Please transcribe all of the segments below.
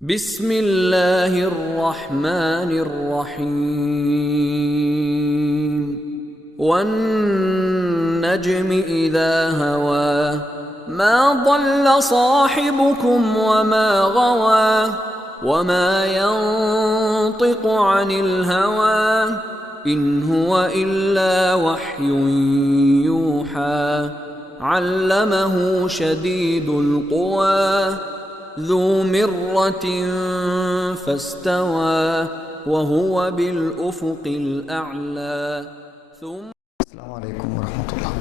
بسم الله الرحمن الرحيم والنجم إذا هوى ما ضل صاحبكم وما غوى وما ينطق عن الهوى إن هو إلا وحي يوحى علمه شديد القوى ذو مرة فاستوى وهو بالأفق الأعلى السلام عليكم ورحمة الله.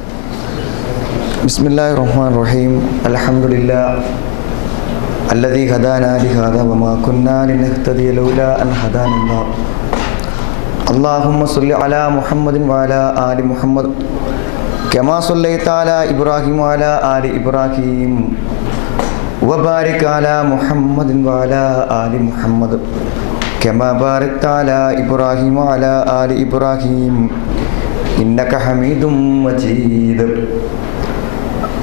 بسم الله الرحمن الرحيم. الحمد لله الذي هدانا لهذا وما كنا لنهتدي لولا أن هدانا الله. اللهم صل على محمد وعلى آل محمد كما صليت على إبراهيم وعلى آل إبراهيم وبارك على محمد وعلى آل محمد كما باركت على إبراهيم وعلى آل إبراهيم إنك حميد مجيد.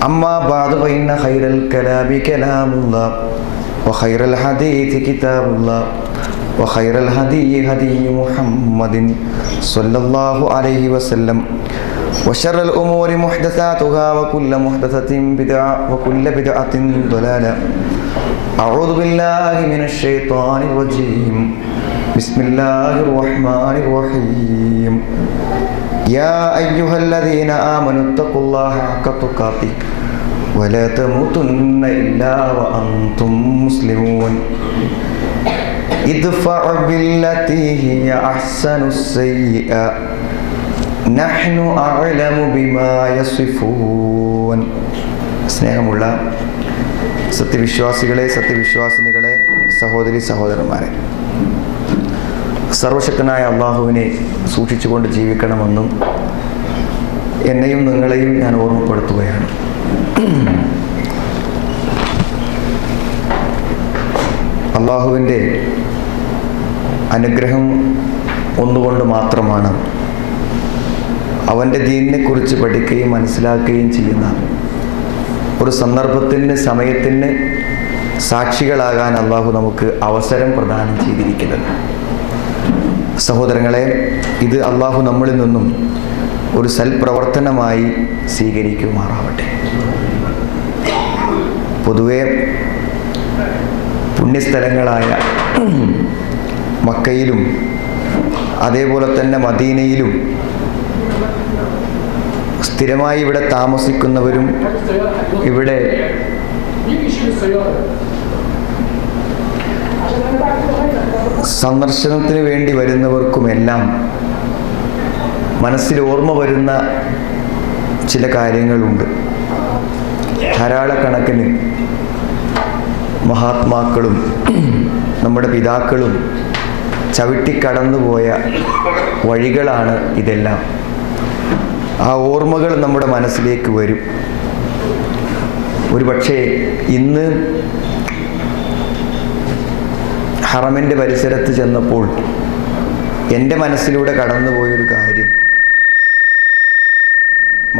أما بعد فإن خير الكلام كلام الله وخير الحديث كتاب الله وخير الهدي هدي محمد صلى الله عليه وسلم وشر الأمور محدثاتها وكل محدثة بدعة وكل بدعة ضلالة. أعوذ بالله من الشيطان الرجيم. بسم الله الرحمن الرحيم. يا أيها الذين آمنوا اتقوا الله حق تقاته ولا تموتن إلا وأنتم مسلمون. ادفع بالتي هي أحسن السيئة നഹ്നു അഅലമു ബിമാ യസിഫൂൻ. സ്നേഹമുള്ള സത്യവിശ്വാസികളെ, സത്യവിശ്വാസിനികളെ, സഹോദരി സഹോദരന്മാരെ, സർവശക്തനായ അള്ളാഹുവിനെ സൂക്ഷിച്ചുകൊണ്ട് ജീവിക്കണമെന്നും എന്നെയും നിങ്ങളെയും ഞാൻ ഓർമ്മപ്പെടുത്തുകയാണ്. അള്ളാഹുവിൻ്റെ അനുഗ്രഹം ഒന്നുകൊണ്ട് മാത്രമാണ് അവൻ്റെ ദീനിനെ കുറിച്ച് പഠിക്കുകയും മനസ്സിലാക്കുകയും ചെയ്യുന്ന ഒരു സന്ദർഭത്തിന്, സമയത്തിന് സാക്ഷികളാകാൻ അള്ളാഹു നമുക്ക് അവസരം പ്രദാനം ചെയ്തിരിക്കുന്നത്. സഹോദരങ്ങളെ, ഇത് അള്ളാഹു നമ്മളിൽ നിന്നും ഒരു സൽപ്രവർത്തനമായി സ്വീകരിക്കുമാറാവട്ടെ. പൊതുവെ പുണ്യസ്ഥലങ്ങളായ മക്കയിലും അതേപോലെ തന്നെ മദീനയിലും സ്ഥിരമായി ഇവിടെ താമസിക്കുന്നവരും ഇവിടെ സന്ദർശനത്തിന് വേണ്ടി വരുന്നവർക്കുമെല്ലാം മനസ്സിൽ ഓർമ്മ വരുന്ന ചില കാര്യങ്ങളുണ്ട്. ധാരാളക്കണക്കിന് മഹാത്മാക്കളും നമ്മുടെ പിതാക്കളും ചവിട്ടിക്കടന്നുപോയ വഴികളാണ് ഇതെല്ലാം. ആ ഓർമ്മകൾ നമ്മുടെ മനസ്സിലേക്ക് വരും. ഒരുപക്ഷെ ഇന്ന് ഹറമിൻ്റെ പരിസരത്ത് ചെന്നപ്പോൾ എൻ്റെ മനസ്സിലൂടെ കടന്നുപോയൊരു കാര്യം,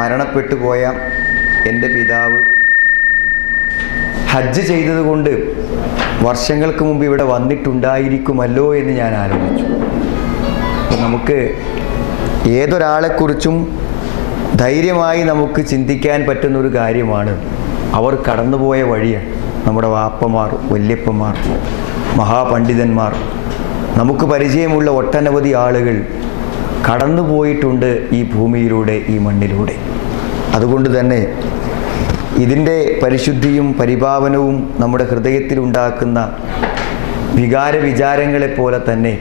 മരണപ്പെട്ടു പോയ എൻ്റെ പിതാവ് ഹജ്ജ് ചെയ്തതുകൊണ്ട് വർഷങ്ങൾക്ക് മുമ്പ് ഇവിടെ വന്നിട്ടുണ്ടായിരിക്കുമല്ലോ എന്ന് ഞാൻ ആലോചിച്ചു. നമുക്ക് ഏതൊരാളെക്കുറിച്ചും ധൈര്യമായി നമുക്ക് ചിന്തിക്കാൻ പറ്റുന്നൊരു കാര്യമാണ് അവർ കടന്നുപോയ വഴിയാണ്. നമ്മുടെ വാപ്പമാർ, വല്യപ്പന്മാർ, മഹാപണ്ഡിതന്മാർ, നമുക്ക് പരിചയമുള്ള ഒട്ടനവധി ആളുകൾ കടന്നുപോയിട്ടുണ്ട് ഈ ഭൂമിയിലൂടെ, ഈ മണ്ണിലൂടെ. അതുകൊണ്ട് തന്നെ ഇതിൻ്റെ പരിശുദ്ധിയും പരിപാവനവും നമ്മുടെ ഹൃദയത്തിലുണ്ടാക്കുന്ന വികാരവിചാരങ്ങളെപ്പോലെ തന്നെ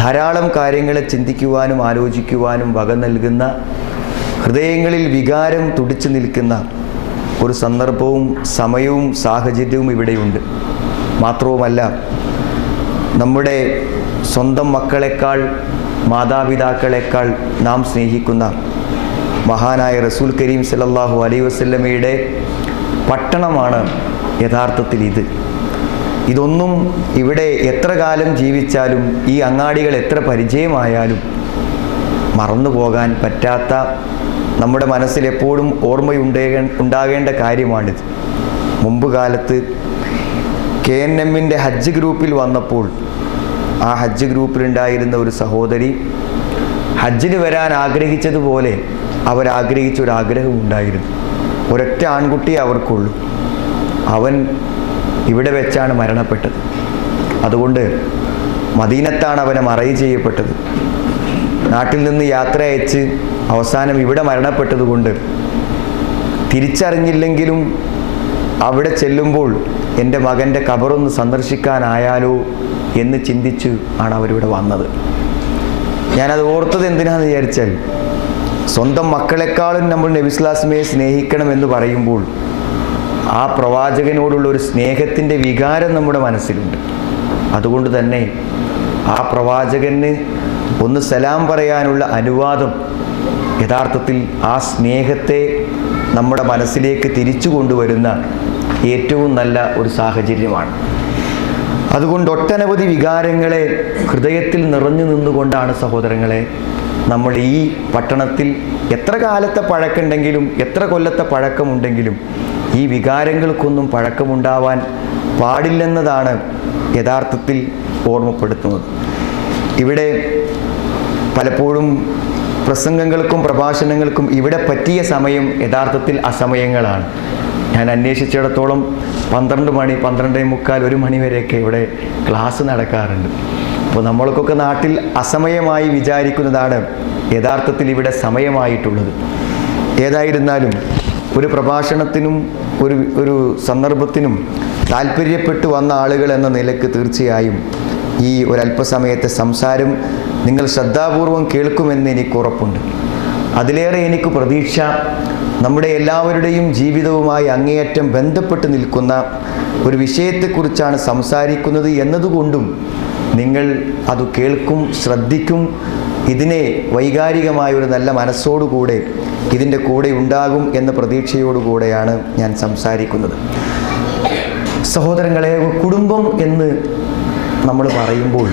ധാരാളം കാര്യങ്ങളെ ചിന്തിക്കുവാനും ആലോചിക്കുവാനും വക നൽകുന്ന, ഹൃദയങ്ങളിൽ വികാരം തുടിച്ചു നിൽക്കുന്ന ഒരു സന്ദർഭവും സമയവും സാഹചര്യവും ഇവിടെയുണ്ട്. മാത്രവുമല്ല, നമ്മുടെ സ്വന്തം മക്കളെക്കാൾ, മാതാപിതാക്കളെക്കാൾ നാം സ്നേഹിക്കുന്ന മഹാനായ റസൂൽ കരീം സല്ലല്ലാഹു അലൈഹി വസല്ലമയുടെ പട്ടണമാണ് യഥാർത്ഥത്തിൽ ഇത്. ഇതൊന്നും ഇവിടെ എത്ര കാലം ജീവിച്ചാലും, ഈ അങ്ങാടികൾ എത്ര പരിചയമായാലും മറന്നു പോകാൻ പറ്റാത്ത, നമ്മുടെ മനസ്സിൽ എപ്പോഴും ഓർമ്മയുണ്ടാകേണ്ട കാര്യമാണിത്. മുമ്പ് കാലത്ത് KNMൻ്റെ ഹജ്ജ് ഗ്രൂപ്പിൽ വന്നപ്പോൾ ആ ഹജ്ജ് ഗ്രൂപ്പിലുണ്ടായിരുന്ന ഒരു സഹോദരി ഹജ്ജിന് വരാൻ ആഗ്രഹിച്ചതുപോലെ അവരാഗ്രഹിച്ച ഒരു ആഗ്രഹമുണ്ടായിരുന്നു. ഒരൊറ്റ ആൺകുട്ടിയെ അവർക്കുള്ളൂ. അവൻ ഇവിടെ വെച്ചാണ് മരണപ്പെട്ടത്. അതുകൊണ്ട് മദീനത്താണ് അവനെ മറവ് ചെയ്യപ്പെട്ടത്. നാട്ടിൽ നിന്ന് യാത്ര അയച്ച് അവസാനം ഇവിടെ മരണപ്പെട്ടതുകൊണ്ട് തിരിച്ചറിഞ്ഞില്ലെങ്കിലും അവിടെ ചെല്ലുമ്പോൾ എൻ്റെ മകൻ്റെ ഖബറൊന്ന് സന്ദർശിക്കാനായാലോ എന്ന് ചിന്തിച്ച് ആണ് അവരിവിടെ വന്നത്. ഞാനത് ഓർത്തത് എന്തിനാണെന്ന് വിചാരിച്ചാൽ, സ്വന്തം മക്കളെക്കാളും നമ്മൾ നബി സ്വല്ലല്ലാഹു സ്നേഹിക്കണമെന്ന് പറയുമ്പോൾ ആ പ്രവാചകനോടുള്ള ഒരു സ്നേഹത്തിൻ്റെ വികാരം നമ്മുടെ മനസ്സിലുണ്ട്. അതുകൊണ്ട് തന്നെ ആ പ്രവാചകന് ഒന്ന് സലാം പറയാനുള്ള അനുവാദം യഥാർത്ഥത്തിൽ ആ സ്നേഹത്തെ നമ്മുടെ മനസ്സിലേക്ക് തിരിച്ചു കൊണ്ടുവരുന്ന ഏറ്റവും നല്ല ഒരു സാഹചര്യമാണ്. അതുകൊണ്ട് ഒട്ടനവധി വികാരങ്ങളെ ഹൃദയത്തിൽ നിറഞ്ഞു നിന്നുകൊണ്ടാണ് സഹോദരങ്ങളെ നമ്മൾ ഈ പട്ടണത്തിൽ എത്ര കാലത്തെ പഴക്കമുണ്ടെങ്കിലും എത്ര കൊല്ലത്തെ പഴക്കമുണ്ടെങ്കിലും ഈ വികാരങ്ങൾക്കൊന്നും പഴക്കമുണ്ടാവാൻ പാടില്ലെന്നതാണ് യഥാർത്ഥത്തിൽ ഓർമ്മപ്പെടുത്തുന്നത്. ഇവിടെ പലപ്പോഴും പ്രസംഗങ്ങൾക്കും പ്രഭാഷണങ്ങൾക്കും ഇവിടെ പറ്റിയ സമയം യഥാർത്ഥത്തിൽ അസമയങ്ങളാണ്. ഞാൻ അന്വേഷിച്ചിടത്തോളം 12 മണി 12:45 1 മണി വരെയൊക്കെ ഇവിടെ ക്ലാസ് നടക്കാറുണ്ട്. അപ്പോൾ നമ്മൾക്കൊക്കെ നാട്ടിൽ അസമയമായി വിചാരിക്കുന്നതാണ് യഥാർത്ഥത്തിൽ ഇവിടെ സമയമായിട്ടുള്ളത്. ഏതായിരുന്നാലും ഒരു പ്രഭാഷണത്തിനും ഒരു സന്ദർഭത്തിനും താല്പര്യപ്പെട്ടു വന്ന ആളുകൾ എന്ന നിലക്ക് തീർച്ചയായും ഈ ഒരല്പസമയത്തെ സംസാരം നിങ്ങൾ ശ്രദ്ധാപൂർവം കേൾക്കുമെന്ന് എനിക്ക് ഉറപ്പുണ്ട്. അതിലേറെ എനിക്ക് പ്രതീക്ഷ നമ്മുടെ എല്ലാവരുടെയും ജീവിതവുമായി അങ്ങേയറ്റം ബന്ധപ്പെട്ട് നിൽക്കുന്ന ഒരു വിഷയത്തെക്കുറിച്ചാണ് സംസാരിക്കുന്നത് എന്നതുകൊണ്ടും നിങ്ങൾ അത് കേൾക്കും, ശ്രദ്ധിക്കും, ഇതിനെ വൈകാരികമായ ഒരു നല്ല മനസ്സോടുകൂടെ ഇതിൻ്റെ കൂടെ ഉണ്ടാകും എന്ന പ്രതീക്ഷയോടുകൂടെയാണ് ഞാൻ സംസാരിക്കുന്നത്. സഹോദരങ്ങളെ, കുടുംബം എന്ന് നമ്മൾ പറയുമ്പോൾ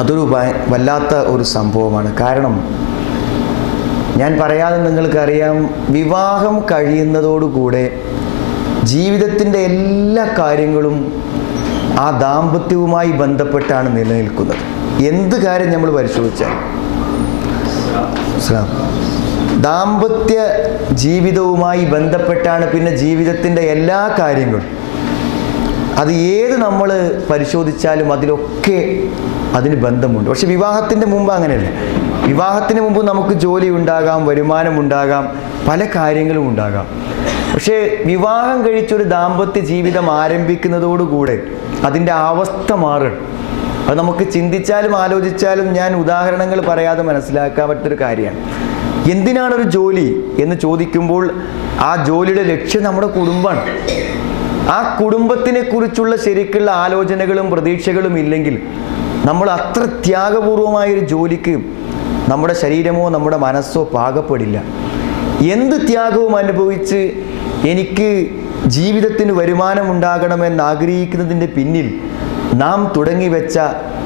അതൊരു വല്ലാത്ത ഒരു സംഭവമാണ്. കാരണം ഞാൻ പറയാതെ നിങ്ങൾക്കറിയാം, വിവാഹം കഴിയുന്നതോടുകൂടെ ജീവിതത്തിൻ്റെ എല്ലാ കാര്യങ്ങളും ആ ദാമ്പത്യവുമായി ബന്ധപ്പെട്ടാണ് നിലനിൽക്കുന്നത്. എന്ത് കാര്യം നമ്മൾ പരിശോധിച്ചാൽ ദാമ്പത്യ ജീവിതവുമായി ബന്ധപ്പെട്ടാണ് പിന്നെ ജീവിതത്തിൻ്റെ എല്ലാ കാര്യങ്ങളും. അത് ഏത് നമ്മൾ പരിശോധിച്ചാലും അതിലൊക്കെ അതിന് ബന്ധമുണ്ട്. പക്ഷെ വിവാഹത്തിൻ്റെ മുമ്പ് അങ്ങനെയല്ല. വിവാഹത്തിന് മുമ്പ് നമുക്ക് ജോലി ഉണ്ടാകാം, വരുമാനം ഉണ്ടാകാം, പല കാര്യങ്ങളും ഉണ്ടാകാം. പക്ഷേ വിവാഹം കഴിച്ചൊരു ദാമ്പത്യ ജീവിതം ആരംഭിക്കുന്നതോടുകൂടെ അതിൻ്റെ അവസ്ഥ മാറും. അത് നമുക്ക് ചിന്തിച്ചാലും ആലോചിച്ചാലും ഞാൻ ഉദാഹരണങ്ങൾ പറയാതെ മനസ്സിലാക്കാൻ പറ്റൊരു കാര്യമാണ്. എന്തിനാണൊരു ജോലി എന്ന് ചോദിക്കുമ്പോൾ ആ ജോലിയുടെ ലക്ഷ്യം നമ്മുടെ കുടുംബമാണ്. ആ കുടുംബത്തിനെ കുറിച്ചുള്ള ശരിക്കുള്ള ആലോചനകളും പ്രതീക്ഷകളും ഇല്ലെങ്കിൽ നമ്മൾ അത്ര ത്യാഗപൂർവമായൊരു ജോലിക്ക് നമ്മുടെ ശരീരമോ നമ്മുടെ മനസ്സോ പാകപ്പെടില്ല. എന്ത് ത്യാഗവും അനുഭവിച്ച് എനിക്ക് ജീവിതത്തിന് വരുമാനം ഉണ്ടാകണമെന്ന് ആഗ്രഹിക്കുന്നതിൻ്റെ പിന്നിൽ നാം തുടങ്ങി വെച്ച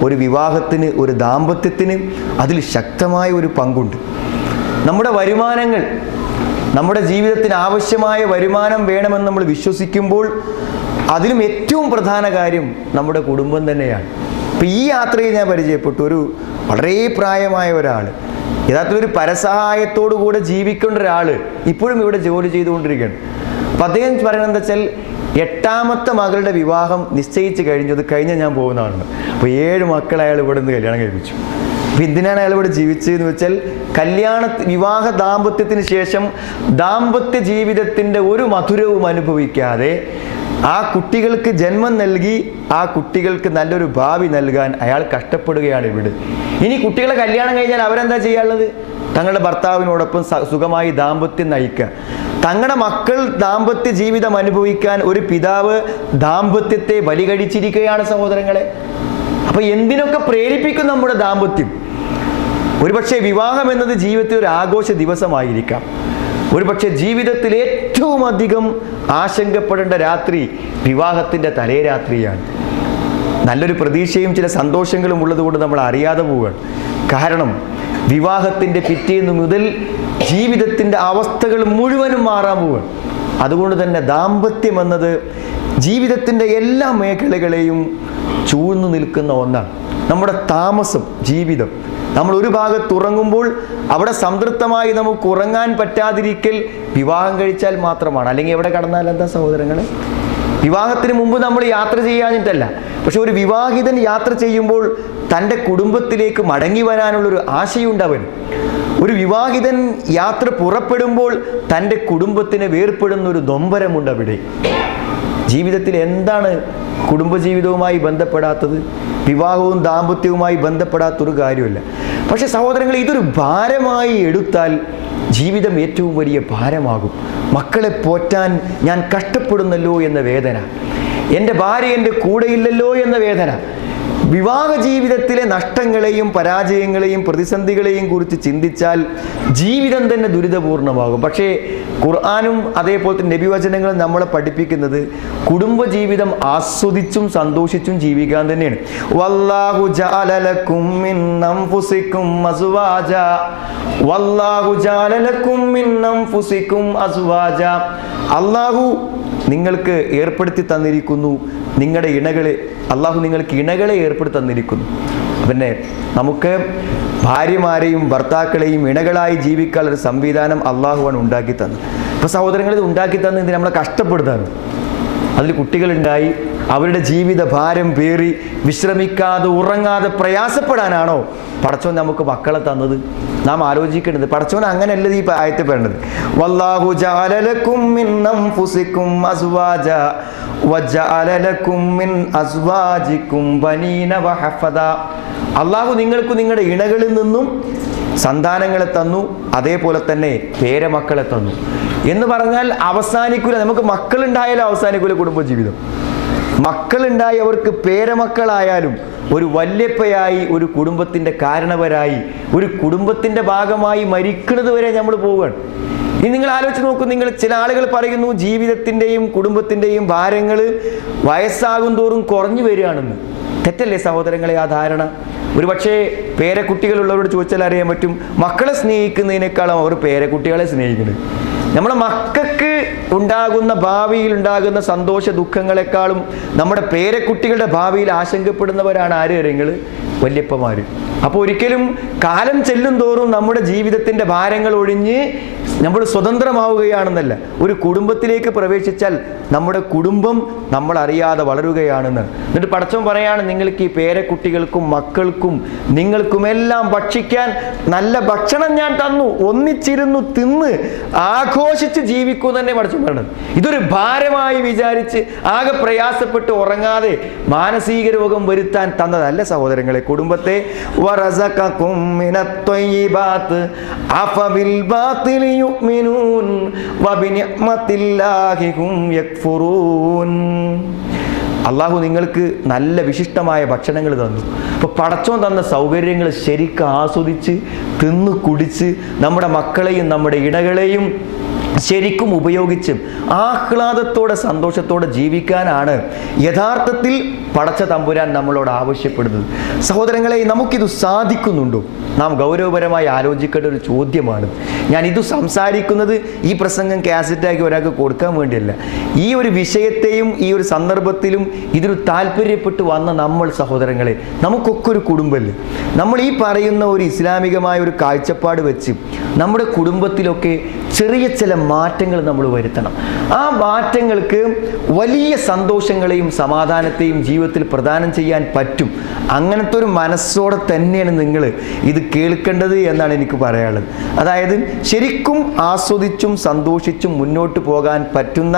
ഒരു വിവാഹത്തിന്, ഒരു ദാമ്പത്യത്തിന് അതിൽ ശക്തമായ ഒരു പങ്കുണ്ട്. നമ്മുടെ വരുമാനങ്ങൾ, നമ്മുടെ ജീവിതത്തിന് ആവശ്യമായ വരുമാനം വേണമെന്ന് നമ്മൾ വിശ്വസിക്കുമ്പോൾ അതിലും ഏറ്റവും പ്രധാന കാര്യം നമ്മുടെ കുടുംബം തന്നെയാണ്. ഇപ്പം ഈ യാത്രയിൽ ഞാൻ പരിചയപ്പെട്ടു ഒരു വളരെ പ്രായമായ ഒരാൾ, യഥാർത്ഥത്തിൽ ഒരു പരസഹായത്തോടു കൂടെ ജീവിക്കേണ്ട ഒരാൾ ഇപ്പോഴും ഇവിടെ ജോലി ചെയ്തുകൊണ്ടിരിക്കുകയാണ്. അപ്പം അദ്ദേഹം പറയുന്നത് എന്താ വെച്ചാൽ, 8ാമത്തെ മകളുടെ വിവാഹം നിശ്ചയിച്ച് കഴിഞ്ഞത് ഞാൻ പോകുന്നതാണ്. അപ്പോൾ 7 മക്കളെ അയാൾ ഇവിടെ നിന്ന് കല്യാണം കഴിപ്പിച്ചു. അപ്പം എന്തിനാണ് അയാൾ ഇവിടെ ജീവിച്ചതെന്ന് വെച്ചാൽ, വിവാഹ ദാമ്പത്യത്തിന് ശേഷം ദാമ്പത്യ ജീവിതത്തിൻ്റെ ഒരു മധുരവും അനുഭവിക്കാതെ ആ കുട്ടികൾക്ക് ജന്മം നൽകി ആ കുട്ടികൾക്ക് നല്ലൊരു ഭാവി നൽകാൻ അയാൾ കഷ്ടപ്പെടുകയാണ് ഇവിടെ. ഇനി കുട്ടികളെ കല്യാണം കഴിഞ്ഞാൽ അവരെന്താ ചെയ്യാനുള്ളത്? തങ്ങളുടെ ഭർത്താവിനോടൊപ്പം സുഖമായി ദാമ്പത്യം നയിക്കുക. തങ്ങളുടെ മക്കൾ ദാമ്പത്യ ജീവിതം അനുഭവിക്കാൻ ഒരു പിതാവ് ദാമ്പത്യത്തെ ബലികഴിച്ചിരിക്കുകയാണ് സഹോദരങ്ങളെ. അപ്പൊ എന്തിനൊക്കെ പ്രേരിപ്പിക്കും നമ്മുടെ ദാമ്പത്യം? ഒരുപക്ഷെ വിവാഹം എന്നത് ജീവിതത്തിൽ ഒരു ആഘോഷ ദിവസമായിരിക്കാം. ഒരുപക്ഷെ ജീവിതത്തിൽ ഏറ്റവും അധികം ആശങ്കപ്പെടേണ്ട രാത്രി വിവാഹത്തിൻ്റെ തലേ രാത്രിയാണ്. നല്ലൊരു പ്രതീക്ഷയും ചില സന്തോഷങ്ങളും ഉള്ളതുകൊണ്ട് നമ്മൾ അറിയാതെ പോവുകയാണ്. കാരണം വിവാഹത്തിൻ്റെ പിറ്റേന്ന് മുതൽ ജീവിതത്തിൻ്റെ അവസ്ഥകൾ മുഴുവനും മാറാൻ പോവുകയാണ്. അതുകൊണ്ട് തന്നെ ദാമ്പത്യം എന്നത് ജീവിതത്തിൻ്റെ എല്ലാ മേഖലകളെയും ചൂഴ്ന്നു നിൽക്കുന്ന ഒന്നാണ്. നമ്മുടെ താമസം, ജീവിതം, നമ്മൾ ഒരു ഭാഗത്ത് ഉറങ്ങുമ്പോൾ അവിടെ സംതൃപ്തമായി നമുക്ക് ഉറങ്ങാൻ പറ്റാതിരിക്കൽ വിവാഹം കഴിച്ചാൽ മാത്രമാണ്. അല്ലെങ്കിൽ എവിടെ കടന്നാൽ എന്താ സഹോദരങ്ങളെ? വിവാഹത്തിന് മുമ്പ് നമ്മൾ യാത്ര ചെയ്യാനിട്ടല്ല, പക്ഷെ ഒരു വിവാഹിതൻ യാത്ര ചെയ്യുമ്പോൾ തൻ്റെ കുടുംബത്തിലേക്ക് മടങ്ങി വരാനുള്ളൊരു ആശയുണ്ട് അവൻ. ഒരു വിവാഹിതൻ യാത്ര പുറപ്പെടുമ്പോൾ തൻ്റെ കുടുംബത്തിന് വേർപ്പെടുന്ന ഒരു നൊമ്പരമുണ്ട് അവിടെ. ജീവിതത്തിൽ എന്താണ് കുടുംബജീവിതവുമായി ബന്ധപ്പെടാത്തത്? വിവാഹവും ദാമ്പത്യവുമായി ബന്ധപ്പെടാത്തൊരു കാര്യമില്ല. പക്ഷെ സഹോദരങ്ങൾ, ഇതൊരു ഭാരമായി എടുത്താൽ ജീവിതം ഏറ്റവും വലിയ ഭാരമാകും. മക്കളെ പോറ്റാൻ ഞാൻ കഷ്ടപ്പെടുന്നല്ലോ എന്ന വേദന, എൻ്റെ ഭാര്യ എൻ്റെ കൂടെയില്ലല്ലോ എന്ന വേദന, വിവാഹ ജീവിതത്തിലെ നഷ്ടങ്ങളെയും പരാജയങ്ങളെയും പ്രതിസന്ധികളെയും കുറിച്ച് ചിന്തിച്ചാൽ ജീവിതം തന്നെ ദുരിതപൂർണമാകും. പക്ഷേ ഖുർആനും അതേപോലെ തന്നെ നബിവചനങ്ങളും നമ്മളെ പഠിപ്പിക്കുന്നത് കുടുംബജീവിതം ആസ്വദിച്ചും സന്തോഷിച്ചും ജീവിക്കാൻ തന്നെയാണ്. വല്ലാഹു ജഅല ലക്കും മിൻ അൻഫുസികും അസ്വാജ, വല്ലാഹു ജഅല ലക്കും മിൻ അൻഫുസികും അസ്വാജ. അല്ലാഹു നിങ്ങൾക്ക് ഏർപ്പെടുത്തി തന്നിരിക്കുന്നു നിങ്ങളുടെ ഇണകളെ, അള്ളാഹു നിങ്ങൾക്ക് ഇണകളെ ഏർപ്പെടുത്തി തന്നിരിക്കുന്നു. പിന്നെ നമുക്ക് ഭാര്യമാരെയും ഭർത്താക്കളെയും ഇണകളായി ജീവിക്കാനുള്ള ഒരു സംവിധാനം അള്ളാഹുവാണ് ഉണ്ടാക്കി തന്നത്. അപ്പോൾ സഹോദരങ്ങൾ, ഇത് ഉണ്ടാക്കി തന്നതിന് നമ്മളെ കഷ്ടപ്പെടുത്താണ്. അതിൽ കുട്ടികളുണ്ടായി അവരുടെ ജീവിത ഭാരം പേറി വിശ്രമിക്കാതെ ഉറങ്ങാതെ പ്രയാസപ്പെടാനാണോ പടച്ചോൻ നമുക്ക് മക്കളെ തന്നത്? നാം ആലോചിക്കേണ്ടത്. പടച്ചോൻ അങ്ങനെയല്ലത് ഈ ആയത്തിൽ പറയുന്നത്. വല്ലാഹു ജഅല ലക്കും മിൻ അൻഫുസികും അസ്വാജ വജഅല ലക്കും മിൻ അസ്വാജികും ബനീന വഹഫദ. അള്ളാഹു നിങ്ങൾക്ക് നിങ്ങളുടെ ഇണകളിൽ നിന്നും സന്താനങ്ങളെ തന്നു, അതേപോലെ തന്നെ പേരമക്കളെ തന്നു എന്ന് പറഞ്ഞാൽ അവസാനിക്കൂല. നമുക്ക് മക്കളുണ്ടായാലും അവസാനിക്കൂല കുടുംബജീവിതം. മക്കളുണ്ടായി അവർക്ക് പേരമക്കളായാലും ഒരു വല്യപ്പയായി, ഒരു കുടുംബത്തിൻ്റെ കാരണവരായി, ഒരു കുടുംബത്തിൻ്റെ ഭാഗമായി മരിക്കുന്നത് വരെ നമ്മൾ പോവുകയാണ്. ഇനി നിങ്ങൾ ആലോചിച്ച് നോക്കൂ. നിങ്ങൾ ചില ആളുകൾ പറയുന്നു ജീവിതത്തിൻ്റെയും കുടുംബത്തിൻ്റെയും ഭാരങ്ങൾ വയസ്സാകും തോറും കുറഞ്ഞു വരികയാണെന്ന്. തെറ്റല്ലേ സഹോദരങ്ങളെ ആ ധാരണ? ഒരു പക്ഷേ പേരക്കുട്ടികളുള്ളവരോട് ചോദിച്ചാൽ അറിയാൻ പറ്റും, മക്കളെ സ്നേഹിക്കുന്നതിനേക്കാളും അവർ പേരക്കുട്ടികളെ സ്നേഹിക്കുന്നത്. നമ്മുടെ മക്കൾക്ക് ഉണ്ടാകുന്ന ഭാവിയിൽ ഉണ്ടാകുന്ന സന്തോഷ ദുഃഖങ്ങളെക്കാളും നമ്മുടെ പേരക്കുട്ടികളുടെ ഭാവിയിൽ ആശങ്കപ്പെടുന്നവരാണ് ആര്? നിങ്ങൾ വല്യപ്പന്മാർ. അപ്പോൾ ഒരിക്കലും കാലം ചെല്ലും തോറും നമ്മുടെ ജീവിതത്തിൻ്റെ ഭാരങ്ങൾ ഒഴിഞ്ഞ് നമ്മൾ സ്വതന്ത്രമാവുകയാണെന്നല്ല, ഒരു കുടുംബത്തിലേക്ക് പ്രവേശിച്ചാൽ നമ്മുടെ കുടുംബം നമ്മൾ അറിയാതെ വളരുകയാണെന്ന്. എന്നിട്ട് പടച്ചോൻ പറയാണ്, നിങ്ങൾക്ക് ഈ പേരക്കുട്ടികൾക്കും മക്കൾക്കും നിങ്ങൾക്കുമെല്ലാം ഭക്ഷിക്കാൻ നല്ല ഭക്ഷണം ഞാൻ തന്നു, ഒന്നിച്ചിരുന്നു തിന്ന് ആഘോഷിച്ച് ജീവിക്കൂ തന്നെ പടച്ചോൻ പറയണത്. ഇതൊരു ഭാരമായി വിചാരിച്ച് ആകെ പ്രയാസപ്പെട്ട് ഉറങ്ങാതെ മാനസിക രോഗം വരുത്താൻ തന്നതല്ല സഹോദരങ്ങളെ കുടുംബത്തെ. വറസഖകും മിനത് ത്വയ്യിബാത്ത് അഫബിൽ ബാതിലി യുഅ്മിനൂൻ വബിനിഅ്മത്തില്ലാഹി ഹും യക്ഫുറൂൻ. അള്ളാഹു നിങ്ങൾക്ക് നല്ല വിശിഷ്ടമായ ഭക്ഷണങ്ങൾ തന്നു. അപ്പോൾ പടച്ചോൻ തന്ന സൗകര്യങ്ങൾ ശരിക്കും ആസ്വദിച്ച് തിന്നു കുടിച്ച് നമ്മുടെ മക്കളെയും നമ്മുടെ ഇണകളെയും ശരിക്കും ഉപയോഗിച്ചും ആഹ്ലാദത്തോടെ സന്തോഷത്തോടെ ജീവിക്കാനാണ് യഥാർത്ഥത്തിൽ പടച്ച തമ്പുരാൻ നമ്മളോട് ആവശ്യപ്പെടുന്നത്. സഹോദരങ്ങളെ, നമുക്കിത് സാധിക്കുന്നുണ്ടോ? നാം ഗൗരവപരമായി ആലോചിക്കേണ്ട ഒരു ചോദ്യമാണ്. ഞാൻ ഇത് സംസാരിക്കുന്നത് ഈ പ്രസംഗം കാസറ്റാക്കി ഒരാൾക്ക് കൊടുക്കാൻ വേണ്ടിയല്ല. ഈ ഒരു വിഷയത്തെയും ഈ ഒരു സന്ദർഭത്തിലും ഇതിന് താല്പര്യപ്പെട്ട് വന്ന നമ്മൾ സഹോദരങ്ങളെ, നമുക്കൊക്കെ ഒരു കുടുംബമല്ലേ? നമ്മൾ ഈ പറയുന്ന ഒരു ഇസ്ലാമികമായ ഒരു കാഴ്ചപ്പാട് വെച്ച് നമ്മുടെ കുടുംബത്തിലൊക്കെ ചെറിയ ചില മാറ്റങ്ങൾ നമ്മൾ വരുത്തണം. ആ മാറ്റങ്ങൾക്ക് വലിയ സന്തോഷങ്ങളെയും സമാധാനത്തെയും ജീവിതത്തിൽ പ്രദാനം ചെയ്യാൻ പറ്റും. അങ്ങനത്തെ ഒരു മനസ്സോടെ തന്നെയാണ് നിങ്ങൾ ഇത് കേൾക്കേണ്ടത് എന്നാണ് എനിക്ക് പറയാനുള്ളത്. അതായത് ശരിക്കും ആസ്വദിച്ചും സന്തോഷിച്ചും മുന്നോട്ട് പോകാൻ പറ്റുന്ന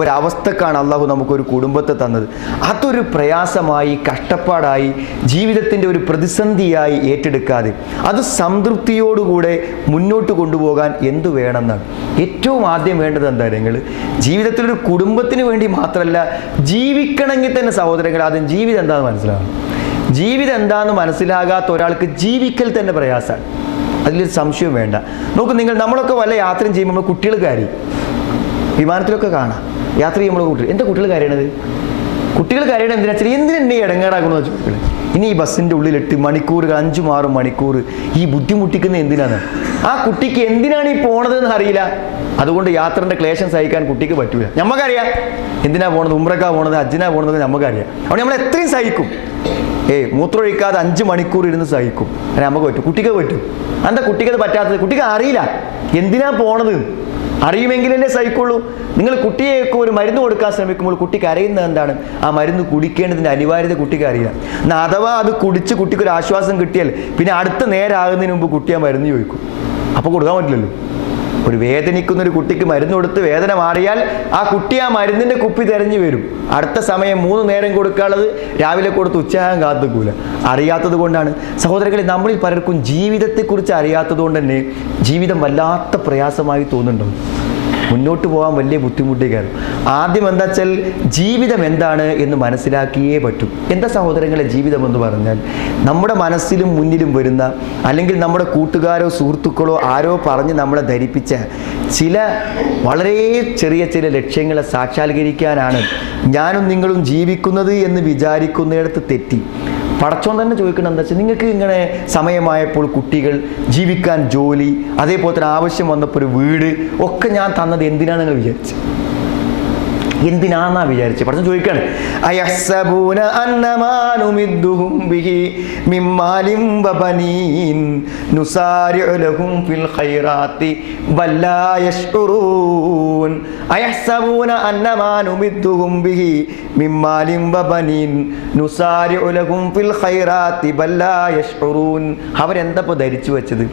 ഒരവസ്ഥക്കാണ് അള്ളാഹു നമുക്കൊരു കുടുംബത്തെ തന്നത്. അതൊരു പ്രയാസമായി, കഷ്ടപ്പാടായി, ജീവിതത്തിൻ്റെ ഒരു പ്രതിസന്ധിയായി ഏറ്റെടുക്കാതെ അത് സംതൃപ്തിയോടുകൂടെ മുന്നോട്ട് കൊണ്ടുപോകാൻ എന്തു വേണമെന്നാണ് ഏറ്റവും ആദ്യം വേണ്ടത്. എന്താ നിങ്ങൾ ജീവിതത്തിലൊരു കുടുംബത്തിന് വേണ്ടി മാത്രമല്ല, ജീവിക്കണമെങ്കിൽ തന്നെ സഹോദരങ്ങൾ ആദ്യം ജീവിതം എന്താണെന്ന് മനസ്സിലാകണം. ജീവിതം എന്താണെന്ന് മനസ്സിലാകാത്ത ഒരാൾക്ക് ജീവിക്കൽ തന്നെ പ്രയാസമാണ്, അതിലൊരു സംശയം വേണ്ട. നോക്കൂ, നമ്മളൊക്കെ വല്ല യാത്രയും ചെയ്യുമ്പോൾ നമ്മൾ കുട്ടികൾ കാര്യം വിമാനത്തിലൊക്കെ കാണാം. യാത്ര ചെയ്യുമ്പോൾ കുട്ടികൾ എന്താ കുട്ടികൾ കരയണത്? കുട്ടികൾ കരയണത് എന്തിനാ? എന്തിനെന്നെ ഇടങ്ങേറാക്കണമെന്ന് വെച്ചാൽ കുട്ടികൾ ഇനി ഈ ബസ്സിൻ്റെ ഉള്ളിലിട്ട് മണിക്കൂറുകൾ 5-6 മണിക്കൂർ ഈ ബുദ്ധിമുട്ടിക്കുന്നത് എന്തിനാണ്? ആ കുട്ടിക്ക് എന്തിനാണ് ഈ പോണതെന്ന് അറിയില്ല. അതുകൊണ്ട് യാത്രൻ്റെ ക്ലേശം സഹിക്കാൻ കുട്ടിക്ക് പറ്റൂല. നമുക്കറിയാം എന്തിനാ പോണത്, ഉംറക്കാ പോണത്, ഹജ്ജിനാ പോണത് നമുക്കറിയാം. അവിടെ നമ്മൾ എത്രയും സഹിക്കും. മൂത്രമൊഴിക്കാതെ 5 മണിക്കൂർ ഇരുന്ന് സഹിക്കും. അങ്ങനെ നമുക്ക് പറ്റും, കുട്ടിക്ക് പറ്റും. എന്താ കുട്ടിക്ക് അത് പറ്റാത്തത്? കുട്ടിക്ക് അറിയില്ല എന്തിനാ പോണത്. അറിയുമെങ്കിലല്ലേ സഹിക്കുള്ളൂ. നിങ്ങൾ കുട്ടിയെയൊക്കെ ഒരു മരുന്ന് കൊടുക്കാൻ ശ്രമിക്കുമ്പോൾ കുട്ടിക്ക് അറിയുന്നത് എന്താണ്, ആ മരുന്ന് കുടിക്കേണ്ടതിൻ്റെ അനിവാര്യത കുട്ടിക്ക് അറിയില്ല. എന്നാൽ അഥവാ അത് കുടിച്ച് കുട്ടിക്ക് ഒരു ആശ്വാസം കിട്ടിയാൽ പിന്നെ അടുത്ത നേരാകുന്നതിന് മുമ്പ് കുട്ടി ആ മരുന്ന് ചോദിക്കും. അപ്പോൾ കൊടുക്കാൻ പറ്റില്ലല്ലോ. ഒരു വേദനിക്കുന്നൊരു കുട്ടിക്ക് മരുന്ന് കൊടുത്ത് വേദന മാറിയാൽ ആ കുട്ടി ആ മരുന്നിൻ്റെ കുപ്പി തിരഞ്ഞു വരും. അടുത്ത സമയം 3 നേരം കൊടുക്കാനുള്ളത് രാവിലെ കൊടുത്ത് ഉച്ചയാകാൻ കാത്തുക്കൂല. അറിയാത്തത് കൊണ്ടാണ് സഹോദരങ്ങളെ. നമ്മളിൽ പലർക്കും ജീവിതത്തെക്കുറിച്ച് അറിയാത്തത് കൊണ്ട് തന്നെ ജീവിതം വല്ലാത്ത പ്രയാസമായി തോന്നുന്നുണ്ടോ? മുന്നോട്ട് പോകാൻ വലിയ ബുദ്ധിമുട്ടേക്കാണ്. ആദ്യം എന്താ വെച്ചാൽ ജീവിതം എന്താണ് എന്ന് മനസ്സിലാക്കിയേ പറ്റും. എന്താ സഹോദരങ്ങളെ ജീവിതം എന്ന് പറഞ്ഞാൽ, നമ്മുടെ മനസ്സിലും മുന്നിലും വരുന്ന, അല്ലെങ്കിൽ നമ്മുടെ കൂട്ടുകാരോ സുഹൃത്തുക്കളോ ആരോ പറഞ്ഞ് നമ്മളെ ധരിപ്പിച്ച ചില വളരെ ചെറിയ ലക്ഷ്യങ്ങളെ സാക്ഷാത്കരിക്കാനാണ് ഞാനും നിങ്ങളും ജീവിക്കുന്നത് എന്ന് വിചാരിക്കുന്നിടത്ത് തെറ്റി. പടച്ചോൻ തന്നെ ചോദിക്കണം എന്താ വെച്ചാൽ, നിങ്ങൾക്ക് ഇങ്ങനെ സമയമായപ്പോൾ കുട്ടികൾ, ജീവിക്കാൻ ജോലി, അതേപോലെ തന്നെ ആവശ്യം വന്നപ്പോൾ ഒരു വീട് ഒക്കെ ഞാൻ തന്നത് എന്തിനാണ് നിങ്ങൾ വിചാരിച്ചത്? എന്തിനാന്നാ വിചാരിച്ചത്? പടച്ചോൻ ചോദിക്കാണ്, അയഹ്സബൂന അന്നമാ നുമിദ്ദുഹും ബിഹി മിൻ മാലിൻ വബനീൻ നുസാരിഉ ലഹും ഫിൽ ഖൈറാത്തി ബൽ ലാ യശ്ഉറൂൻ. അയഹ്സബൂന അന്നമാ നുമിദ്ദുഹും ബിഹി മിൻ മാലിൻ വബനീൻ നുസാരിഉ ലഹും ഫിൽ ഖൈറാത്തി ബൽ ലാ യശ്ഉറൂൻ. അവരെന്താ ഇപ്പോൾ ധരിച്ചു വെച്ചത്?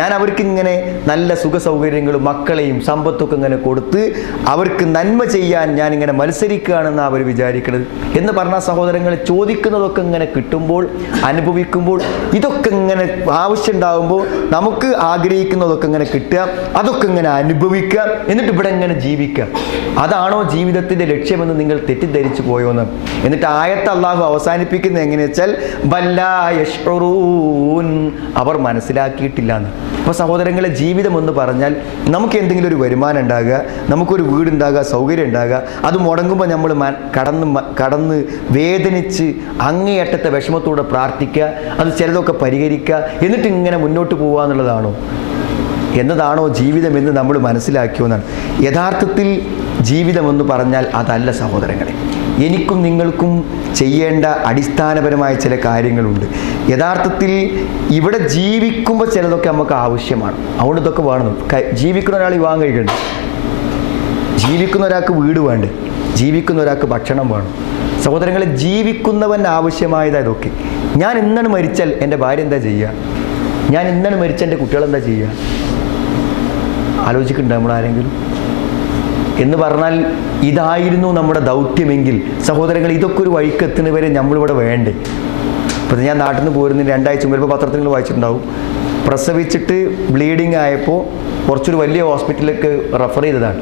ഞാൻ അവർക്ക് ഇങ്ങനെ നല്ല സുഖ സൗകര്യങ്ങളും മക്കളെയും സമ്പത്തൊക്കെ ഇങ്ങനെ കൊടുത്ത് അവർക്ക് നന്മ ചെയ്യാൻ ഞാനിങ്ങനെ മത്സരിക്കുകയാണെന്ന് അവർ വിചാരിക്കുന്നത് എന്ന് പറഞ്ഞ സഹോദരങ്ങളെ, ചോദിക്കുന്നതൊക്കെ ഇങ്ങനെ കിട്ടുമ്പോൾ, അനുഭവിക്കുമ്പോൾ, ഇതൊക്കെ ഇങ്ങനെ ആവശ്യമുണ്ടാകുമ്പോൾ നമുക്ക് ആഗ്രഹിക്കുന്നതൊക്കെ ഇങ്ങനെ കിട്ടുക, അതൊക്കെ ഇങ്ങനെ അനുഭവിക്കുക, എന്നിട്ട് ഇവിടെ ഇങ്ങനെ ജീവിക്കുക. അതാണോ ജീവിതത്തിൻ്റെ ലക്ഷ്യമെന്ന് നിങ്ങൾ തെറ്റിദ്ധരിച്ചു പോയോന്ന്? എന്നിട്ട് ആയത്ത് അള്ളാഹു അവസാനിപ്പിക്കുന്നത് എങ്ങനെയാ വെച്ചാൽ ബല്ലാ യശ്ഉറൂൻ, അവർ മനസ്സിലാക്കിയിട്ടില്ല എന്ന്. അപ്പോൾ സഹോദരങ്ങളെ, ജീവിതം എന്ന് പറഞ്ഞാൽ നമുക്ക് എന്തെങ്കിലും ഒരു വരുമാനം ഉണ്ടാകുക, നമുക്കൊരു വീടുണ്ടാകുക, സൗകര്യം ഉണ്ടാകുക, അത് മുടങ്ങുമ്പോൾ നമ്മൾ കടന്ന് വേദനിച്ച് അങ്ങേയറ്റത്തെ വിഷമത്തോടെ പ്രാർത്ഥിക്കുക, അത് ചിലതൊക്കെ പരിഹരിക്കുക, എന്നിട്ട് ഇങ്ങനെ മുന്നോട്ട് പോകുക എന്നതാണോ ജീവിതം എന്ന് നമ്മൾ മനസ്സിലാക്കിയെന്നാണ്. യഥാർത്ഥത്തിൽ ജീവിതമെന്ന് പറഞ്ഞാൽ അതല്ല സഹോദരങ്ങളെ. എനിക്കും നിങ്ങൾക്കും ചെയ്യേണ്ട അടിസ്ഥാനപരമായ ചില കാര്യങ്ങളുണ്ട്. യഥാർത്ഥത്തിൽ ഇവിടെ ജീവിക്കുമ്പോൾ ചിലതൊക്കെ നമുക്ക് ആവശ്യമാണ്. അതുകൊണ്ട് ഇതൊക്കെ വേണം. ജീവിക്കുന്ന ഒരാൾ വിവാഹം കഴിക്കണ്ടേ? ജീവിക്കുന്ന ഒരാൾക്ക് വീട് വേണ്ടേ? ജീവിക്കുന്ന ഒരാൾക്ക് ഭക്ഷണം വേണം. സഹോദരങ്ങളെ, ജീവിക്കുന്നവൻ ആവശ്യമായതാ ഇതൊക്കെ. ഞാൻ ഇന്നാണ് മരിച്ചാൽ എൻ്റെ ഭാര്യ എന്താ ചെയ്യുക? ഞാൻ ഇന്നാണ് മരിച്ചാൽ എൻ്റെ കുട്ടികൾ എന്താ ചെയ്യുക? ആലോചിക്കുന്നുണ്ടോ നമ്മൾ ആരെങ്കിലും? എന്ന് പറഞ്ഞാൽ ഇതായിരുന്നു നമ്മുടെ ദൗത്യമെങ്കിൽ സഹോദരങ്ങൾ, ഇതൊക്കെ ഒരു വഴിക്ക് എത്തുന്നവരെ നമ്മളിവിടെ വേണ്ടേ? ഇപ്പം ഞാൻ നാട്ടിൽ നിന്ന് പോരുന്നതിന് 2 ആഴ്ച മുമ്പ് പത്രത്തിൽ നിങ്ങൾ വായിച്ചിട്ടുണ്ടാവും, പ്രസവിച്ചിട്ട് ബ്ലീഡിങ് ആയപ്പോൾ കുറച്ചൊരു വലിയ ഹോസ്പിറ്റലിലേക്ക് റെഫർ ചെയ്തതാണ്.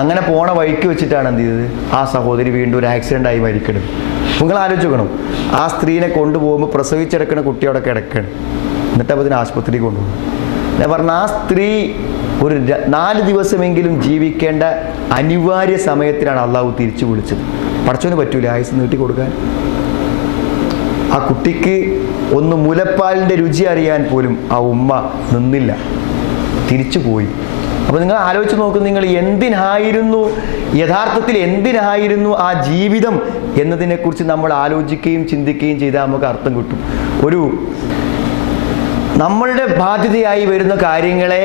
അങ്ങനെ പോണ വഴിക്ക് വെച്ചിട്ടാണ് എന്ത് ചെയ്തത്? ആ സഹോദരി വീണ്ടും ഒരു ആക്സിഡൻ്റ് ആയി മരിക്കണം. നിങ്ങൾ ആലോചിക്കണം, ആ സ്ത്രീനെ കൊണ്ടുപോകുമ്പോൾ പ്രസവിച്ചെടുക്കുന്ന കുട്ടിയോടെ കിടക്കണം, എന്നിട്ട് അപ്പോൾ ഇതിന് ആശുപത്രിയിൽ കൊണ്ടുപോകും. ഞാൻ പറഞ്ഞ ആ സ്ത്രീ ഒരു 4 ദിവസമെങ്കിലും ജീവിക്കേണ്ട അനിവാര്യ സമയത്തിലാണ് അള്ളാഹു തിരിച്ചു വിളിച്ചത്. പടച്ചോന് പറ്റൂല ആയുസ് നീട്ടി കൊടുക്കാൻ? ആ കുട്ടിക്ക് ഒന്ന് മുലപ്പാലിൻ്റെ രുചി അറിയാൻ പോലും ആ ഉമ്മ നിന്നില്ല, തിരിച്ചു പോയി. അപ്പോൾ നിങ്ങൾ ആലോചിച്ച് നോക്കും, നിങ്ങൾ യഥാർത്ഥത്തിൽ എന്തിനായിരുന്നു ആ ജീവിതം എന്നതിനെക്കുറിച്ച് നമ്മൾ ആലോചിക്കുകയും ചിന്തിക്കുകയും ചെയ്താൽ നമുക്ക് അർത്ഥം കിട്ടും. നമ്മളുടെ ബാധ്യതയായി വരുന്ന കാര്യങ്ങളെ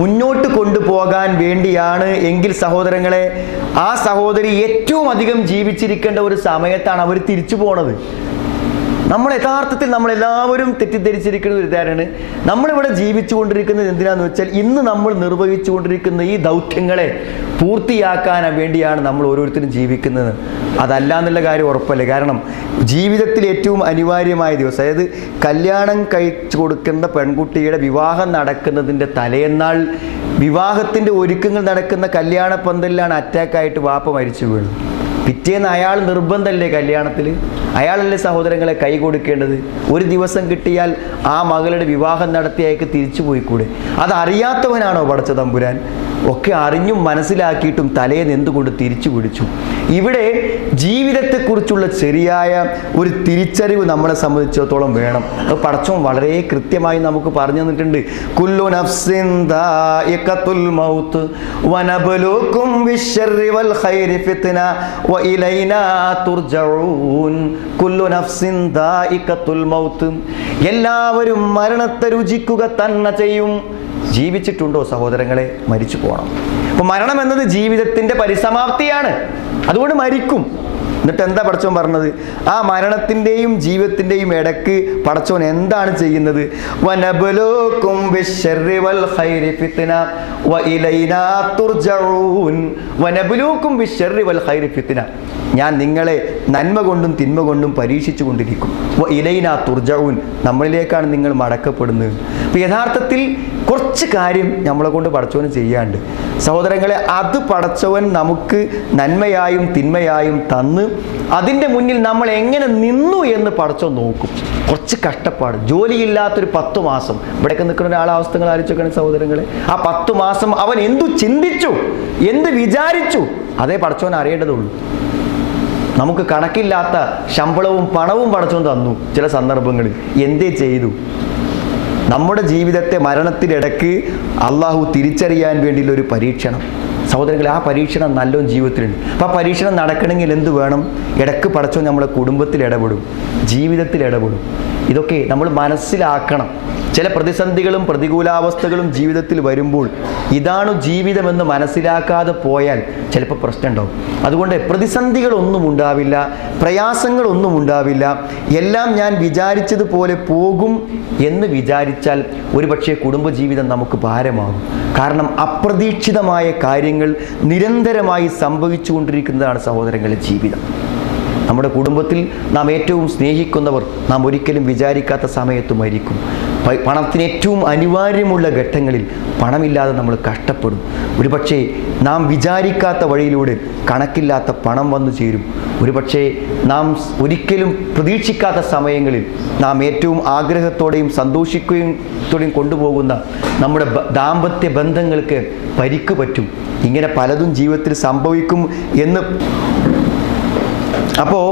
മുന്നോട്ട് കൊണ്ടുപോകാൻ വേണ്ടിയാണ് എങ്കിൽ സഹോദരങ്ങളെ, ആ സഹോദരി ഏറ്റവും അധികം ജീവിച്ചിരിക്കേണ്ട ഒരു സമയത്താണ് അവർ തിരിച്ചു പോണത്. യഥാർത്ഥത്തിൽ നമ്മളെല്ലാവരും തെറ്റിദ്ധരിച്ചിരിക്കുന്ന ഒരു ഇതാണ്, നമ്മളിവിടെ ജീവിച്ചു കൊണ്ടിരിക്കുന്നത് എന്തിനാന്ന് വെച്ചാൽ ഇന്ന് നമ്മൾ നിർവഹിച്ചു കൊണ്ടിരിക്കുന്ന ഈ ദൗത്യങ്ങളെ പൂർത്തിയാക്കാൻ വേണ്ടിയാണ് നമ്മൾ ഓരോരുത്തരും ജീവിക്കുന്നത്. അതല്ല എന്നുള്ള കാര്യം ഉറപ്പല്ലേ. കാരണം ജീവിതത്തിൽ ഏറ്റവും അനിവാര്യമായ ദിവസം, അതായത് കല്യാണം കഴിച്ചു കൊടുക്കുന്ന പെൺകുട്ടിയുടെ വിവാഹം നടക്കുന്നതിൻ്റെ തലേന്നാൾ വിവാഹത്തിൻ്റെ ഒരുക്കങ്ങൾ നടക്കുന്ന കല്യാണ പന്തലിലാണ് അറ്റാക്കായിട്ട് വാപ്പ മരിച്ചു വീണത്. പിറ്റേന്ന് അയാൾ നിർബന്ധമല്ലേ കല്യാണത്തിൽ? അയാളല്ലേ സഹോദരങ്ങളെ കൈ കൊടുക്കേണ്ടത്? ഒരു ദിവസം കിട്ടിയാൽ ആ മകളുടെ വിവാഹം നടത്തി അയാൾക്ക് തിരിച്ചു പോയിക്കൂടെ? അതറിയാത്തവനാണോ പടച്ച തമ്പുരാൻ? ഒക്കെ അറിഞ്ഞും മനസ്സിലാക്കിയിട്ടും തലേന്ന് എന്തുകൊണ്ട് തിരിച്ചു പിടിച്ചു? ഇവിടെ ജീവിതത്തെക്കുറിച്ചുള്ള ശരിയായ ഒരു തിരിച്ചറിവ് നമ്മളെ സംബന്ധിച്ചിടത്തോളം വേണം. അത് പടച്ചോൻ വളരെ കൃത്യമായി നമുക്ക് പറഞ്ഞു തന്നിട്ടുണ്ട്. കുല്ലു നഫ്സിൻ ദാഇഖത്തുൽ മൗത്ത് വനബ്ലൂകും ബിശ്ശർരി വൽ ഖൈരി ഫിത്ന വഇലൈനാ തുർജഊൻ. കുല്ലു നഫ്സിൻ ദാഇഖത്തുൽ മൗത്ത്, എല്ലാവരും മരണത്തെ രുചിക്കുക തന്നെ ചെയ്യും. ജീവിച്ചിട്ടുണ്ടോ സഹോദരങ്ങളെ? മരിച്ചു പോകണം. അപ്പോൾ മരണം എന്നത് ജീവിതത്തിൻ്റെ പരിസമാപ്തിയാണ്. അതുകൊണ്ട് മരിക്കും. എന്നിട്ട് എന്താ പടച്ചോൻ പറഞ്ഞത്? ആ മരണത്തിൻ്റെയും ജീവിതത്തിൻ്റെയും ഇടയ്ക്ക് പടച്ചോൻ എന്താണ് ചെയ്യുന്നത്? വനബ്ലൂകും ബിശ്ശർരി വൽ ഖൈരി ഫിത്ന വഇലൈനാ തുർജഊൻ. വനബ്ലൂകും ബിശ്ശർരി വൽ ഖൈരി ഫിത്ന, ഞാൻ നിങ്ങളെ നന്മ കൊണ്ടും തിന്മ കൊണ്ടും പരീക്ഷിച്ചു കൊണ്ടിരിക്കും. വഇലൈനാ തുർജഊൻ, നമ്മളിലേക്കാണ് നിങ്ങൾ മടക്കപ്പെടുന്നത്. അപ്പോൾ യഥാർത്ഥത്തിൽ കുറച്ച് കാര്യം നമ്മളെ കൊണ്ട് പടച്ചവന് ചെയ്യാണ്ട് സഹോദരങ്ങളെ. അത് പടച്ചവൻ നമുക്ക് നന്മയായും തിന്മയായും തന്ന് അതിൻ്റെ മുന്നിൽ നമ്മൾ എങ്ങനെ നിന്നു എന്ന് പടച്ചവൻ നോക്കും. കുറച്ച് കഷ്ടപ്പാട്, ജോലിയില്ലാത്തൊരു 10 മാസം ഇവിടെയൊക്കെ നിൽക്കുന്ന ഒരാളെ അവസ്ഥകൾ ആലോചിക്കണം സഹോദരങ്ങളെ. ആ 10 മാസം അവൻ എന്തു ചിന്തിച്ചു, എന്ത് വിചാരിച്ചു, അതേ പടച്ചവൻ അറിയേണ്ടതുള്ളൂ. നമുക്ക് കണക്കില്ലാത്ത ശമ്പളവും പണവും പടച്ചവൻ തന്നു. ചില സന്ദർഭങ്ങളിൽ എന്തേ ചെയ്തു? നമ്മുടെ ജീവിതത്തെ മരണത്തിനിടയ്ക്ക് അള്ളാഹു തിരിച്ചറിയാൻ വേണ്ടിയുള്ള ഒരു പരീക്ഷണം. സഹോദരങ്ങളെ, ആ പരീക്ഷണം നല്ലോണം ജീവിതത്തിലുണ്ട്. അപ്പോൾ ആ പരീക്ഷണം നടക്കണമെങ്കിൽ എന്ത് വേണം? ഇടയ്ക്ക് പടച്ചവൻ നമ്മുടെ കുടുംബത്തിൽ ഇടപെടും, ജീവിതത്തിൽ ഇടപെടും. ഇതൊക്കെ നമ്മൾ മനസ്സിലാക്കണം. ചില പ്രതിസന്ധികളും പ്രതികൂലാവസ്ഥകളും ജീവിതത്തിൽ വരുമ്പോൾ ഇതാണ് ജീവിതമെന്ന് മനസ്സിലാക്കാതെ പോയാൽ ചിലപ്പോൾ പ്രശ്നം ഉണ്ടാവും. അതുകൊണ്ട് പ്രതിസന്ധികളൊന്നും ഉണ്ടാവില്ല, പ്രയാസങ്ങളൊന്നും ഉണ്ടാവില്ല. എല്ലാം ഞാൻ വിചാരിച്ചതുപോലെ പോകും എന്ന് വിചാരിച്ചാൽ ഒരുപക്ഷെ കുടുംബജീവിതം നമുക്ക് ഭാരമാകും. കാരണം അപ്രതീക്ഷിതമായ കാര്യങ്ങൾ നിരന്തരമായി സംഭവിച്ചുകൊണ്ടിരിക്കുന്നതാണ് സഹോദരങ്ങളുടെ ജീവിതം. നമ്മുടെ കുടുംബത്തിൽ നാം ഏറ്റവും സ്നേഹിക്കുന്നവർ നാം ഒരിക്കലും വിചാരിക്കാത്ത സമയത്ത് മരിക്കും. പണത്തിന് ഏറ്റവും അനിവാര്യമുള്ള ഘട്ടങ്ങളിൽ പണമില്ലാതെ നമ്മൾ കഷ്ടപ്പെടും. ഒരുപക്ഷെ നാം വിചാരിക്കാത്ത വഴിയിലൂടെ കണക്കില്ലാത്ത പണം വന്നു ചേരും. ഒരുപക്ഷെ നാം ഒരിക്കലും പ്രതീക്ഷിക്കാത്ത സമയങ്ങളിൽ നാം ഏറ്റവും ആഗ്രഹത്തോടെയും സന്തോഷിക്കുകയും കൊണ്ടുപോകുന്ന നമ്മുടെ ദാമ്പത്യ ബന്ധങ്ങൾക്ക് പരിക്ക് പറ്റും. ഇങ്ങനെ പലതും ജീവിതത്തിൽ സംഭവിക്കും എന്ന്. അപ്പോൾ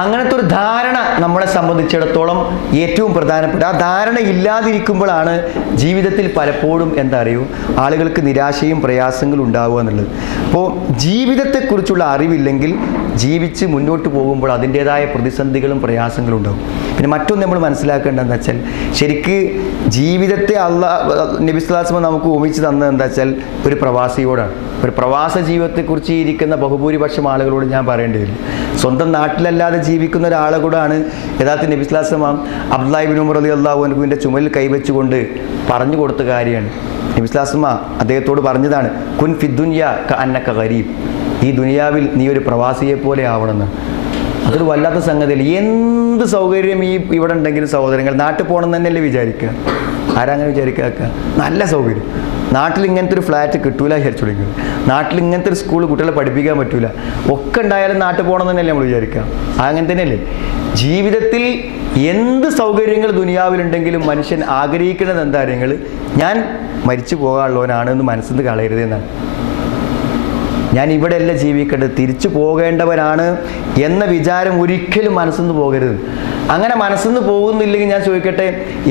അങ്ങനത്തെ ഒരു ധാരണ നമ്മളെ സംബന്ധിച്ചിടത്തോളം ഏറ്റവും പ്രധാനപ്പെട്ട, ആ ധാരണ ഇല്ലാതിരിക്കുമ്പോഴാണ് ജീവിതത്തിൽ പലപ്പോഴും എന്താ അറിയൂ ആളുകൾക്ക് നിരാശയും പ്രയാസങ്ങളും ഉണ്ടാവുക എന്നുള്ളത്. അപ്പോൾ ജീവിതത്തെക്കുറിച്ചുള്ള അറിവില്ലെങ്കിൽ ജീവിച്ച് മുന്നോട്ട് പോകുമ്പോൾ അതിൻ്റേതായ പ്രതിസന്ധികളും പ്രയാസങ്ങളും ഉണ്ടാവും. പിന്നെ മറ്റൊന്ന് നമ്മൾ മനസ്സിലാക്കേണ്ടതെന്ന് വെച്ചാൽ, ശരിക്ക് ജീവിതത്തെ നബി സ്വല്ലല്ലാഹു അലൈഹി വസല്ലം നമുക്ക് ഉപമിച്ച് തന്നത് എന്താ വെച്ചാൽ ഒരു പ്രവാസിയോടാണ്. ഒരു പ്രവാസ ജീവിതത്തെക്കുറിച്ച് ഇരിക്കുന്ന ബഹുഭൂരിപക്ഷം ആളുകളോട് ഞാൻ പറയേണ്ടി വരും. സ്വന്തം നാട്ടിലല്ലാതെ ജീവിക്കുന്ന ഒരാളെ കൂടാണ് യഥാർത്ഥ നബി സ്വല്ലല്ലാഹു അലൈഹി വസല്ലം അബ്ദുല്ലാഹി ഇബ്നു ഉമർ റളിയല്ലാഹു അൻഹുവിൻ്റെ ചുമലിൽ കൈവച്ചുകൊണ്ട് പറഞ്ഞു കൊടുത്ത കാര്യമാണ്. നബി സ്വല്ലല്ലാഹു അലൈഹി വസല്ലം അദ്ദേഹത്തോട് പറഞ്ഞതാണ്, കുൻ ഫിദ്ദുനിയ കഅന്നക ഗരീബ്, ഈ ദുനിയാവിൽ നീ ഒരു പ്രവാസിയെ പോലെ ആവണമെന്ന്. അതൊരു വല്ലാത്ത സംഗതിയല്ല. എന്ത് സൗകര്യം ഇവിടെ ഉണ്ടെങ്കിലും സഹോദരങ്ങൾ നാട്ടിൽ പോകണം തന്നെയല്ലേ വിചാരിക്കുക? ആരങ്ങനെ വിചാരിക്കുക? നല്ല സൗകര്യം. നാട്ടിൽ ഇങ്ങനത്തെ ഒരു ഫ്ലാറ്റ് കിട്ടൂല വിചാരിച്ചു തുടങ്ങി. നാട്ടിൽ ഇങ്ങനത്തെ ഒരു സ്കൂൾ കുട്ടികളെ പഠിപ്പിക്കാൻ പറ്റൂല. ഒക്കെ ഉണ്ടായാലും നാട്ടിൽ പോകണം തന്നെയല്ലേ നമ്മൾ വിചാരിക്കുക? അങ്ങനെ തന്നെയല്ലേ ജീവിതത്തിൽ എന്ത് സൗകര്യങ്ങൾ ദുനിയാവിലുണ്ടെങ്കിലും മനുഷ്യൻ ആഗ്രഹിക്കുന്നത് എന്താ കാര്യങ്ങൾ? ഞാൻ മരിച്ചു പോകാനുള്ളവനാണ് എന്ന് മനസ്സിൽ നിന്ന് കളയരുതെന്നാണ്. ഞാൻ ഇവിടെയല്ല ജീവിക്കേണ്ടത്, തിരിച്ചു പോകേണ്ടവനാണ് എന്ന വിചാരം ഒരിക്കലും മനസ്സിൽ നിന്ന് പോകരുത്. അങ്ങനെ മനസ്സിൽ നിന്ന് പോകുന്നില്ലെങ്കിൽ ഞാൻ ചോദിക്കട്ടെ,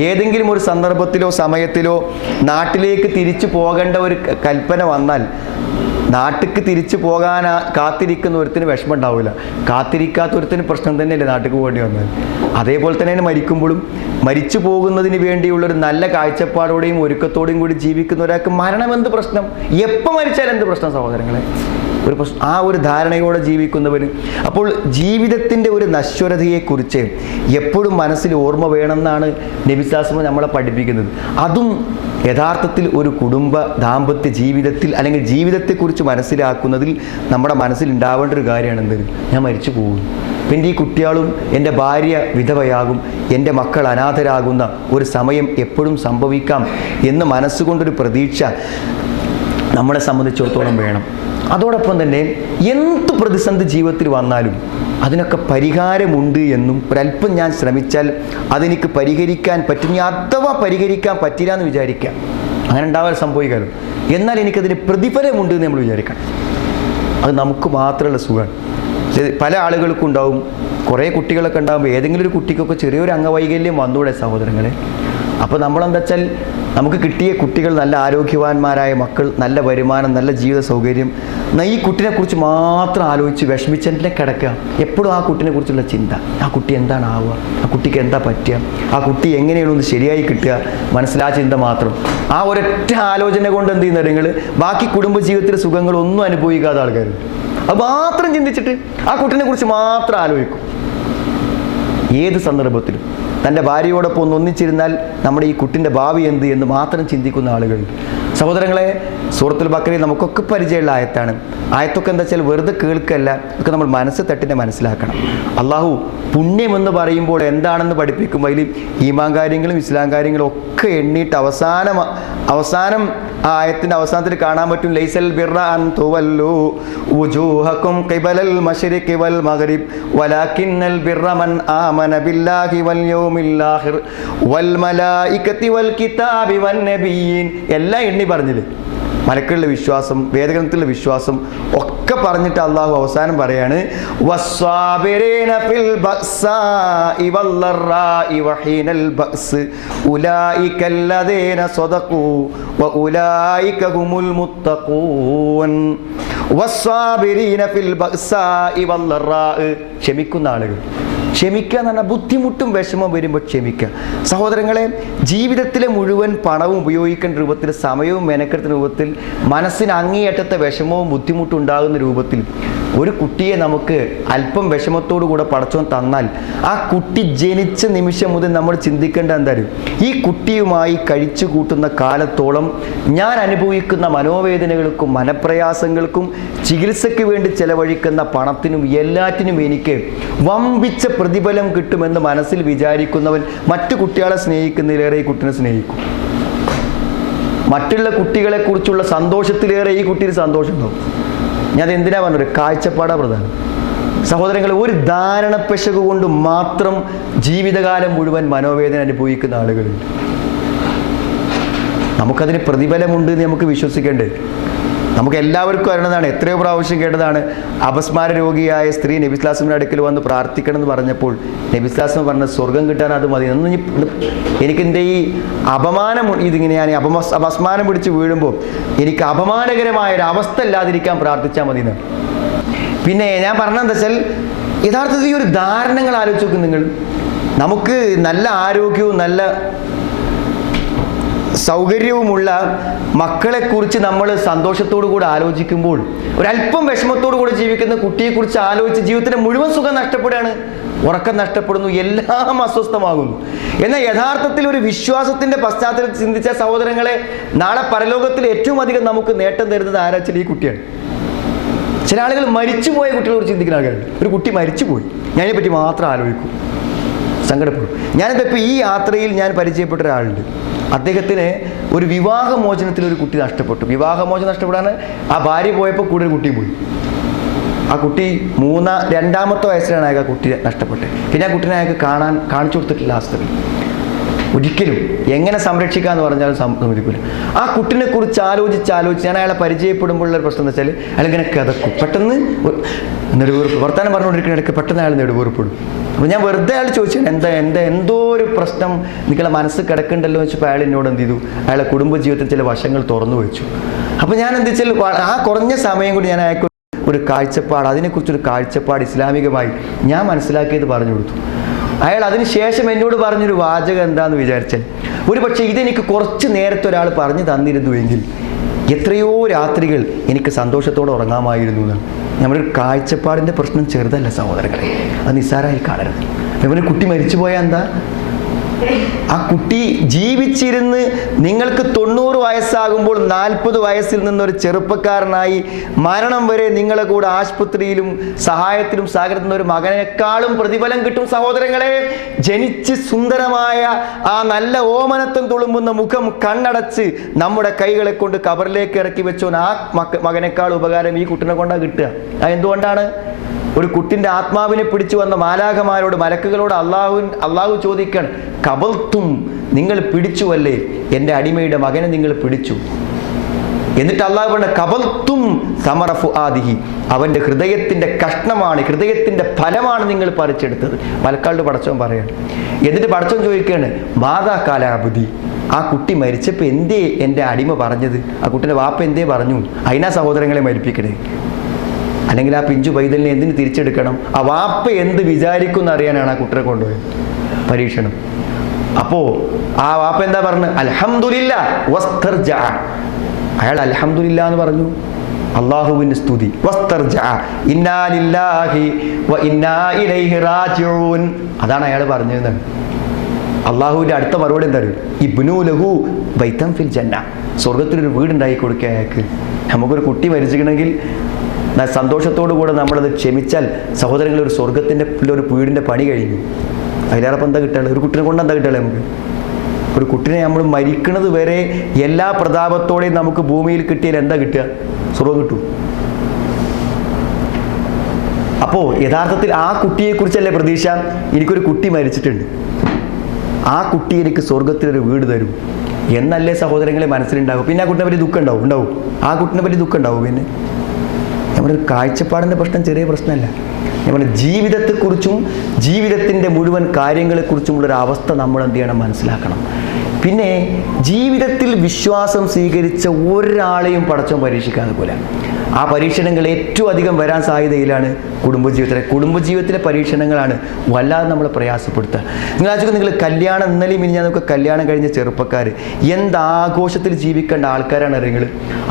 ഏതെങ്കിലും ഒരു സന്ദർഭത്തിലോ സമയത്തിലോ നാട്ടിലേക്ക് തിരിച്ചു പോകേണ്ട ഒരു കൽപ്പന വന്നാൽ നാട്ടിലേക്ക് തിരിച്ചു പോകാൻ കാത്തിരിക്കുന്ന ഒരുത്തിന് വിഷമം ഉണ്ടാവില്ല. കാത്തിരിക്കാത്ത ഒരുത്തിന് പ്രശ്നം തന്നെയല്ലേ നാട്ടിലേക്ക് പോകേണ്ടി വന്നത്. അതേപോലെ തന്നെയാണ് മരിക്കുമ്പോഴും. മരിച്ചു പോകുന്നതിന് വേണ്ടിയുള്ളൊരു നല്ല കാഴ്ചപ്പാടോടെയും ഒരുക്കത്തോടെയും കൂടി ജീവിക്കുന്ന ഒരാൾക്ക് മരണം എന്ത് പ്രശ്നം? എപ്പോൾ മരിച്ചാൽ എന്ത് പ്രശ്നം സഹോദരങ്ങളെ? ആ ഒരു ധാരണയോടെ ജീവിക്കുന്നവന്. അപ്പോൾ ജീവിതത്തിൻ്റെ ഒരു നശ്വരതയെക്കുറിച്ച് എപ്പോഴും മനസ്സിൽ ഓർമ്മ വേണമെന്നാണ് നബി സ്വല്ലല്ലാഹു അലൈഹി വസല്ലം നമ്മളെ പഠിപ്പിക്കുന്നത്. അതും യഥാർത്ഥത്തിൽ ഒരു കുടുംബ ദാമ്പത്യ ജീവിതത്തിൽ അല്ലെങ്കിൽ ജീവിതത്തെക്കുറിച്ച് മനസ്സിലാക്കുന്നതിൽ നമ്മുടെ മനസ്സിൽ ഉണ്ടാവേണ്ട ഒരു കാര്യമാണ് എന്ത്? ഞാൻ മരിച്ചു പോകും, എൻ്റെ ഈ കുട്ടികളും എൻ്റെ ഭാര്യ വിധവയാകും, എൻ്റെ മക്കൾ അനാഥരാകുന്ന ഒരു സമയം എപ്പോഴും സംഭവിക്കാം എന്ന് മനസ്സുകൊണ്ടൊരു പ്രതീക്ഷ നമ്മളെ സംബന്ധിച്ചിടത്തോളം വേണം. അതോടൊപ്പം തന്നെ എന്ത് പ്രതിസന്ധി ജീവിതത്തിൽ വന്നാലും അതിനൊക്കെ പരിഹാരമുണ്ട് എന്നും ഒരല്പം ഞാൻ ശ്രമിച്ചാൽ അതെനിക്ക് പരിഹരിക്കാൻ പറ്റും. അഥവാ പരിഹരിക്കാൻ പറ്റില്ല എന്ന് വിചാരിക്കാം, അങ്ങനെ ഉണ്ടാവാൻ സംഭവിക്കാമല്ലോ. എന്നാൽ എനിക്കതിന് പ്രതിഫലമുണ്ട് എന്ന് നമ്മൾ വിചാരിക്കണം. അത് നമുക്ക് മാത്രമുള്ള സുഖമാണ്. പല ആളുകൾക്കും ഉണ്ടാവും, കുറേ കുട്ടികളൊക്കെ ഉണ്ടാകുമ്പോൾ ഏതെങ്കിലും ഒരു കുട്ടിക്കൊക്കെ ചെറിയൊരു അംഗവൈകല്യം വന്നൂടെ സഹോദരങ്ങളെ. അപ്പോൾ നമ്മളെന്താ വെച്ചാൽ നമുക്ക് കിട്ടിയ കുട്ടികൾ നല്ല ആരോഗ്യവാന്മാരായ മക്കൾ, നല്ല വരുമാനം, നല്ല ജീവിത സൗകര്യം, ഈ കുട്ടിനെക്കുറിച്ച് മാത്രം ആലോചിച്ച് വിഷമിച്ചതിൻ്റെ കിടക്കുക. എപ്പോഴും ആ കുട്ടിനെക്കുറിച്ചുള്ള ചിന്ത, ആ കുട്ടി എന്താണ് ആവുക, ആ കുട്ടിക്ക് എന്താ പറ്റുക, ആ കുട്ടി എങ്ങനെയാണൊന്ന് ശരിയായി കിട്ടുക, മനസ്സിലാ ചിന്ത മാത്രം. ആ ഒരൊറ്റ ആലോചന കൊണ്ട് എന്ത് ചെയ്യുന്നത് നിങ്ങൾ ബാക്കി കുടുംബജീവിതത്തിലെ സുഖങ്ങളൊന്നും അനുഭവിക്കാത്ത ആൾക്കാരുണ്ട്. അത് മാത്രം ചിന്തിച്ചിട്ട് ആ കുട്ടിനെ കുറിച്ച് മാത്രം ആലോചിക്കും. ഏത് സന്ദർഭത്തിലും തൻ്റെ ഭാര്യയോടൊപ്പം ഒന്നിച്ചിരുന്നാൽ നമ്മുടെ ഈ കുട്ടിൻ്റെ ഭാവി എന്ത് എന്ന് മാത്രം ചിന്തിക്കുന്ന ആളുകളുണ്ട്. സഹോദരങ്ങളെ, സൂറത്തുൽ ബഖറയിൽ നമുക്കൊക്കെ പരിചയമുള്ള ആയത്താണ്. ആയത്തൊക്കെ എന്താ വെച്ചാൽ വെറുതെ കേൾക്കല്ല, ഒക്കെ നമ്മൾ മനസ്സ് തട്ടിനെ മനസ്സിലാക്കണം. അള്ളാഹു പുണ്യമെന്ന് പറയുമ്പോൾ എന്താണെന്ന് പഠിപ്പിക്കുമ്പോൾ അതിൽ ഈമാൻ കാര്യങ്ങളും ഇസ്ലാം കാര്യങ്ങളും ഒക്കെ എണ്ണിയിട്ട് അവസാനം ആ ആയത്തിൻ്റെ അവസാനത്തിൽ കാണാൻ പറ്റും, ലൈസൽ ബിർറ അൻ തുവല്ലു വുജൂഹകും ഖിബലൽ മശ്രിഖി വൽ മഗ്രിബ് വലാകിന്നൽ ബിർറ മൻ ആമന ബില്ലാഹി വൽ യൗമിൽ ആഖിർ വൽ മലായികതി വൽ കിതാബി വൻ നബിയ്യീൻ. എല്ലാം എണ്ണി പറഞ്ഞില്ലേ, മലക്കുകളിലെ വിശ്വാസം, വേദഗ്രന്ഥത്തിലെ വിശ്വാസം ഒക്കെ പറഞ്ഞിട്ട് അള്ളാഹു അവസാനം പറയാണ്, വസ്സാബിരീന ഫിൽ ബഅ്സാഇ വല്ലറാഇ വഹീനൽ ബഅ്സ് ഉലൈകല്ലദീന സദഖൂ വഉലൈക ഹുമുൽ മുത്തഖൂൻ. വസ്സാബിരീന ഫിൽ ബഅ്സാഇ വല്ലറാഇ, ക്ഷമിക്കുന്ന ആളുകൾ. ക്ഷമിക്കുക എന്ന് പറഞ്ഞാൽ ബുദ്ധിമുട്ടും വിഷമം വരുമ്പോൾ ക്ഷമിക്കുക. സഹോദരങ്ങളെ, ജീവിതത്തിലെ മുഴുവൻ പണവും ഉപയോഗിക്കേണ്ട രൂപത്തിൽ, സമയവും മെനക്കെടുത്ത രൂപത്തിൽ, മനസ്സിന് അങ്ങേയറ്റത്തെ വിഷമവും ബുദ്ധിമുട്ടും ഉണ്ടാകുന്ന രൂപത്തിൽ ഒരു കുട്ടിയെ നമുക്ക് അല്പം വിഷമത്തോടു കൂടെ പടച്ചോൻ തന്നാൽ ആ കുട്ടി ജനിച്ച നിമിഷം മുതൽ നമ്മൾ ചിന്തിക്കേണ്ട എന്തായാലും ഈ കുട്ടിയുമായി കഴിച്ചു കൂട്ടുന്ന കാലത്തോളം ഞാൻ അനുഭവിക്കുന്ന മനോവേദനകൾക്കും മനപ്രയാസങ്ങൾക്കും ചികിത്സയ്ക്ക് വേണ്ടി ചെലവഴിക്കുന്ന പണത്തിനും എല്ലാറ്റിനും എനിക്ക് വമ്പിച്ച പ്രതിഫലം കിട്ടുമെന്ന് മനസ്സിൽ വിചാരിക്കുന്നവൻ മറ്റു കുട്ടികളെ സ്നേഹിക്കുന്നതിലേറെ ഈ കുട്ടിനെ സ്നേഹിക്കും. മറ്റുള്ള കുട്ടികളെ കുറിച്ചുള്ള സന്തോഷത്തിലേറെ ഈ കുട്ടിയിൽ സന്തോഷം ഉണ്ടാവും. ഞാൻ എന്തിനാ പറഞ്ഞത്, കാഴ്ചപ്പാടാ പ്രധാനം. സഹോദരങ്ങളെ, ഒരു ധാരണപ്പെശക് കൊണ്ട് മാത്രം ജീവിതകാലം മുഴുവൻ മനോവേദന അനുഭവിക്കുന്ന ആളുകളുണ്ട്. നമുക്കതിന് പ്രതിഫലമുണ്ട് എന്ന് നമുക്ക് വിശ്വസിക്കേണ്ടേ. നമുക്ക് എല്ലാവർക്കും അറിയണതാണ്, എത്രയോ പ്രാവശ്യം കേട്ടതാണ്, അപസ്മാര രോഗിയായ സ്ത്രീ നബി സ്വല്ലല്ലാഹു അടുക്കൽ വന്ന് പ്രാർത്ഥിക്കണം എന്ന് പറഞ്ഞപ്പോൾ നബി സ്വല്ലല്ലാഹു അലൈഹി പറഞ്ഞ സ്വർഗം കിട്ടാൻ അത് മതി. എനിക്കെൻ്റെ ഈ അപമാനം, ഇതിങ്ങനെ ഞാൻ അപസ്മാനം പിടിച്ച് വീഴുമ്പോൾ എനിക്ക് അപമാനകരമായൊരു അവസ്ഥ ഇല്ലാതിരിക്കാൻ പ്രാർത്ഥിച്ചാൽ മതി എന്ന്. പിന്നെ ഞാൻ പറഞ്ഞതെന്താ വെച്ചാൽ, യഥാർത്ഥത്തിൽ ഈ ഒരു ധാരണങ്ങൾ ആലോചിച്ച് നോക്കും നിങ്ങൾ. നമുക്ക് നല്ല ആരോഗ്യവും നല്ല സൗകര്യവുമുള്ള മക്കളെക്കുറിച്ച് നമ്മൾ സന്തോഷത്തോടു കൂടി ആലോചിക്കുമ്പോൾ ഒരല്പം വിഷമത്തോടു കൂടി ജീവിക്കുന്ന കുട്ടിയെക്കുറിച്ച് ആലോചിച്ച് ജീവിതത്തിൻ്റെ മുഴുവൻ സുഖം നഷ്ടപ്പെടുകയാണ്, ഉറക്കം നഷ്ടപ്പെടുന്നു, എല്ലാം അസ്വസ്ഥമാകുന്നു. എന്നാൽ യഥാർത്ഥത്തിൽ ഒരു വിശ്വാസത്തിൻ്റെ പശ്ചാത്തലത്തിൽ ചിന്തിച്ച സഹോദരങ്ങളെ, നാളെ പരലോകത്തിൽ ഏറ്റവും അധികം നമുക്ക് നേട്ടം തരുന്നത് ആരാച്ചാൽ ഈ കുട്ടിയാണ്. ചില ആളുകൾ മരിച്ചുപോയ കുട്ടികളെക്കുറിച്ച് ചിന്തിക്കുന്ന ആളുകളുണ്ട്. ഒരു കുട്ടി മരിച്ചുപോയി, ഞാനതിനെപ്പറ്റി മാത്രം ആലോചിക്കും, സങ്കടപ്പെടും. ഞാനിപ്പോൾ ഈ യാത്രയിൽ ഞാൻ പരിചയപ്പെട്ട ഒരാളുണ്ട്. അദ്ദേഹത്തിന് ഒരു വിവാഹമോചനത്തിൽ ഒരു കുട്ടി നഷ്ടപ്പെട്ടു. വിവാഹമോചനം നഷ്ടപ്പെടാൻ ആ ഭാര്യ പോയപ്പോൾ കൂടെ ഒരു കുട്ടിയും പോയി. ആ കുട്ടി രണ്ടാമത്തെ വയസ്സിലാണ് അയാൾക്ക് ആ കുട്ടിയെ നഷ്ടപ്പെട്ടത്. പിന്നെ ആ കുട്ടീനെ അയാൾക്ക് കാണിച്ചു കൊടുത്തിട്ടില്ല ആസ്തവി. ഒരിക്കലും എങ്ങനെ സംരക്ഷിക്കാമെന്ന് പറഞ്ഞാലും സമ്മതിക്കില്ല. ആ കുട്ടിനെ കുറിച്ച് ആലോചിച്ച് ഞാൻ അയാളെ പരിചയപ്പെടുമ്പോഴുള്ള ഒരു പ്രശ്നം എന്ന് വെച്ചാൽ അയാളിങ്ങനെ കിതക്കും, പെട്ടെന്ന് നെടുവീർപ്പ്, വർത്താനം പറഞ്ഞുകൊണ്ടിരിക്കുന്ന ഇടയ്ക്ക് പെട്ടെന്ന് അയാൾ നെടുവീർപ്പെടും. അപ്പോൾ ഞാൻ വെറുതെ അയാൾ ചോദിച്ചു, എന്തോ ഒരു പ്രശ്നം നിങ്ങളെ മനസ്സ് കിടക്കുന്നുണ്ടല്ലോ എന്ന് വെച്ചപ്പോൾ അയാൾ എന്നോട് എന്ത് ചെയ്തു, അയാളെ കുടുംബജീവിതത്തിൽ ചില വശങ്ങൾ തുറന്നു വെച്ചു. അപ്പോൾ ഞാൻ എന്ത് വെച്ചാൽ ആ കുറഞ്ഞ സമയം കൊണ്ട് ഞാൻ അയാൾക്ക് ഒരു കാഴ്ചപ്പാട്, അതിനെക്കുറിച്ചൊരു കാഴ്ചപ്പാട് ഇസ്ലാമികമായി ഞാൻ മനസ്സിലാക്കിയത് പറഞ്ഞു കൊടുത്തു. അയാൾ അതിനുശേഷം എന്നോട് പറഞ്ഞൊരു വാചകം എന്താണെന്ന് വിചാരിച്ചാൽ, ഒരു പക്ഷേ ഇതെനിക്ക് കുറച്ച് നേരത്തെ ഒരാൾ പറഞ്ഞു തന്നിരുന്നുവെങ്കിൽ എത്രയോ രാത്രികൾ എനിക്ക് സന്തോഷത്തോടെ ഉറങ്ങാമായിരുന്നു എന്നാണ്. നമ്മുടെ ഒരു കാഴ്ചപ്പാടിൻ്റെ പ്രശ്നം ചെറുതല്ല സഹോദരങ്ങളെ, അത് നിസ്സാരമായി കാണരുത്. ഇവന് കുട്ടി മരിച്ചു പോയാൽ എന്താ, ആ കുട്ടി ജീവിച്ചിരുന്ന് നിങ്ങൾക്ക് 90 വയസ്സാകുമ്പോൾ 40 വയസ്സിൽ നിന്നൊരു ചെറുപ്പക്കാരനായി മരണം വരെ നിങ്ങളെ കൂടെ ആശുപത്രിയിലും സഹായത്തിലും സഹകരണത്തിനും ഒരു മകനേക്കാളും പ്രതിഫലം കിട്ടും സഹോദരങ്ങളെ. ജനിച്ച് സുന്ദരമായ ആ നല്ല ഓമനത്വം തുളുമ്പുന്ന മുഖം കണ്ണടച്ച് നമ്മുടെ കൈകളെ കൊണ്ട് കബറിലേക്ക് ഇറക്കി വെച്ചോൻ ആ മകനേക്കാൾ ഉപകാരം ഈ കുട്ടിനെ കൊണ്ടാണ് കിട്ടുക. എന്തുകൊണ്ടാണ്? ഒരു കുട്ടിൻ്റെ ആത്മാവിനെ പിടിച്ചു വന്ന മാലാഖമാരോട്, മലക്കുകളോട് അള്ളാഹു ചോദിക്കണം, കബൽത്തും, നിങ്ങൾ പിടിച്ചുവല്ലേ എൻ്റെ അടിമയുടെ മകനെ നിങ്ങൾ പിടിച്ചു. എന്നിട്ട് അള്ളാഹു പറഞ്ഞ കബൽത്തും സമറ ഫുആദിഹി, അവൻ്റെ ഹൃദയത്തിൻ്റെ കഷ്ണമാണ്, ഹൃദയത്തിൻ്റെ ഫലമാണ് നിങ്ങൾ പറിച്ചെടുത്തത്. മലക്കാളുടെ പടച്ചവൻ പറയാണ്. എന്നിട്ട് പടച്ചവൻ ചോദിക്കുകയാണ്, മാതാ കാലാബുദ്ധി, ആ കുട്ടി മരിച്ചപ്പോൾ എന്തേ എൻ്റെ അടിമ പറഞ്ഞത്? ആ കുട്ടിയുടെ വാപ്പ എന്തേ പറഞ്ഞു? അതിനാ സഹോദരങ്ങളെ മരിപ്പിക്കണേ. അല്ലെങ്കിൽ ആ പിഞ്ചു പൈതലിനെ എന്തിന് തിരിച്ചെടുക്കണം? ആ വാപ്പ എന്ത് വിചാരിക്കും എന്നറിയാനാണ് ആ കുട്ടിയെ കൊണ്ടുപോയത് പരീക്ഷണം. അപ്പോൾ ആ വാപ്പ എന്താ പറഞ്ഞത്? അൽഹംദുലില്ലാ വസ്തർജഅ. അയാൾ അൽഹംദുലില്ലാ എന്ന് പറഞ്ഞു, അള്ളാഹുവിൻ്റെ സ്തുതി. വസ്തർജഅ ഇന്നാ ലില്ലാഹി വ ഇന്നാ ഇലൈഹി റാജിഊൻ, അതാണ് അയാൾ പറഞ്ഞതെന്നാണ്. അള്ളാഹുവിൻ്റെ അടുത്ത മറുപടി എന്താ അറിയും? ഇബ്നു ലഹു ബൈതൻ ഫിൽ ജന്ന, സ്വർഗത്തിലൊരു വീടുണ്ടാക്കി കൊടുക്കുക അയാൾക്ക്. നമുക്കൊരു കുട്ടി മരിച്ചിട്ടുണ്ടെങ്കിൽ സന്തോഷത്തോടു കൂടെ നമ്മളത് ക്ഷമിച്ചാൽ സഹോദരങ്ങൾ, ഒരു സ്വർഗത്തിൻ്റെ ഒരു വീടിൻ്റെ പണി കഴിഞ്ഞു. അതിലേറെ എന്താ കിട്ടുക? ഒരു കുട്ടിനെ കൊണ്ട് എന്താ കിട്ടുക? നമുക്ക് ഒരു കുട്ടിനെ നമ്മൾ മരിക്കുന്നത് വരെ എല്ലാ പ്രതാപത്തോടെയും നമുക്ക് ഭൂമിയിൽ കിട്ടിയാൽ എന്താ കിട്ടുക? സ്വർഗം കിട്ടും. അപ്പോൾ യഥാർത്ഥത്തിൽ ആ കുട്ടിയെക്കുറിച്ചല്ലേ പ്രതീക്ഷ? എനിക്കൊരു കുട്ടി മരിച്ചിട്ടുണ്ട്, ആ കുട്ടി എനിക്ക് സ്വർഗത്തിലൊരു വീട് തരും എന്നല്ലേ സഹോദരങ്ങളെ മനസ്സിലുണ്ടാവും. പിന്നെ ആ കുട്ടിനെ പറ്റി ദുഃഖം ഉണ്ടാവും. ആ കുട്ടിനെ പറ്റി ദുഃഖം ഉണ്ടാവും. പിന്നെ നമ്മുടെ ഒരു കാഴ്ചപ്പാടിൻ്റെ പ്രശ്നം ചെറിയ പ്രശ്നമല്ല. നമ്മുടെ ജീവിതത്തെക്കുറിച്ചും ജീവിതത്തിൻ്റെ മുഴുവൻ കാര്യങ്ങളെക്കുറിച്ചുമുള്ളൊരു അവസ്ഥ നമ്മൾ എന്ത് ചെയ്യണം? മനസ്സിലാക്കണം. പിന്നെ ജീവിതത്തിൽ വിശ്വാസം സ്വീകരിച്ച ഒരാളെയും പടച്ചവൻ പരീക്ഷിക്കാതെ പോലെ. ആ പരീക്ഷണങ്ങൾ ഏറ്റവും അധികം വരാൻ സാധ്യതയിലാണ് കുടുംബജീവിതത്തിലെ പരീക്ഷണങ്ങളാണ് വല്ലാതെ നമ്മളെ പ്രയാസപ്പെടുത്തുക. നിങ്ങൾ കല്യാണം, ഇന്നലെയും മിനിഞ്ഞാന്നൊക്കെ കല്യാണം കഴിഞ്ഞ ചെറുപ്പക്കാർ എന്താഘോഷത്തിൽ ജീവിക്കേണ്ട ആൾക്കാരാണ് അറിയുന്നത്.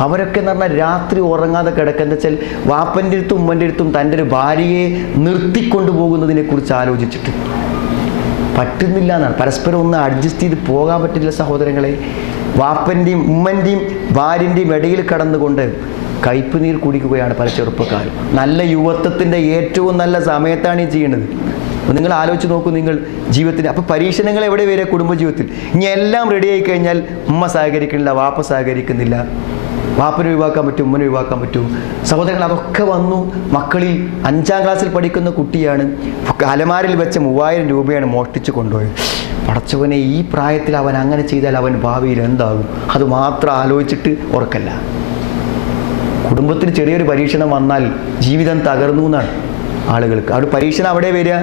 അവരൊക്കെ എന്ന് പറഞ്ഞാൽ രാത്രി ഉറങ്ങാതെ കിടക്കുന്ന വെച്ചാൽ വാപ്പൻ്റെ അടുത്തും ഉമ്മൻ്റെ അടുത്തും തൻ്റെ ഒരു ഭാര്യയെ നിർത്തിക്കൊണ്ടു പോകുന്നതിനെ കുറിച്ച് ആലോചിച്ചിട്ട് പറ്റുന്നില്ല എന്നാണ്. പരസ്പരം ഒന്ന് അഡ്ജസ്റ്റ് ചെയ്ത് പോകാൻ പറ്റില്ല സഹോദരങ്ങളെ. വാപ്പൻ്റെയും ഉമ്മൻ്റെയും ഭാര്യൻ്റെയും ഇടയിൽ കടന്നുകൊണ്ട് കയ്പ് നീർ കുടിക്കുകയാണ് പല ചെറുപ്പക്കാരും. നല്ല യുവത്വത്തിൻ്റെ ഏറ്റവും നല്ല സമയത്താണ് ഈ ചെയ്യുന്നത്. അപ്പോൾ നിങ്ങൾ ആലോചിച്ച് നോക്കൂ, നിങ്ങൾ ജീവിതത്തിൽ. അപ്പോൾ പരീക്ഷണങ്ങൾ എവിടെ വരിക? കുടുംബജീവിതത്തിൽ. ഇനി എല്ലാം റെഡി ആയി കഴിഞ്ഞാൽ ഉമ്മ സഹകരിക്കുന്നില്ല, വാപ്പ സഹകരിക്കുന്നില്ല. വാപ്പനെ ഒഴിവാക്കാൻ പറ്റും, ഉമ്മനെ ഒഴിവാക്കാൻ പറ്റും. സഹോദരങ്ങൾ, അതൊക്കെ വന്നു. മക്കളിൽ 5ാം ക്ലാസ്സിൽ പഠിക്കുന്ന കുട്ടിയാണ് അലമാരിൽ വെച്ച 3000 രൂപയാണ് മോഷ്ടിച്ച് കൊണ്ടുപോയത്. പടച്ചവനെ, ഈ പ്രായത്തിൽ അവൻ അങ്ങനെ ചെയ്താൽ അവൻ ഭാവിയിൽ എന്താകും? അത് മാത്രം ആലോചിച്ചിട്ട് ഉറക്കല്ല. കുടുംബത്തിൽ ചെറിയൊരു പരീക്ഷണം വന്നാൽ ജീവിതം തകർന്നു എന്നാണ് ആളുകൾക്ക്. ആ ഒരു പരീക്ഷണം അവിടെ വരിക.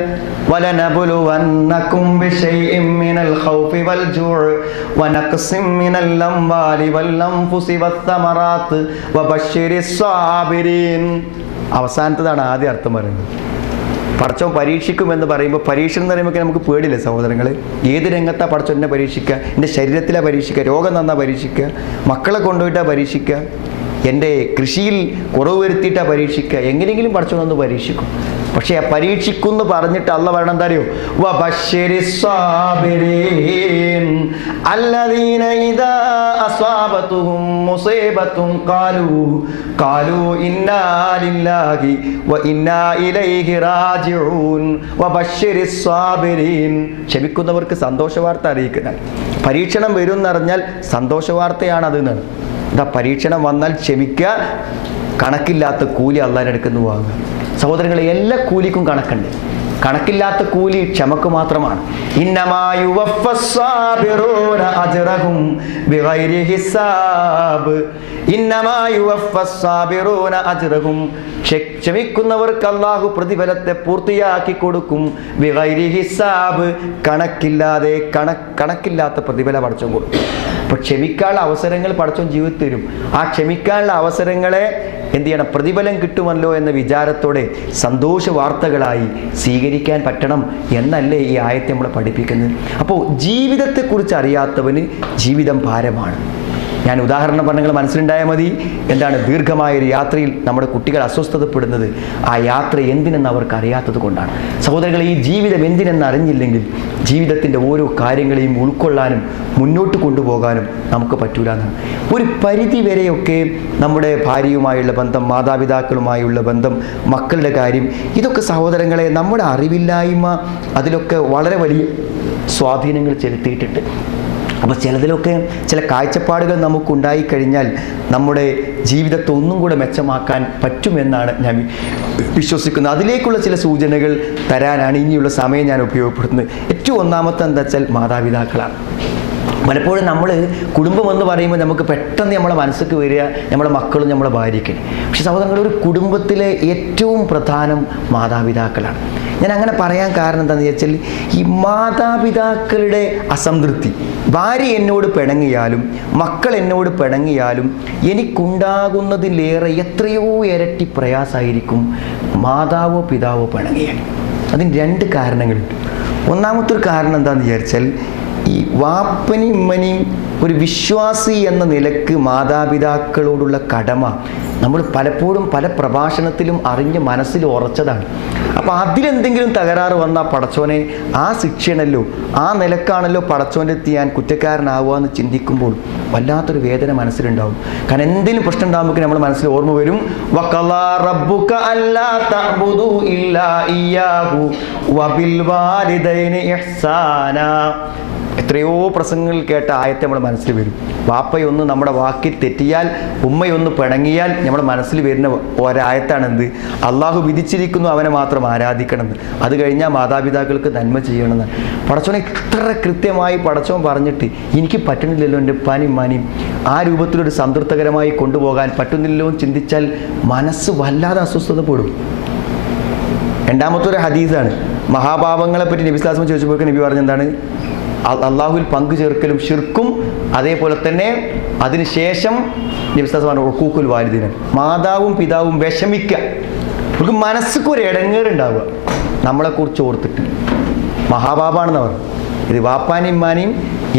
വലനബുലുവന്നകും ബിശൈഇൻ മിനൽ ഖൗഫി വൽ ജൂഅ് വനഖ്സിൻ മിനൽ അംവാലി വൽ അൻഫുസി വസ്സമറാത്ത് വബശ്ശിരിസ് സാബിരീൻ. അവസാനത്തതാണ് ആദ്യ അർത്ഥം പറയുന്നത്. പടച്ചവൻ പരീക്ഷിക്കുമെന്ന് പറയുമ്പോൾ, പരീക്ഷണം എന്ന് പറയുമ്പോൾ നമുക്ക് പേടില്ല സഹോദരങ്ങൾ. ഏത് രംഗത്താണ് പടച്ചവൻ എന്നെ പരീക്ഷിക്കുക? എൻ്റെ ശരീരത്തിലാണ് പരീക്ഷിക്കുക, രോഗം തന്നാ പരീക്ഷിക്കുക, മക്കളെ കൊണ്ടുപോയിട്ടാണ് പരീക്ഷിക്കുക, എൻ്റെ കൃഷിയിൽ കുറവ് വരുത്തിയിട്ടാണ് പരീക്ഷിക്കുക. എങ്ങനെയെങ്കിലും പടച്ചവനൊന്ന് പരീക്ഷിക്കും. പക്ഷേ ആ പരീക്ഷിക്കുമെന്ന് പറഞ്ഞിട്ട് അള്ള പറയണം എന്താ അറിയോ? വബശ്ശിരിസ് സാബിരീൻ അല്ലദീന ഇദാ അസ്വാബതുഹും മുസീബത്തുൻ ഖാലൂ ഇന്നാ ലില്ലാഹി വ ഇന്നാ ഇലൈഹി റാജിഊൻ വബശ്ശിരിസ് സാബിരീൻ. ക്ഷമിക്കുന്നവർക്ക് സന്തോഷവാർത്ത അറിയിക്കുന്ന പരീക്ഷണം വരും എന്നറിഞ്ഞാൽ സന്തോഷവാർത്തയാണത് എന്നാണ്. എന്താ? പരീക്ഷണം വന്നാൽ ക്ഷമിക്കുക, കണക്കില്ലാത്ത കൂലി അള്ളാഹിന്റെ അടുക്കൽ വാങ്ങുക. സഹോദരങ്ങളെ, എല്ലാ കൂലിക്കും കണക്കുണ്ട്. കണക്കില്ലാത്ത കൂലി ക്ഷമക്ക് മാത്രമാണ്. ഇന്നമാ യുവഫസ്സാബിറൂന അജ്റഹും ബിഗൈരി ഹിസാബ്. ഇന്നമാ യുവഫസ്സാബിറൂന അജ്റഹും. ക്ഷമിക്കുന്നവർക്ക് അല്ലാഹു പ്രതിഫലത്തെ പൂർത്തിയാക്കി കൊടുക്കും. ബിഗൈരി ഹിസാബ്. കണക്കില്ലാത്ത പ്രതിഫലം പടച്ചോൻ കൊടുക്കും. അപ്പോൾ ക്ഷമിക്കാനുള്ള അവസരങ്ങൾ പടച്ചോൻ ജീവിതത്തിൽ തരും. ആ ക്ഷമിക്കാനുള്ള അവസരങ്ങളെ എന്ത് ചെയ്യണം? പ്രതിഫലം കിട്ടുമല്ലോ എന്ന വിചാരത്തോടെ സന്തോഷ വാർത്തകളായി സ്വീകരിക്കാൻ പറ്റണം എന്നല്ലേ ഈ ആയത്തെ നമ്മളെ പഠിപ്പിക്കുന്നത്. അപ്പോൾ ജീവിതത്തെക്കുറിച്ച് അറിയാത്തവന് ജീവിതം ഭാരമാണ്. ഞാൻ ഉദാഹരണം പറഞ്ഞാൽ മനസ്സിലുണ്ടായാൽ മതി. എന്താണ്? ദീർഘമായൊരു യാത്രയിൽ നമ്മുടെ കുട്ടികൾ അസ്വസ്ഥതപ്പെടുന്നത് ആ യാത്ര എന്തിനെന്ന് അവർക്ക് അറിയാത്തത് കൊണ്ടാണ്. സഹോദരങ്ങളെ, ഈ ജീവിതം എന്തിനെന്ന് അറിഞ്ഞില്ലെങ്കിൽ ജീവിതത്തിൻ്റെ ഓരോ കാര്യങ്ങളെയും ഉൾക്കൊള്ളാനും മുന്നോട്ട് കൊണ്ടുപോകാനും നമുക്ക് പറ്റൂല എന്നാണ്. ഒരു പരിധി വരെയൊക്കെ നമ്മുടെ ഭാര്യയുമായുള്ള ബന്ധം, മാതാപിതാക്കളുമായുള്ള ബന്ധം, മക്കളുടെ കാര്യം, ഇതൊക്കെ സഹോദരങ്ങളെ നമ്മുടെ അറിവില്ലായ്മ അതിലൊക്കെ വളരെ വലിയ സ്വാധീനങ്ങൾ ചെലുത്തിയിട്ടുണ്ട്. അപ്പോൾ ചിലതിലൊക്കെ ചില കാഴ്ചപ്പാടുകൾ നമുക്കുണ്ടായിക്കഴിഞ്ഞാൽ നമ്മുടെ ജീവിതത്തെ ഒന്നും കൂടെ മെച്ചമാക്കാൻ പറ്റുമെന്നാണ് ഞാൻ വിശ്വസിക്കുന്നത്. അതിലേക്കുള്ള ചില സൂചനകൾ തരാനാണ് ഇനിയുള്ള സമയം ഞാൻ ഉപയോഗപ്പെടുത്തുന്നത്. ഏറ്റവും ഒന്നാമത്തെ എന്താ വെച്ചാൽ മാതാപിതാക്കളാണ്. പലപ്പോഴും നമ്മൾ കുടുംബം എന്ന് പറയുമ്പോൾ നമുക്ക് പെട്ടെന്ന് നമ്മളെ മനസ്സിലേക്ക് വരിക നമ്മളെ മക്കളും നമ്മളെ ഭാര്യയ്ക്ക്. പക്ഷെ സഹോദരങ്ങൾ, ഒരു കുടുംബത്തിലെ ഏറ്റവും പ്രധാനം മാതാപിതാക്കളാണ്. ഞാൻ അങ്ങനെ പറയാൻ കാരണം എന്താണെന്ന് വെച്ചാൽ, ഈ മാതാപിതാക്കളുടെ അസംതൃപ്തി, ഭാര്യ എന്നോട് പിണങ്ങിയാലും മക്കൾ എന്നോട് പിണങ്ങിയാലും എനിക്കുണ്ടാകുന്നതിലേറെ എത്രയോ ഇരട്ടി പ്രയാസമായിരിക്കും മാതാവോ പിതാവോ പിണങ്ങിയാൽ. അതിന് 2 കാരണങ്ങളുണ്ട്. ഒന്നാമത്തെ കാരണം എന്താണെന്ന് വിചാരിച്ചാൽ, ഈ വാപ്പനെയും ഉമ്മനെയും ഒരു വിശ്വാസി എന്ന നിലക്ക് മാതാപിതാക്കളോടുള്ള കടമ നമ്മൾ പലപ്പോഴും പല പ്രഭാഷണത്തിലും അറിഞ്ഞ് മനസ്സിൽ ഉറച്ചതാണ്. അപ്പോൾ അതിലെന്തെങ്കിലും തകരാറ് വന്നാൽ പടച്ചോനെ ആ ശിക്ഷണല്ലോ, ആ നിലക്കാണല്ലോ പടച്ചോൻ്റെ എത്തി ഞാൻ കുറ്റക്കാരനാവുക എന്ന് ചിന്തിക്കുമ്പോൾ വല്ലാത്തൊരു വേദന മനസ്സിലുണ്ടാവും. കാരണം എന്തെങ്കിലും പ്രശ്നം ഉണ്ടാകുമ്പോൾ നമ്മുടെ മനസ്സിൽ ഓർമ്മ വരും, വഖളാ റബ്ബുക അല്ലാ തഅബുദു ഇല്ലാ ഇയ്യാഹു വബിൽ വാലിദൈനി ഇഹ്സാനാ. എത്രയോ പ്രസംഗങ്ങൾ കേട്ട ആയത്തെ നമ്മുടെ മനസ്സിൽ വരും. വാപ്പയൊന്ന് നമ്മുടെ വാക്കിൽ തെറ്റിയാൽ, ഉമ്മയൊന്ന് പിണങ്ങിയാൽ നമ്മുടെ മനസ്സിൽ വരുന്ന ഒരായത്താണെന്ത്? അള്ളാഹു വിധിച്ചിരിക്കുന്നു അവനെ മാത്രം ആരാധിക്കണമെന്ന്, അത് കഴിഞ്ഞാൽ മാതാപിതാക്കൾക്ക് നന്മ ചെയ്യണമെന്ന്. പടച്ചോനെ ഇത്ര കൃത്യമായി പടച്ചോൻ പറഞ്ഞിട്ട് എനിക്ക് പറ്റുന്നില്ലല്ലോ എൻ്റെ ഉപ്പാനും ഉമ്മാനെയും ആ രൂപത്തിലൊരു സംതൃപ്തകരമായി കൊണ്ടുപോകാൻ പറ്റുന്നില്ലല്ലോ എന്ന് ചിന്തിച്ചാൽ മനസ്സ് വല്ലാതെ അസ്വസ്ഥതപ്പെടും. രണ്ടാമത്തെ ഒരു ഹദീസാണ്. മഹാപാപങ്ങളെ പറ്റി നബി സ്വല്ലല്ലാഹു അലൈഹി വസല്ലം ചോദിച്ചപ്പോൾ നബി പറഞ്ഞെന്താണ്? അള്ളാഹുവിൽ പങ്കു ചേർക്കലും ഷിർക്കും, അതേപോലെ തന്നെ അതിനുശേഷം നബി സ്വല്ലല്ലാഹു അലൈഹി വസല്ലം ഉഖൂഖുൽ വാലിദൈൻ, മാതാവും പിതാവും വിഷമിക്കുക, അവർക്ക് മനസ്സിക്കൊരു ഇടങ്ങേറുണ്ടാവുക നമ്മളെക്കുറിച്ച് ഓർത്തിട്ട്. മഹാപാപാണെന്ന് പറഞ്ഞു. ഇത് വാപ്പാനെയും ഉമ്മാനെയും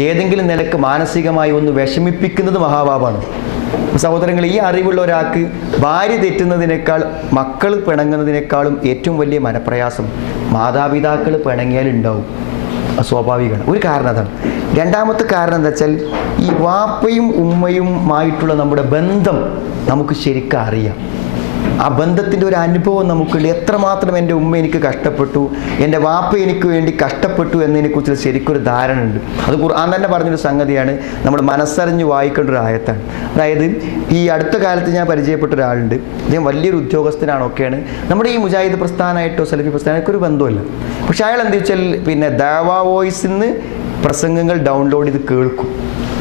ഏതെങ്കിലും നിലക്ക് മാനസികമായി ഒന്ന് വിഷമിപ്പിക്കുന്നത് മഹാപാപാണ്. സഹോദരങ്ങൾ, ഈ അറിവുള്ള ഒരാൾക്ക് ഭാര്യ തെറ്റുന്നതിനേക്കാൾ മക്കൾ പിണങ്ങുന്നതിനേക്കാളും ഏറ്റവും വലിയ മനപ്രയാസം മാതാപിതാക്കൾ പിണങ്ങിയാൽ ഉണ്ടാവും. സ്വാഭാവികമാണ്. ഒരു കാരണം അതാണ്. രണ്ടാമത്തെ കാരണം എന്താ വെച്ചാൽ, ഈ വാപ്പയും ഉമ്മയുമായിട്ടുള്ള നമ്മുടെ ബന്ധം നമുക്ക് ശരിക്കും അറിയാം. ആ ബന്ധത്തിൻ്റെ ഒരു അനുഭവം നമുക്കുണ്ട്. എത്രമാത്രം എൻ്റെ ഉമ്മ എനിക്ക് കഷ്ടപ്പെട്ടു, എൻ്റെ വാപ്പ എനിക്ക് വേണ്ടി കഷ്ടപ്പെട്ടു എന്നതിനെക്കുറിച്ച് ശരിക്കൊരു ധാരണ ഉണ്ട്. അത് ഖുർആൻ തന്നെ പറഞ്ഞൊരു സംഗതിയാണ്, നമ്മൾ മനസ്സറിഞ്ഞ് വായിക്കേണ്ട ഒരു ആയത്താണ്. അതായത് ഈ അടുത്ത കാലത്ത് ഞാൻ പരിചയപ്പെട്ട ഒരാളുണ്ട്. അദ്ദേഹം വലിയൊരു ഉദ്യോഗസ്ഥനാണൊക്കെയാണ്. നമ്മുടെ ഈ മുജാഹിദ് പ്രസ്ഥാനമായിട്ടോ സലഫി പ്രസ്ഥാനമായിട്ടോ ഒരു ബന്ധമില്ല. പക്ഷെ അയാൾ എന്താ വെച്ചാൽ പിന്നെ ദഅവാ വോയിസിൽ നിന്ന് പ്രസംഗങ്ങൾ ഡൗൺലോഡ് ചെയ്ത് കേൾക്കും.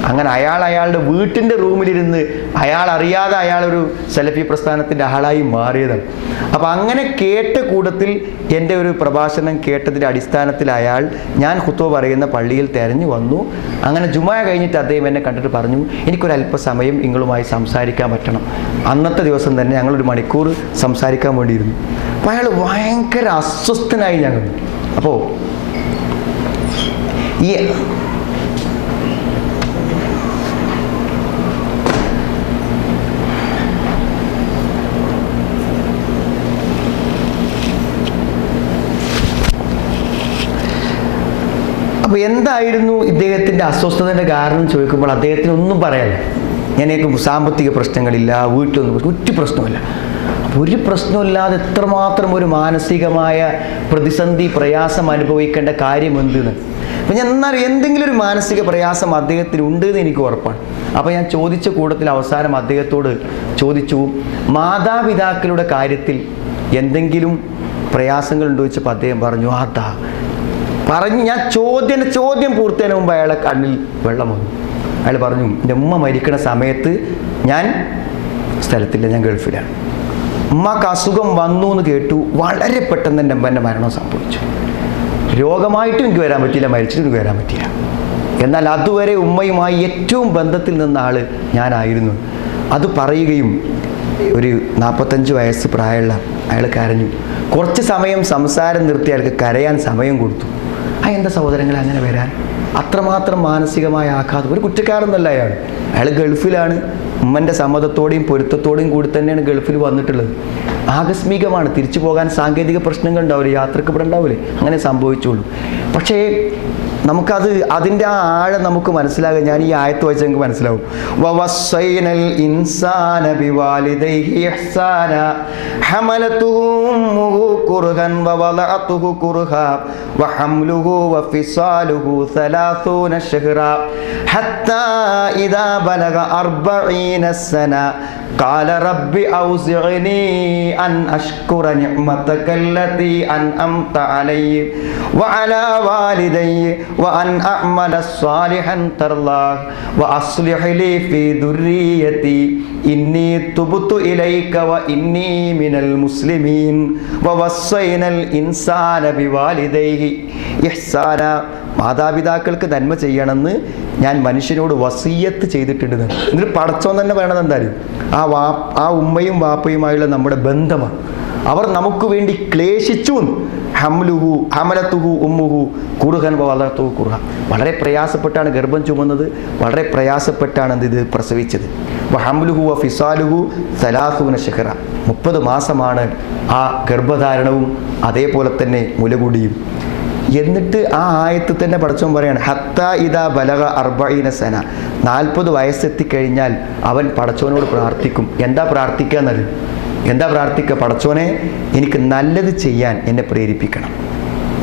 അങ്ങനെ അയാളുടെ വീട്ടിൻ്റെ റൂമിലിരുന്ന് അയാൾ അറിയാതെ അയാളൊരു സലഫി പ്രസ്ഥാനത്തിൻ്റെ ആളായി മാറിയതാണ്. അപ്പോൾ അങ്ങനെ കേട്ട കൂട്ടത്തിൽ എൻ്റെ ഒരു പ്രഭാഷണം കേട്ടതിൻ്റെ അടിസ്ഥാനത്തിൽ ഞാൻ ഖുത്ബ പറയുന്ന പള്ളിയിൽ തെരഞ്ഞു വന്നു. അങ്ങനെ ജുമാ കഴിഞ്ഞിട്ട് അദ്ദേഹം എന്നെ കണ്ടിട്ട് പറഞ്ഞു, എനിക്കൊരല്പസമയം നിങ്ങളുമായി സംസാരിക്കാൻ പറ്റണം. അന്നത്തെ ദിവസം തന്നെ ഞങ്ങളൊരു മണിക്കൂർ സംസാരിക്കാൻ വേണ്ടിയിരുന്നു. അപ്പോൾ അയാൾ ഭയങ്കര അസ്വസ്ഥനായി ഞങ്ങൾ. അപ്പോൾ ഈ അപ്പോൾ എന്തായിരുന്നു ഇദ്ദേഹത്തിൻ്റെ അസ്വസ്ഥതയുടെ കാരണം ചോദിക്കുമ്പോൾ അദ്ദേഹത്തിന് ഒന്നും പറയാനില്ല. എനിക്ക് സാമ്പത്തിക പ്രശ്നങ്ങളില്ല, വീട്ടിലൊന്നും ഒരു പ്രശ്നമില്ല. ഒരു പ്രശ്നമില്ലാതെ എത്രമാത്രം ഒരു മാനസികമായ പ്രതിസന്ധി പ്രയാസം അനുഭവിക്കേണ്ട കാര്യം എന്തെന്ന്. അപ്പം ഞാൻ എന്നാൽ എന്തെങ്കിലും ഒരു മാനസിക പ്രയാസം അദ്ദേഹത്തിന് ഉണ്ട് എന്ന് എനിക്ക് ഉറപ്പാണ്. അപ്പോൾ ഞാൻ ചോദിച്ച കൂട്ടത്തിൽ അവസാനം അദ്ദേഹത്തോട് ചോദിച്ചു, മാതാപിതാക്കളുടെ കാര്യത്തിൽ എന്തെങ്കിലും പ്രയാസങ്ങളുണ്ടോ ചോദിച്ചപ്പോൾ അദ്ദേഹം പറഞ്ഞു അതാ പറഞ്ഞു. ഞാൻ ചോദ്യം പൂർത്തിയായ മുമ്പ് അയാളെ കണ്ണിൽ വെള്ളം വന്നു. അയാൾ പറഞ്ഞു, എൻ്റെ ഉമ്മ മരിക്കുന്ന സമയത്ത് ഞാൻ സ്ഥലത്തില്ല, ഞാൻ ഗൾഫിലാണ്. ഉമ്മക്ക് അസുഖം വന്നു എന്ന് കേട്ടു, വളരെ പെട്ടെന്ന് എൻ്റെ അമ്മേൻ്റെ മരണം സംഭവിച്ചു. രോഗമായിട്ടും എനിക്ക് വരാൻ പറ്റിയില്ല, മരിച്ചിട്ടും എനിക്ക് വരാൻ പറ്റില്ല. എന്നാൽ അതുവരെ ഉമ്മയുമായി ഏറ്റവും ബന്ധത്തിൽ നിന്ന ആൾ ഞാനായിരുന്നു. അത് പറയുകയും ഒരു 45 വയസ്സ് പ്രായമുള്ള അയാൾ കരഞ്ഞു. കുറച്ച് സമയം സംസാരം നിർത്തി അയാൾക്ക് കരയാൻ സമയം കൊടുത്തു. എന്താ സഹോദരങ്ങളെ അങ്ങനെ വരാൻ? അത്രമാത്രം മാനസികമായ ആഘാതം. ഒരു കുറ്റക്കാരൊന്നല്ല അയാൾ ഗൾഫിലാണ്. ഉമ്മൻ്റെ സമ്മതത്തോടെയും പൊരുത്തത്തോടെയും കൂടി തന്നെയാണ് ഗൾഫിൽ വന്നിട്ടുള്ളത്. ആകസ്മികമാണ്, തിരിച്ചു പോകാൻ സാങ്കേതിക പ്രശ്നങ്ങൾ ഉണ്ടാവില്ലേ, യാത്രക്ക് ഇവിടെ ഉണ്ടാവില്ലേ, അങ്ങനെ സംഭവിച്ചുള്ളൂ. പക്ഷേ നമുക്കത് അതിൻ്റെ ആ ആഴം നമുക്ക് മനസ്സിലാകും. ഞാൻ ഈ ആയത്ത് വായിച്ചാൽ നമുക്ക് മനസ്സിലാവും. വവസ്സൈനൽ ഇൻസാന ബിവാലിദൈഹി ഇഹ്സാന ഹമലതുഹു ഉമ്മുഹു കുർഹൻ വവളഅതുഹു കുർഹാ വഹംലുഹു വഫിസാലുഹു 30 ശഹ്റാ ഹത്താ ഇദാ ബലഗ 40 സന ഖാല റബ്ബി ഔസിഅനി അൻ അഷ്കുറ നിഅമതകല്ലതി അൻഅംത അലയ്യ വഅലാ വാലിദയ്യ വഅൻ അഅമല സ്വാലിഹൻ തർലാഹ് വഅസ്ലിഹ് ലി ഫീ ദുർരിയതി ഇന്നി തുബ്തു ഇലൈക വഇന്നി മിനൽ മുസ്ലിമീൻ വവസ്സൈനൽ ഇൻസാന ബിവാലിദൈഹി ഇഹ്സാന. മാതാപിതാക്കൾക്ക് നന്മ ചെയ്യണമെന്ന് ഞാൻ മനുഷ്യനോട് വസിയ്യത്ത് ചെയ്തിട്ടുണ്ട്. എന്നിട്ട് പടച്ചോൻ തന്നെ പറയണത് എന്തായാലും ആ ഉമ്മയും വാപ്പയുമായുള്ള നമ്മുടെ ബന്ധമാണ്. അവർ നമുക്ക് വേണ്ടി ക്ലേശിച്ചു. ഹമലത്തുഹു ഉമ്മുഹു കുറുഹൻ വളർത്തുഹു കുറുഹ. വളരെ പ്രയാസപ്പെട്ടാണ് ഗർഭം ചുമന്നത്, വളരെ പ്രയാസപ്പെട്ടാണ് ഇത് പ്രസവിച്ചത്. ഹംലുഹു വ ഫിസാലുഹു 30 ശഹറ. 30 മാസമാണ് ആ ഗർഭധാരണവും അതേപോലെ തന്നെ മുലകുടിയും. എന്നിട്ട് ആ ആയത്ത് തന്നെ പടച്ചോൻ പറയാണ് ഹത്താ ഇദാ ബലഗ 40 സന. 40 വയസ്സെത്തിക്കഴിഞ്ഞാൽ അവൻ പടച്ചോനോട് പ്രാർത്ഥിക്കും. എന്താ പ്രാർത്ഥിക്കുക എന്നറിയും? എന്താ പ്രാർത്ഥിക്കുക? പടച്ചോനെ, എനിക്ക് നല്ലത് ചെയ്യാൻ എന്നെ പ്രേരിപ്പിക്കണം.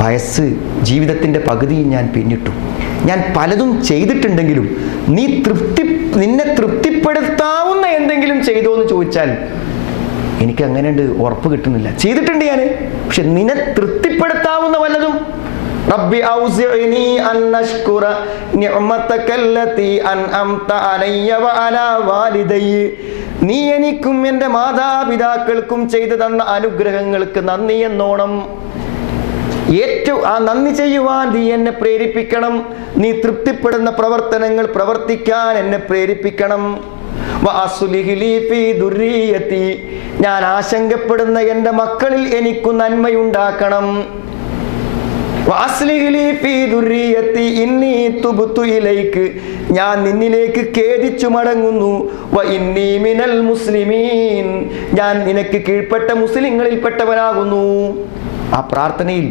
വയസ്സ് ജീവിതത്തിൻ്റെ പകുതിയിൽ ഞാൻ പിന്നിട്ടു. ഞാൻ പലതും ചെയ്തിട്ടുണ്ടെങ്കിലും നിന്നെ തൃപ്തിപ്പെടുത്താവുന്ന എന്തെങ്കിലും ചെയ്തോ എന്ന് ചോദിച്ചാൽ എനിക്ക് അങ്ങനെയുണ്ട് ഉറപ്പ് കിട്ടുന്നില്ല. ചെയ്തിട്ടുണ്ട് ഞാൻ, പക്ഷെ നിന്നെ തൃപ്തിപ്പെടുത്താവുന്ന വല്ലതും. റബ്ബി ഔസിഇനി അൻ അഷ്കുറ നിഅമതകല്ലതി അൻഅംത അലയ്യ വഅലാ വാലിദയ്യ. നീ എനിക്കും എൻ്റെ മാതാപിതാക്കൾക്കും ചെയ്തു തന്ന അനുഗ്രഹങ്ങൾക്ക് നന്ദി എന്നോണം ആ നന്ദി ചെയ്യുവാൻ നീ എന്നെ പ്രേരിപ്പിക്കണം. നീ തൃപ്തിപ്പെടുന്ന പ്രവർത്തനങ്ങൾ പ്രവർത്തിക്കാൻ എന്നെ പ്രേരിപ്പിക്കണം. വഅസ്ലിഹ് ലീ ഫീ ദുർരിയതി. ഞാൻ ആശങ്കപ്പെടുന്ന എൻ്റെ മക്കളിൽ എനിക്കു നന്മയുണ്ടാക്കണം. വഅസ്ലിഹ് ലീ ഫീ ദുർരിയതി ഇന്നി തുബ്തു ഇലൈക. ഞാൻ നിന്നിലേക്ക് ഖേദിച്ചു മടങ്ങുന്നു. വഇന്നി മിനൽ മുസ്ലിമീൻ. ഞാൻ നിനക്ക് കീഴ്പ്പെട്ട മുസ്ലിങ്ങളിൽപ്പെട്ടവനാകുന്നു. ആ പ്രാർത്ഥനയിൽ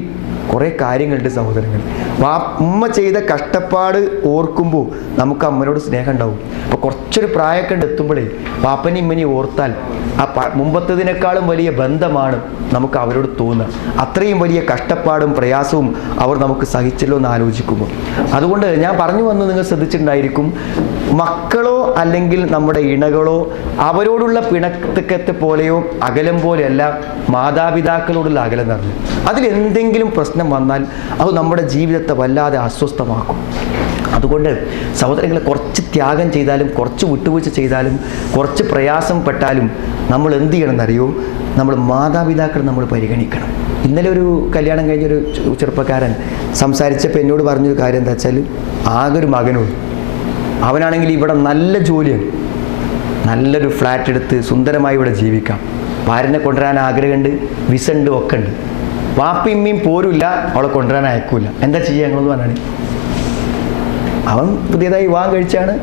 കുറേ കാര്യങ്ങളുണ്ട് സഹോദരങ്ങൾ. ഉമ്മ ചെയ്ത കഷ്ടപ്പാട് ഓർക്കുമ്പോൾ നമുക്ക് അമ്മനോട് സ്നേഹം ഉണ്ടാവും. അപ്പോൾ കുറച്ചൊരു പ്രായമൊക്കെ എത്തുമ്പോഴേ പാപ്പനെയും ഇമ്മനെയും ഓർത്താൽ ആ മുമ്പത്തതിനേക്കാളും വലിയ ബന്ധമാണ് നമുക്ക് അവരോട് തോന്നുക. അത്രയും വലിയ കഷ്ടപ്പാടും പ്രയാസവും അവർ നമുക്ക് സഹിച്ചല്ലോ എന്ന് ആലോചിക്കുമ്പോൾ. അതുകൊണ്ട് ഞാൻ പറഞ്ഞു വന്ന് നിങ്ങൾ ശ്രദ്ധിച്ചിട്ടുണ്ടായിരിക്കും, മക്കളോ അല്ലെങ്കിൽ നമ്മുടെ ഇണകളോ അവരോടുള്ള പിണക്കത്തെ പോലെയോ അകലം പോലെയല്ല മാതാപിതാക്കളോടുള്ള അകലം നടന്നു. അതിലെന്തെങ്കിലും പ്രശ്നം വന്നാൽ അത് നമ്മുടെ ജീവിതത്തെ വല്ലാതെ അസ്വസ്ഥമാക്കും. അതുകൊണ്ട് സഹോദരങ്ങളെ, കുറച്ച് ത്യാഗം ചെയ്താലും കുറച്ച് വിട്ടുവീഴ്ച ചെയ്താലും കുറച്ച് പ്രയാസം പെട്ടാലും നമ്മൾ എന്ത് ചെയ്യണമെന്നറിയോ? നമ്മൾ മാതാപിതാക്കളെ നമ്മൾ പരിഗണിക്കണം. ഇന്നലെ ഒരു കല്യാണം കഴിഞ്ഞൊരു ചെറുപ്പക്കാരൻ സംസാരിച്ചപ്പോൾ എന്നോട് പറഞ്ഞൊരു കാര്യം എന്താ വെച്ചാൽ, ആകെ ഒരു മകനോട്, അവനാണെങ്കിൽ ഇവിടെ നല്ല ജോലിയാണ്, നല്ലൊരു ഫ്ലാറ്റ് എടുത്ത് സുന്ദരമായി ഇവിടെ ജീവിക്കാം, ഭാര്യനെ കൊണ്ടുവരാൻ ആഗ്രഹമുണ്ട്, വിസ ഉണ്ട്, ഒക്കെ ഉണ്ട്. വാപ്പിയമ്മയും പോരില്ല, അവളെ കൊണ്ടുവരാൻ അയക്കൂല. എന്താ ചെയ്യുക ഞങ്ങളെന്ന് പറഞ്ഞാൽ, അവൻ പുതിയതായി വിവാഹം കഴിച്ചാണ്,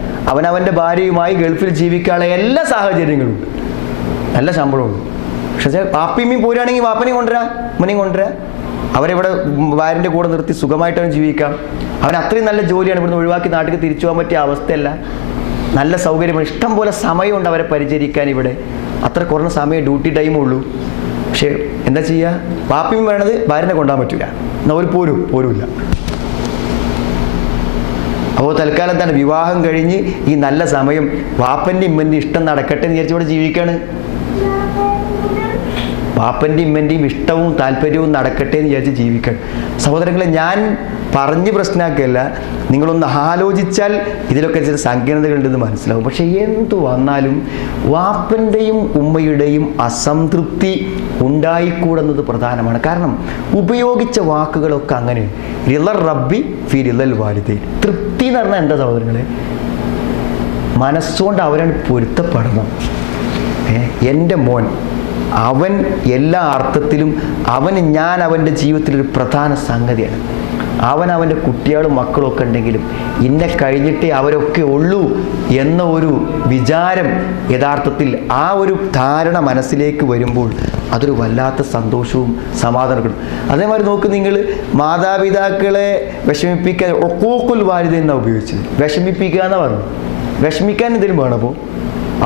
അവൻ്റെ ഭാര്യയുമായി ഗൾഫിൽ ജീവിക്കാനുള്ള എല്ലാ സാഹചര്യങ്ങളും ഉണ്ട്, നല്ല ശമ്പളമുണ്ട്. പക്ഷേ വാപ്പിയമ്മയും പോരുകയാണെങ്കിൽ വാപ്പനെയും കൊണ്ടുവരാം, ഉമ്മനെയും കൊണ്ടുവരാം, അവരെവിടെ ഭാര്യൻ്റെ കൂടെ നിർത്തി സുഖമായിട്ട് അവൻ ജീവിക്കാം. അവൻ അത്രയും നല്ല ജോലിയാണ്, ഇവിടുന്ന് ഒഴിവാക്കി നാട്ടിൽ തിരിച്ചു പോകാൻ പറ്റിയ അവസ്ഥയല്ല, നല്ല സൗകര്യമാണ്, ഇഷ്ടം പോലെ സമയമുണ്ട് അവരെ പരിചരിക്കാൻ. ഇവിടെ അത്ര കുറഞ്ഞ സമയം ഡ്യൂട്ടി ടൈമേ ഉള്ളൂ. പക്ഷേ എന്താ ചെയ്യുക? വാപ്പിയും വേണത് ഭാര്യനെ കൊണ്ടുപോകാൻ പറ്റില്ല, എന്നാൽ ഒരു പോരുമില്ല. അപ്പോൾ തൽക്കാലം എന്താണ്, വിവാഹം കഴിഞ്ഞ് ഈ നല്ല സമയം വാപ്പൻ്റെ ഇമ്മൻ്റെ ഇഷ്ടം നടക്കട്ടെ എന്ന് വിചാരിച്ചിവിടെ ജീവിക്കുകയാണ്. വാപ്പൻ്റെയും ഇമ്മൻ്റെയും ഇഷ്ടവും താല്പര്യവും നടക്കട്ടെ എന്ന് വിചാരിച്ച് ജീവിക്കണം. സഹോദരങ്ങളെ, ഞാൻ പറഞ്ഞ് പ്രശ്നമാക്കുകയല്ല, നിങ്ങളൊന്ന് ആലോചിച്ചാൽ ഇതിലൊക്കെ ചില സങ്കീർണതകളുണ്ടെന്ന് മനസ്സിലാവും. പക്ഷേ എന്തു വന്നാലും വാപ്പൻ്റെയും ഉമ്മയുടെയും അസംതൃപ്തി ഉണ്ടായിക്കൂടുന്നത് പ്രധാനമാണ്. കാരണം ഉപയോഗിച്ച വാക്കുകളൊക്കെ അങ്ങനെയാണ്. റിളർ റബ്ബി ഫി റിളൽ വാലിദൈൻ. തൃപ്തി എന്ന് പറഞ്ഞാൽ എന്താ സഹോദരങ്ങളെ? മനസ്സുകൊണ്ട് അവരാണ് പൊരുത്തപ്പെടണം. എൻ്റെ മോൻ, അവൻ എല്ലാ അർത്ഥത്തിലും ഞാൻ അവൻ്റെ ജീവിതത്തിലൊരു പ്രധാന സംഗതിയാണ്. അവൻ്റെ കുട്ടികളും മക്കളും ഒക്കെ ഉണ്ടെങ്കിലും ഇന്നെ കഴിഞ്ഞിട്ടേ അവരൊക്കെ ഉള്ളൂ എന്ന ഒരു വിചാരം, യഥാർത്ഥത്തിൽ ആ ഒരു ധാരണ മനസ്സിലേക്ക് വരുമ്പോൾ അതൊരു വല്ലാത്ത സന്തോഷവും സമാധാനവും. അതേമാതിരി നോക്ക്, നിങ്ങൾ മാതാപിതാക്കളെ വിഷമിപ്പിക്കാൻ ഒക്കൂക്കുൽ വാലിദൈൻ എന്നാണ് ഉപയോഗിച്ചത്. വിഷമിപ്പിക്കുക എന്നാണ് പറഞ്ഞു. വിഷമിക്കാൻ എന്തെങ്കിലും വേണം? അപ്പോൾ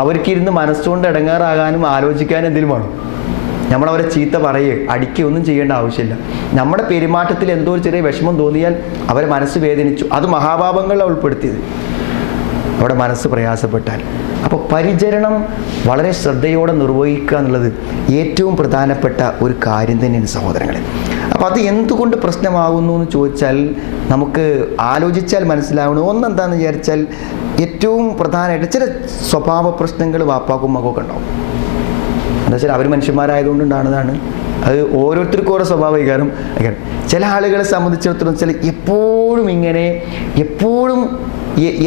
അവർക്കിരുന്ന് മനസ്സുകൊണ്ട് ഇടങ്ങാറാകാനും ആലോചിക്കാനും എന്തെങ്കിലും വേണം? നമ്മളവരെ ചീത്ത പറയുക, അടിക്കുക ഒന്നും ചെയ്യേണ്ട ആവശ്യമില്ല. നമ്മുടെ പെരുമാറ്റത്തിൽ എന്തോ ഒരു ചെറിയ വിഷമം തോന്നിയാൽ അവരെ മനസ്സ് വേദനിച്ചു, അത് മഹാപാപങ്ങളിലാണ് ഉൾപ്പെടുത്തിയത്. അവിടെ മനസ്സ് പ്രയാസപ്പെട്ടാൽ. അപ്പോൾ പരിചരണം വളരെ ശ്രദ്ധയോടെ നിർവഹിക്കുക എന്നുള്ളത് ഏറ്റവും പ്രധാനപ്പെട്ട ഒരു കാര്യം തന്നെയാണ് സഹോദരങ്ങളെ. അപ്പോൾ അത് എന്തുകൊണ്ട് പ്രശ്നമാകുന്നു എന്ന് ചോദിച്ചാൽ നമുക്ക് ആലോചിച്ചാൽ മനസ്സിലാവണം. ഒന്നെന്താണെന്ന് വിചാരിച്ചാൽ ഏറ്റവും പ്രധാനമായിട്ട് ചില സ്വഭാവ പ്രശ്നങ്ങൾ വാപ്പാക്കും മകമൊക്കെ ഉണ്ടാവും. എന്താ വെച്ചാൽ അവർ മനുഷ്യന്മാരായതുകൊണ്ടുണ്ടാകുന്നതാണ്. അത് ഓരോരുത്തർക്കും ഓരോ സ്വാഭാവികം. ചില ആളുകളെ സംബന്ധിച്ചിടത്തോളം ചില എപ്പോഴും ഇങ്ങനെ എപ്പോഴും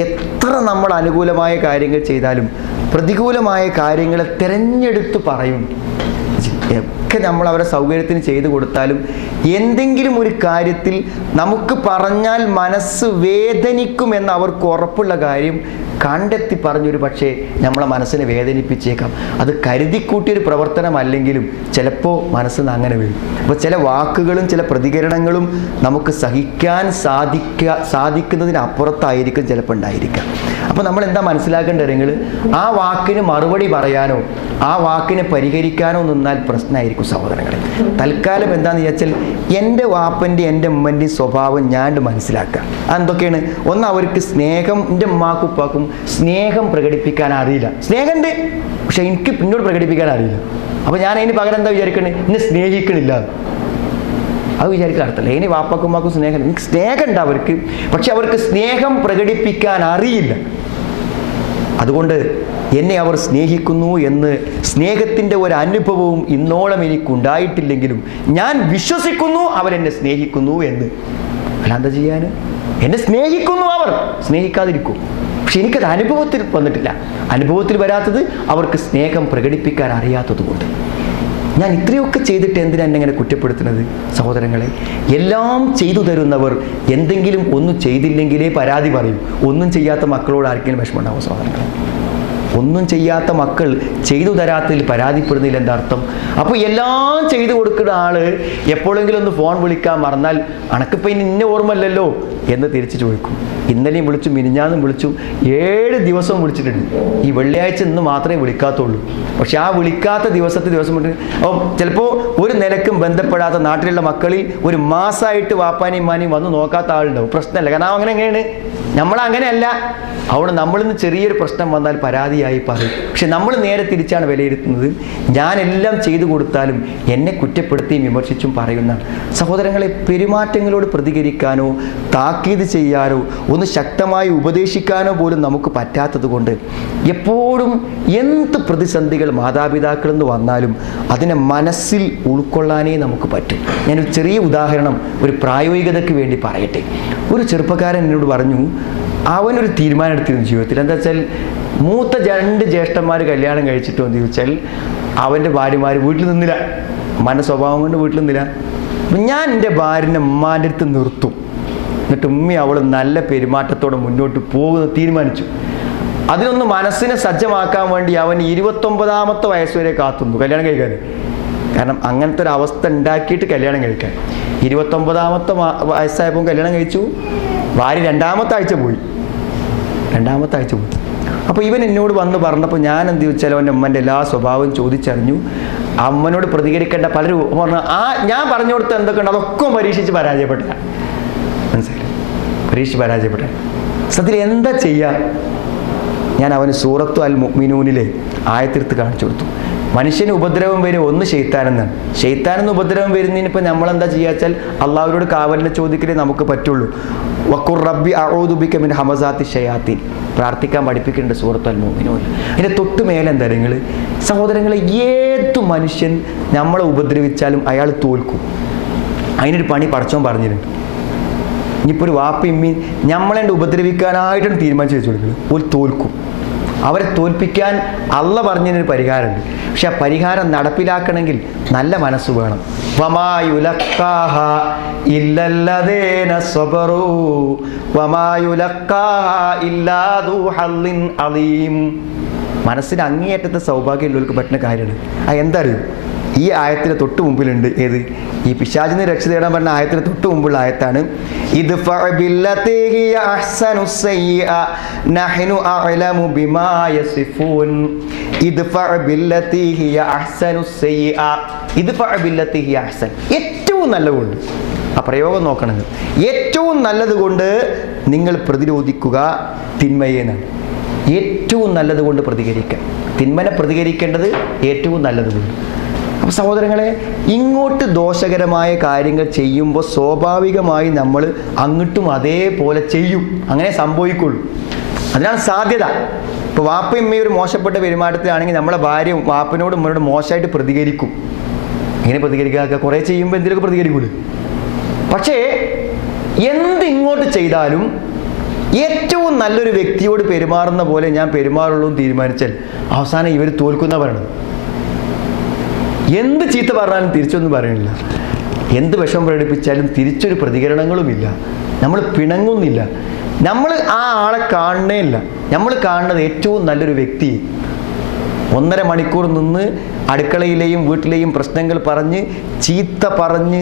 എത്ര നമ്മൾ അനുകൂലമായ കാര്യങ്ങൾ ചെയ്താലും പ്രതികൂലമായ കാര്യങ്ങളെ തിരഞ്ഞെടുത്ത് പറയും. ഒക്കെ നമ്മൾ അവരെ സൗകര്യത്തിന് ചെയ്തു കൊടുത്താലും എന്തെങ്കിലും ഒരു കാര്യത്തിൽ നമുക്ക് പറഞ്ഞാൽ മനസ്സ് വേദനിക്കുമെന്ന് അവർക്ക് ഉറപ്പുള്ള കാര്യം കണ്ടെത്തി പറഞ്ഞൊരു പക്ഷേ നമ്മളെ മനസ്സിനെ വേദനിപ്പിച്ചേക്കാം. അത് കരുതിക്കൂട്ടിയൊരു പ്രവർത്തനമല്ലെങ്കിലും ചിലപ്പോൾ മനസ്സിന് അങ്ങനെ വരും. അപ്പോൾ ചില വാക്കുകളും ചില പ്രതികരണങ്ങളും നമുക്ക് സഹിക്കാൻ സാധിക്കുന്നതിനപ്പുറത്തായിരിക്കും ചിലപ്പോൾ ഉണ്ടായിരിക്കാം. അപ്പോൾ നമ്മൾ എന്താ മനസ്സിലാക്കേണ്ടതെങ്കിൽ ആ വാക്കിന് മറുപടി പറയാനോ ആ വാക്കിനെ പരിഹരിക്കാനോ നിന്നാൽ പ്രശ്നമായിരിക്കും സഹോദരങ്ങളെ. തൽക്കാലം എന്താണെന്ന് വിചാരിച്ചാൽ എൻ്റെ വാപ്പൻ്റെ എൻ്റെ ഉമ്മൻ്റെയും സ്വഭാവം ഞാൻ മനസ്സിലാക്കുക. അതെന്തൊക്കെയാണ്? ഒന്ന്, അവർക്ക് സ്നേഹം, എൻ്റെ ഉമ്മാക്കും ഉപ്പാക്കും സ്നേഹം പ്രകടിപ്പിക്കാൻ അറിയില്ല. സ്നേഹമുണ്ട്, പക്ഷെ എനിക്ക് പിന്നോട് പ്രകടിപ്പിക്കാൻ അറിയില്ല. അപ്പോൾ ഞാൻ അതിന് പകരം എന്താ വിചാരിക്കണേ? എന്നെ സ്നേഹിക്കണില്ല. അത് വിചാരിക്കാൻ അർത്ഥമല്ല. ഇനി വാപ്പാക്കും ഉമ്മാക്കും സ്നേഹം, എനിക്ക് സ്നേഹമുണ്ട് അവർക്ക്, പക്ഷെ അവർക്ക് സ്നേഹം പ്രകടിപ്പിക്കാൻ അറിയില്ല. അതുകൊണ്ട് എന്നെ അവർ സ്നേഹിക്കുന്നു എന്ന് സ്നേഹത്തിൻ്റെ ഒരു അനുഭവവും ഇന്നോളം എനിക്കുണ്ടായിട്ടില്ലെങ്കിലും ഞാൻ വിശ്വസിക്കുന്നു അവരെന്നെ സ്നേഹിക്കുന്നു എന്ന്. അല്ലാതെ ചെയ്യാൻ എന്നെ സ്നേഹിക്കുന്നു, അവർ സ്നേഹിക്കാതിരിക്കും. പക്ഷെ എനിക്കത് അനുഭവത്തിൽ വന്നിട്ടില്ല. അനുഭവത്തിൽ വരാത്തത് അവർക്ക് സ്നേഹം പ്രകടിപ്പിക്കാൻ അറിയാത്തത് കൊണ്ട്. ഞാൻ ഇത്രയൊക്കെ ചെയ്തിട്ട് എന്തിനാ എന്നെ ഇങ്ങനെ കുറ്റപ്പെടുത്തുന്നത്? സഹോദരങ്ങളെ, എല്ലാം ചെയ്തു തരുന്നവർ എന്തെങ്കിലും ഒന്നും ചെയ്തില്ലെങ്കിലേ പരാതി പറയും. ഒന്നും ചെയ്യാത്ത മക്കളോട് ആർക്കെങ്കിലും വിഷമമുണ്ടാവും സഹോദരങ്ങളെ? ഒന്നും ചെയ്യാത്ത മക്കൾ ചെയ്തു തരാത്തതിൽ പരാതിപ്പെടുന്നില്ല എന്താ അർത്ഥം? അപ്പോൾ എല്ലാം ചെയ്തു കൊടുക്കുന്ന ആള് എപ്പോഴെങ്കിലും ഒന്ന് ഫോൺ വിളിക്കാൻ മറന്നാൽ അണക്കിപ്പോൾ ഇനി ഇന്ന ഓർമ്മയില്ലല്ലോ എന്ന് തിരിച്ചു ചോദിക്കും. ഇന്നലെയും വിളിച്ചു, മിനിഞ്ഞാന്നും വിളിച്ചു, 7 ദിവസവും വിളിച്ചിട്ടുണ്ട്. ഈ വെള്ളിയാഴ്ച ഇന്ന് മാത്രമേ വിളിക്കാത്തുള്ളൂ. പക്ഷെ ആ വിളിക്കാത്ത ദിവസം അപ്പോൾ ചിലപ്പോൾ ഒരു നിലക്കും ബന്ധപ്പെടാത്ത നാട്ടിലുള്ള മക്കളിൽ ഒരു മാസമായിട്ട് വാപ്പാനെയും മാനെയും വന്ന് നോക്കാത്ത ആളുണ്ടാവും. പ്രശ്നമല്ല, കാരണം അങ്ങനെ എങ്ങനെയാണ്? നമ്മളങ്ങനെയല്ല. അവിടെ നമ്മളിന്ന് ചെറിയൊരു പ്രശ്നം വന്നാൽ പരാതിയായി പറയും. പക്ഷെ നമ്മൾ നേരെ തിരിച്ചാണ് വിലയിരുത്തുന്നത്. ഞാനെല്ലാം ചെയ്തു കൊടുത്താലും എന്നെ കുറ്റപ്പെടുത്തിയും വിമർശിച്ചും പറയുന്ന സഹോദരങ്ങളെ, പെരുമാറ്റങ്ങളോട് പ്രതികരിക്കാനോ താക്കീത് ചെയ്യാനോ ഒന്ന് ശക്തമായി ഉപദേശിക്കാനോ പോലും നമുക്ക് പറ്റാത്തത് കൊണ്ട് എപ്പോഴും എന്ത് പ്രതിസന്ധികൾ മാതാപിതാക്കളിൽ നിന്ന് വന്നാലും അതിനെ മനസ്സിൽ ഉൾക്കൊള്ളാനേ നമുക്ക് പറ്റും. ഞാനൊരു ചെറിയ ഉദാഹരണം ഒരു പ്രായോഗികതയ്ക്ക് വേണ്ടി പറയട്ടെ. ഒരു ചെറുപ്പക്കാരൻ എന്നോട് പറഞ്ഞു, അവനൊരു തീരുമാനം എടുത്തിരുന്നു ജീവിതത്തിൽ. എന്താ വെച്ചാൽ മൂത്ത 2 ജ്യേഷ്ഠന്മാർ കല്യാണം കഴിച്ചിട്ട് എന്ന് ചോദിച്ചാൽ അവൻ്റെ ഭാര്യമാർ വീട്ടിൽ നിന്നില്ല. ഉമ്മാൻ്റെ സ്വഭാവം കൊണ്ട് വീട്ടിൽ നിന്നില്ല. അപ്പം ഞാൻ എൻ്റെ ഭാര്യനെ ഉമ്മാൻ്റെ അടുത്ത് നിർത്തും, എന്നിട്ട് ഉമ്മി അവൾ നല്ല പെരുമാറ്റത്തോടെ മുന്നോട്ട് പോകുന്ന തീരുമാനിച്ചു. അതിനൊന്ന് മനസ്സിനെ സജ്ജമാക്കാൻ വേണ്ടി അവൻ 29ാമത്തെ വയസ്സ് വരെ കാത്തുന്നു കല്യാണം കഴിക്കാൻ. കാരണം അങ്ങനത്തെ ഒരു അവസ്ഥ ഉണ്ടാക്കിയിട്ട് കല്യാണം കഴിക്കാൻ. 29ാമത്തെ വയസ്സായപ്പോൾ കല്യാണം കഴിച്ചു. ഭാര്യ 2ാമത്തെ ആഴ്ച പോയി. അപ്പോൾ ഇവൻ എന്നോട് വന്ന് പറഞ്ഞപ്പോൾ ഞാൻ എന്ത് ചോദിച്ചാൽ അവൻ്റെ ഉമ്മൻ്റെ എല്ലാ സ്വഭാവവും ചോദിച്ചറിഞ്ഞു. അമ്മനോട് പ്രതികരിക്കേണ്ട പലരും പറഞ്ഞു, ഞാൻ പറഞ്ഞു കൊടുത്ത എന്തൊക്കെ ഉണ്ട് അതൊക്കെ പരീക്ഷിച്ച് പരാജയപ്പെട്ടില്ല. മനസ്സിലായി? പരീക്ഷിച്ച് പരാജയപ്പെട്ട സത്യത്തിൽ എന്താ ചെയ്യുക? ഞാൻ അവന് സൂറത്തു അൽ മുഅ്മിനൂനിലെ ആയത്തിരുത്ത് കാണിച്ചു കൊടുത്തു. മനുഷ്യന് ഉപദ്രവം വരും ഒന്ന് ശൈത്താനെന്നാണ്. ശൈത്താനെന്ന് ഉപദ്രവം വരുന്നതിനിപ്പോൾ നമ്മളെന്താ ചെയ്യുക വെച്ചാൽ അള്ളാഹുവിനോട് കാവലിനെ ചോദിക്കലേ നമുക്ക് പറ്റുള്ളൂ. വഖുർ റബ്ബി അഊദു ബിക മിൻ ഹമസാത്തി ശയാത്തീൻ പ്രാർത്ഥിക്കാൻ പഠിപ്പിക്കേണ്ട സൂറത്തു അൽ മുഅ്മിനൂൻ. അതിൻ്റെ തൊട്ട് മേലെ എന്താ നിങ്ങൾ സഹോദരങ്ങളെ, ഏത് മനുഷ്യൻ നമ്മളെ ഉപദ്രവിച്ചാലും അയാൾ തോൽക്കും. അതിനൊരു പണി പടച്ചോൻ പറഞ്ഞിട്ടുണ്ട്. ഇനിയിപ്പോൾ ഒരു വാപ്പയമ്മീൻ നമ്മളെ ഉപദ്രവിക്കാനായിട്ടാണ് തീരുമാനിച്ച് വെച്ചു കൊടുക്കുന്നത്. ഒരു തോൽക്കും. അവരെ തോൽപ്പിക്കാൻ അള്ള പറഞ്ഞതിനൊരു പരിഹാരമുണ്ട്. പക്ഷെ ആ പരിഹാരം നടപ്പിലാക്കണമെങ്കിൽ നല്ല മനസ്സ് വേണം. വമാ യുലഖാഹ ഇല്ലല്ലദീന സബറൂ വമാ യുലഖാഹ ഇല്ലാ ദൂ ഹള്ളിൻ അളീം. മനസ്സിന് അങ്ങേയറ്റത്തെ സൗഭാഗ്യമുള്ളവർക്ക് പറ്റുന്ന കാര്യമാണ്. എന്താ അറിയും? ഈ ആയത്തിന് തൊട്ട് മുമ്പിലുണ്ട്. ഏത്? ഈ പിശാചിനെ രക്ഷ തേടാൻ പറഞ്ഞ ആയത്തിന് തൊട്ട് മുമ്പുള്ള ആയത്താണ്. ഇദ്ഫഅ ബില്ലതീ ഹിയ അഹ്സനു സയ്യിഅ നഹ്നു അഅലമു ബിമാ യസിഫൂൻ. ഇദ്ഫഅ ബില്ലതീ ഹിയ അഹ്സനു സയ്യിഅ. ഇദ്ഫഅ ബില്ലതീ ഹിയ അഹ്സൻ, ഏറ്റവും നല്ലതുകൊണ്ട്. ആ പ്രയോഗം നോക്കണം. ഏറ്റവും നല്ലത് കൊണ്ട് നിങ്ങൾ പ്രതിരോധിക്കുക തിന്മയേനാണ്. ഏറ്റവും നല്ലതുകൊണ്ട് പ്രതികരിക്കുക. തിന്മനെ പ്രതികരിക്കേണ്ടത് ഏറ്റവും നല്ലതുകൊണ്ട്. അപ്പോൾ സഹോദരങ്ങളെ, ഇങ്ങോട്ട് ദോഷകരമായ കാര്യങ്ങൾ ചെയ്യുമ്പോൾ സ്വാഭാവികമായി നമ്മൾ അങ്ങോട്ടും അതേപോലെ ചെയ്യും. അങ്ങനെ സംഭവിക്കുള്ളൂ. അതിനാണ് സാധ്യത. ഇപ്പോൾ വാപ്പയും ഉമ്മയും ഒരു മോശപ്പെട്ട പെരുമാറ്റത്തിലാണെങ്കിൽ നമ്മളെ ഭാര്യ വാപ്പനോട് ഉമ്മയോട് മോശമായിട്ട് പ്രതികരിക്കും. എങ്ങനെ പ്രതികരിക്കുക? കുറേ ചെയ്യുമ്പോൾ എന്തെങ്കിലുമൊക്കെ പ്രതികരിക്കൂല. പക്ഷേ എന്ത് ഇങ്ങോട്ട് ചെയ്താലും ഏറ്റവും നല്ലൊരു വ്യക്തിയോട് പെരുമാറുന്ന പോലെ ഞാൻ പെരുമാറുള്ളൂ എന്ന് തീരുമാനിച്ചാൽ അവസാനം ഇവർ തോൽക്കുന്ന പറയണത്. എന്ത് ചീത്ത പറഞ്ഞാലും തിരിച്ചൊന്നും പറയണില്ല. എന്ത് വിഷം പ്രകടിപ്പിച്ചാലും തിരിച്ചൊരു പ്രതികരണങ്ങളുമില്ല. നമ്മൾ പിണങ്ങുന്നില്ല. നമ്മൾ ആ ആളെ കാണണേ ഇല്ല. നമ്മൾ കാണുന്നത് ഏറ്റവും നല്ലൊരു വ്യക്തി 1.5 മണിക്കൂർ നിന്ന് അടുക്കളയിലെയും വീട്ടിലെയും പ്രശ്നങ്ങൾ പറഞ്ഞ് ചീത്ത പറഞ്ഞ്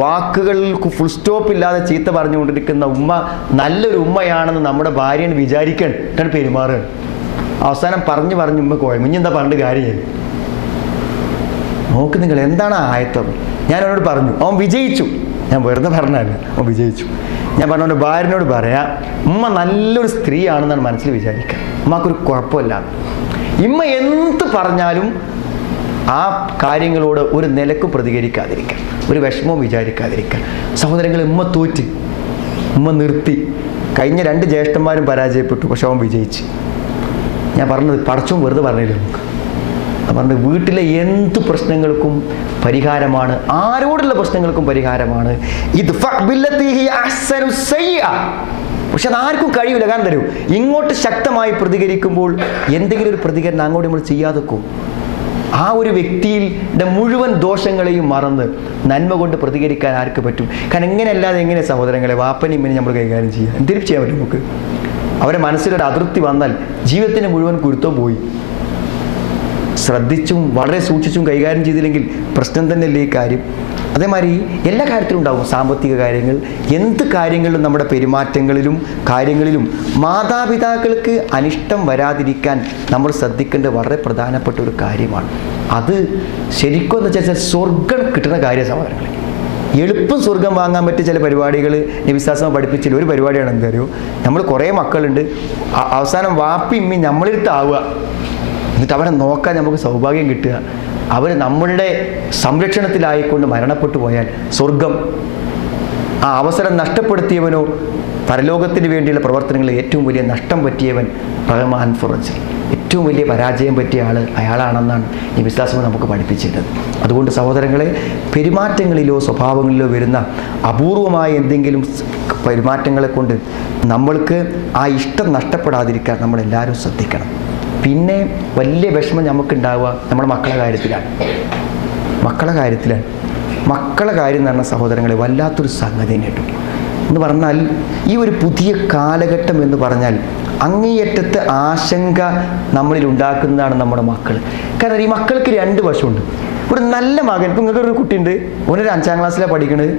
വാക്കുകൾക്ക് ഫുൾ സ്റ്റോപ്പ് ഇല്ലാതെ ചീത്ത പറഞ്ഞുകൊണ്ടിരിക്കുന്ന ഉമ്മ നല്ലൊരു ഉമ്മയാണെന്ന് നമ്മുടെ ഭാര്യനെ വിചാരിക്കാൻ പെരുമാറുകയാണ്. അവസാനം പറഞ്ഞു ഉമ്മ കുഴമിഞ്ഞ് എന്താ പറഞ്ഞിട്ട് കാര്യമില്ല. നോക്ക് നിങ്ങൾ, എന്താണ് ആയത്തം? ഞാൻ അവനോട് പറഞ്ഞു, അവൻ വിജയിച്ചു. ഞാൻ വെറുതെ പറഞ്ഞതല്ല, അവൻ വിജയിച്ചു. ഞാൻ പറഞ്ഞ അവൻ്റെ ഭാര്യനോട് പറയാം, ഉമ്മ നല്ലൊരു സ്ത്രീയാണെന്നാണ് മനസ്സിൽ വിചാരിക്കുക. ഉമ്മക്കൊരു കുഴപ്പമില്ല. ഇമ്മ എന്ത് പറഞ്ഞാലും ആ കാര്യങ്ങളോട് ഒരു നിലക്കും പ്രതികരിക്കാതിരിക്കുക, ഒരു വിഷമവും വിചാരിക്കാതിരിക്കുക. സഹോദരങ്ങൾ, ഉമ്മ തോറ്റ്, ഉമ്മ നിർത്തി. കഴിഞ്ഞ 2 ജ്യേഷ്ഠന്മാരും പരാജയപ്പെട്ടു, പക്ഷെ അവൻ വിജയിച്ച്. ഞാൻ പറഞ്ഞത് പടച്ചോൻ വെറുതെ പറഞ്ഞില്ല. നമുക്ക് പറഞ്ഞത് വീട്ടിലെ എന്ത് പ്രശ്നങ്ങൾക്കും പരിഹാരമാണ്, ആരോടുള്ള പ്രശ്നങ്ങൾക്കും പരിഹാരമാണ്. പക്ഷെ അതാർക്കും കഴിയില്ല. കാരണം തരൂ, ഇങ്ങോട്ട് ശക്തമായി പ്രതികരിക്കുമ്പോൾ എന്തെങ്കിലും ഒരു പ്രതികരണം അങ്ങോട്ട് നമ്മൾ ചെയ്യാതെക്കും. ആ ഒരു വ്യക്തിയുടെ മുഴുവൻ ദോഷങ്ങളെയും മറന്ന് നന്മ കൊണ്ട് പ്രതികരിക്കാൻ ആർക്ക് പറ്റും? കാരണം എങ്ങനെയല്ലാതെ എങ്ങനെ സഹോദരങ്ങളെ വാപ്പനെയും ഇങ്ങനെ നമ്മൾ കൈകാര്യം ചെയ്യാം? എന്തിനും ചെയ്യാൻ പറ്റും നമുക്ക്? അവരെ മനസ്സിലൊരു അതിർത്തി വന്നാൽ ജീവിതത്തിന് മുഴുവൻ കുരുത്തം പോയി. ശ്രദ്ധിച്ചും വളരെ സൂക്ഷിച്ചും കൈകാര്യം ചെയ്തില്ലെങ്കിൽ പ്രശ്നം തന്നെയല്ലേ ഈ കാര്യം. അതേമാതിരി എല്ലാ കാര്യത്തിലും ഉണ്ടാവും. സാമ്പത്തിക കാര്യങ്ങൾ, എന്ത് കാര്യങ്ങളിലും നമ്മുടെ പെരുമാറ്റങ്ങളിലും കാര്യങ്ങളിലും മാതാപിതാക്കൾക്ക് അനിഷ്ടം വരാതിരിക്കാൻ നമ്മൾ ശ്രദ്ധിക്കേണ്ട വളരെ പ്രധാനപ്പെട്ട ഒരു കാര്യമാണ്. അത് ശരിക്കും എന്ന് വെച്ചാൽ സ്വർഗം കിട്ടുന്ന കാര്യം സഹോദരങ്ങളെ. എളുപ്പം സ്വർഗം വാങ്ങാൻ പറ്റിയ ചില പരിപാടികൾ നബിസ്വല്ലല്ലാഹു പഠിപ്പിച്ചില്ല. ഒരു പരിപാടിയാണ് എന്തറിയോ, നമ്മൾ കുറേ മക്കളുണ്ട്, അവസാനം വാപ്പി ഇമ്മി നമ്മളിരുത്താവുക, എന്നിട്ട് അവരെ നോക്കാൻ നമുക്ക് സൗഭാഗ്യം കിട്ടുക. അവർ നമ്മളുടെ സംരക്ഷണത്തിലായിക്കൊണ്ട് മരണപ്പെട്ടു പോയാൽ സ്വർഗം. ആ അവസരം നഷ്ടപ്പെടുത്തിയവനോ പരലോകത്തിന് വേണ്ടിയുള്ള പ്രവർത്തനങ്ങളിൽ ഏറ്റവും വലിയ നഷ്ടം പറ്റിയവൻ റഹ്മാൻ ഫുറജ്, ഏറ്റവും വലിയ പരാജയം പറ്റിയ ആൾ അയാളാണെന്നാണ് ഈ വിശ്വാസം നമുക്ക് പഠിപ്പിച്ചിട്ടുള്ളത്. അതുകൊണ്ട് സഹോദരങ്ങളെ, പെരുമാറ്റങ്ങളിലോ സ്വഭാവങ്ങളിലോ വരുന്ന അപൂർവമായ എന്തെങ്കിലും പെരുമാറ്റങ്ങളെ കൊണ്ട് നമ്മൾക്ക് ആ ഇഷ്ടം നഷ്ടപ്പെടാതിരിക്കാൻ നമ്മളെല്ലാവരും ശ്രദ്ധിക്കണം. പിന്നെ വലിയ വിഷമം നമുക്കുണ്ടാവുക നമ്മുടെ മക്കളുടെ കാര്യത്തിലാണ്. മക്കളുടെ കാര്യം എന്ന് പറഞ്ഞ സഹോദരങ്ങളെ വല്ലാത്തൊരു സംഗതി തന്നെ കേട്ടോ. എന്ന് പറഞ്ഞാൽ ഈ ഒരു പുതിയ കാലഘട്ടം എന്ന് പറഞ്ഞാൽ അങ്ങേയറ്റത്തെ ആശങ്ക നമ്മളിൽ ഉണ്ടാക്കുന്നതാണ് നമ്മുടെ മക്കൾ. കാരണം ഈ മക്കൾക്ക് 2 വശമുണ്ട്. ഒരു നല്ല മകൻ, ഇപ്പം നിങ്ങൾക്കൊരു കുട്ടിയുണ്ട്, ഓനൊരു 5ാം ക്ലാസ്സിലാണ് പഠിക്കുന്നത്,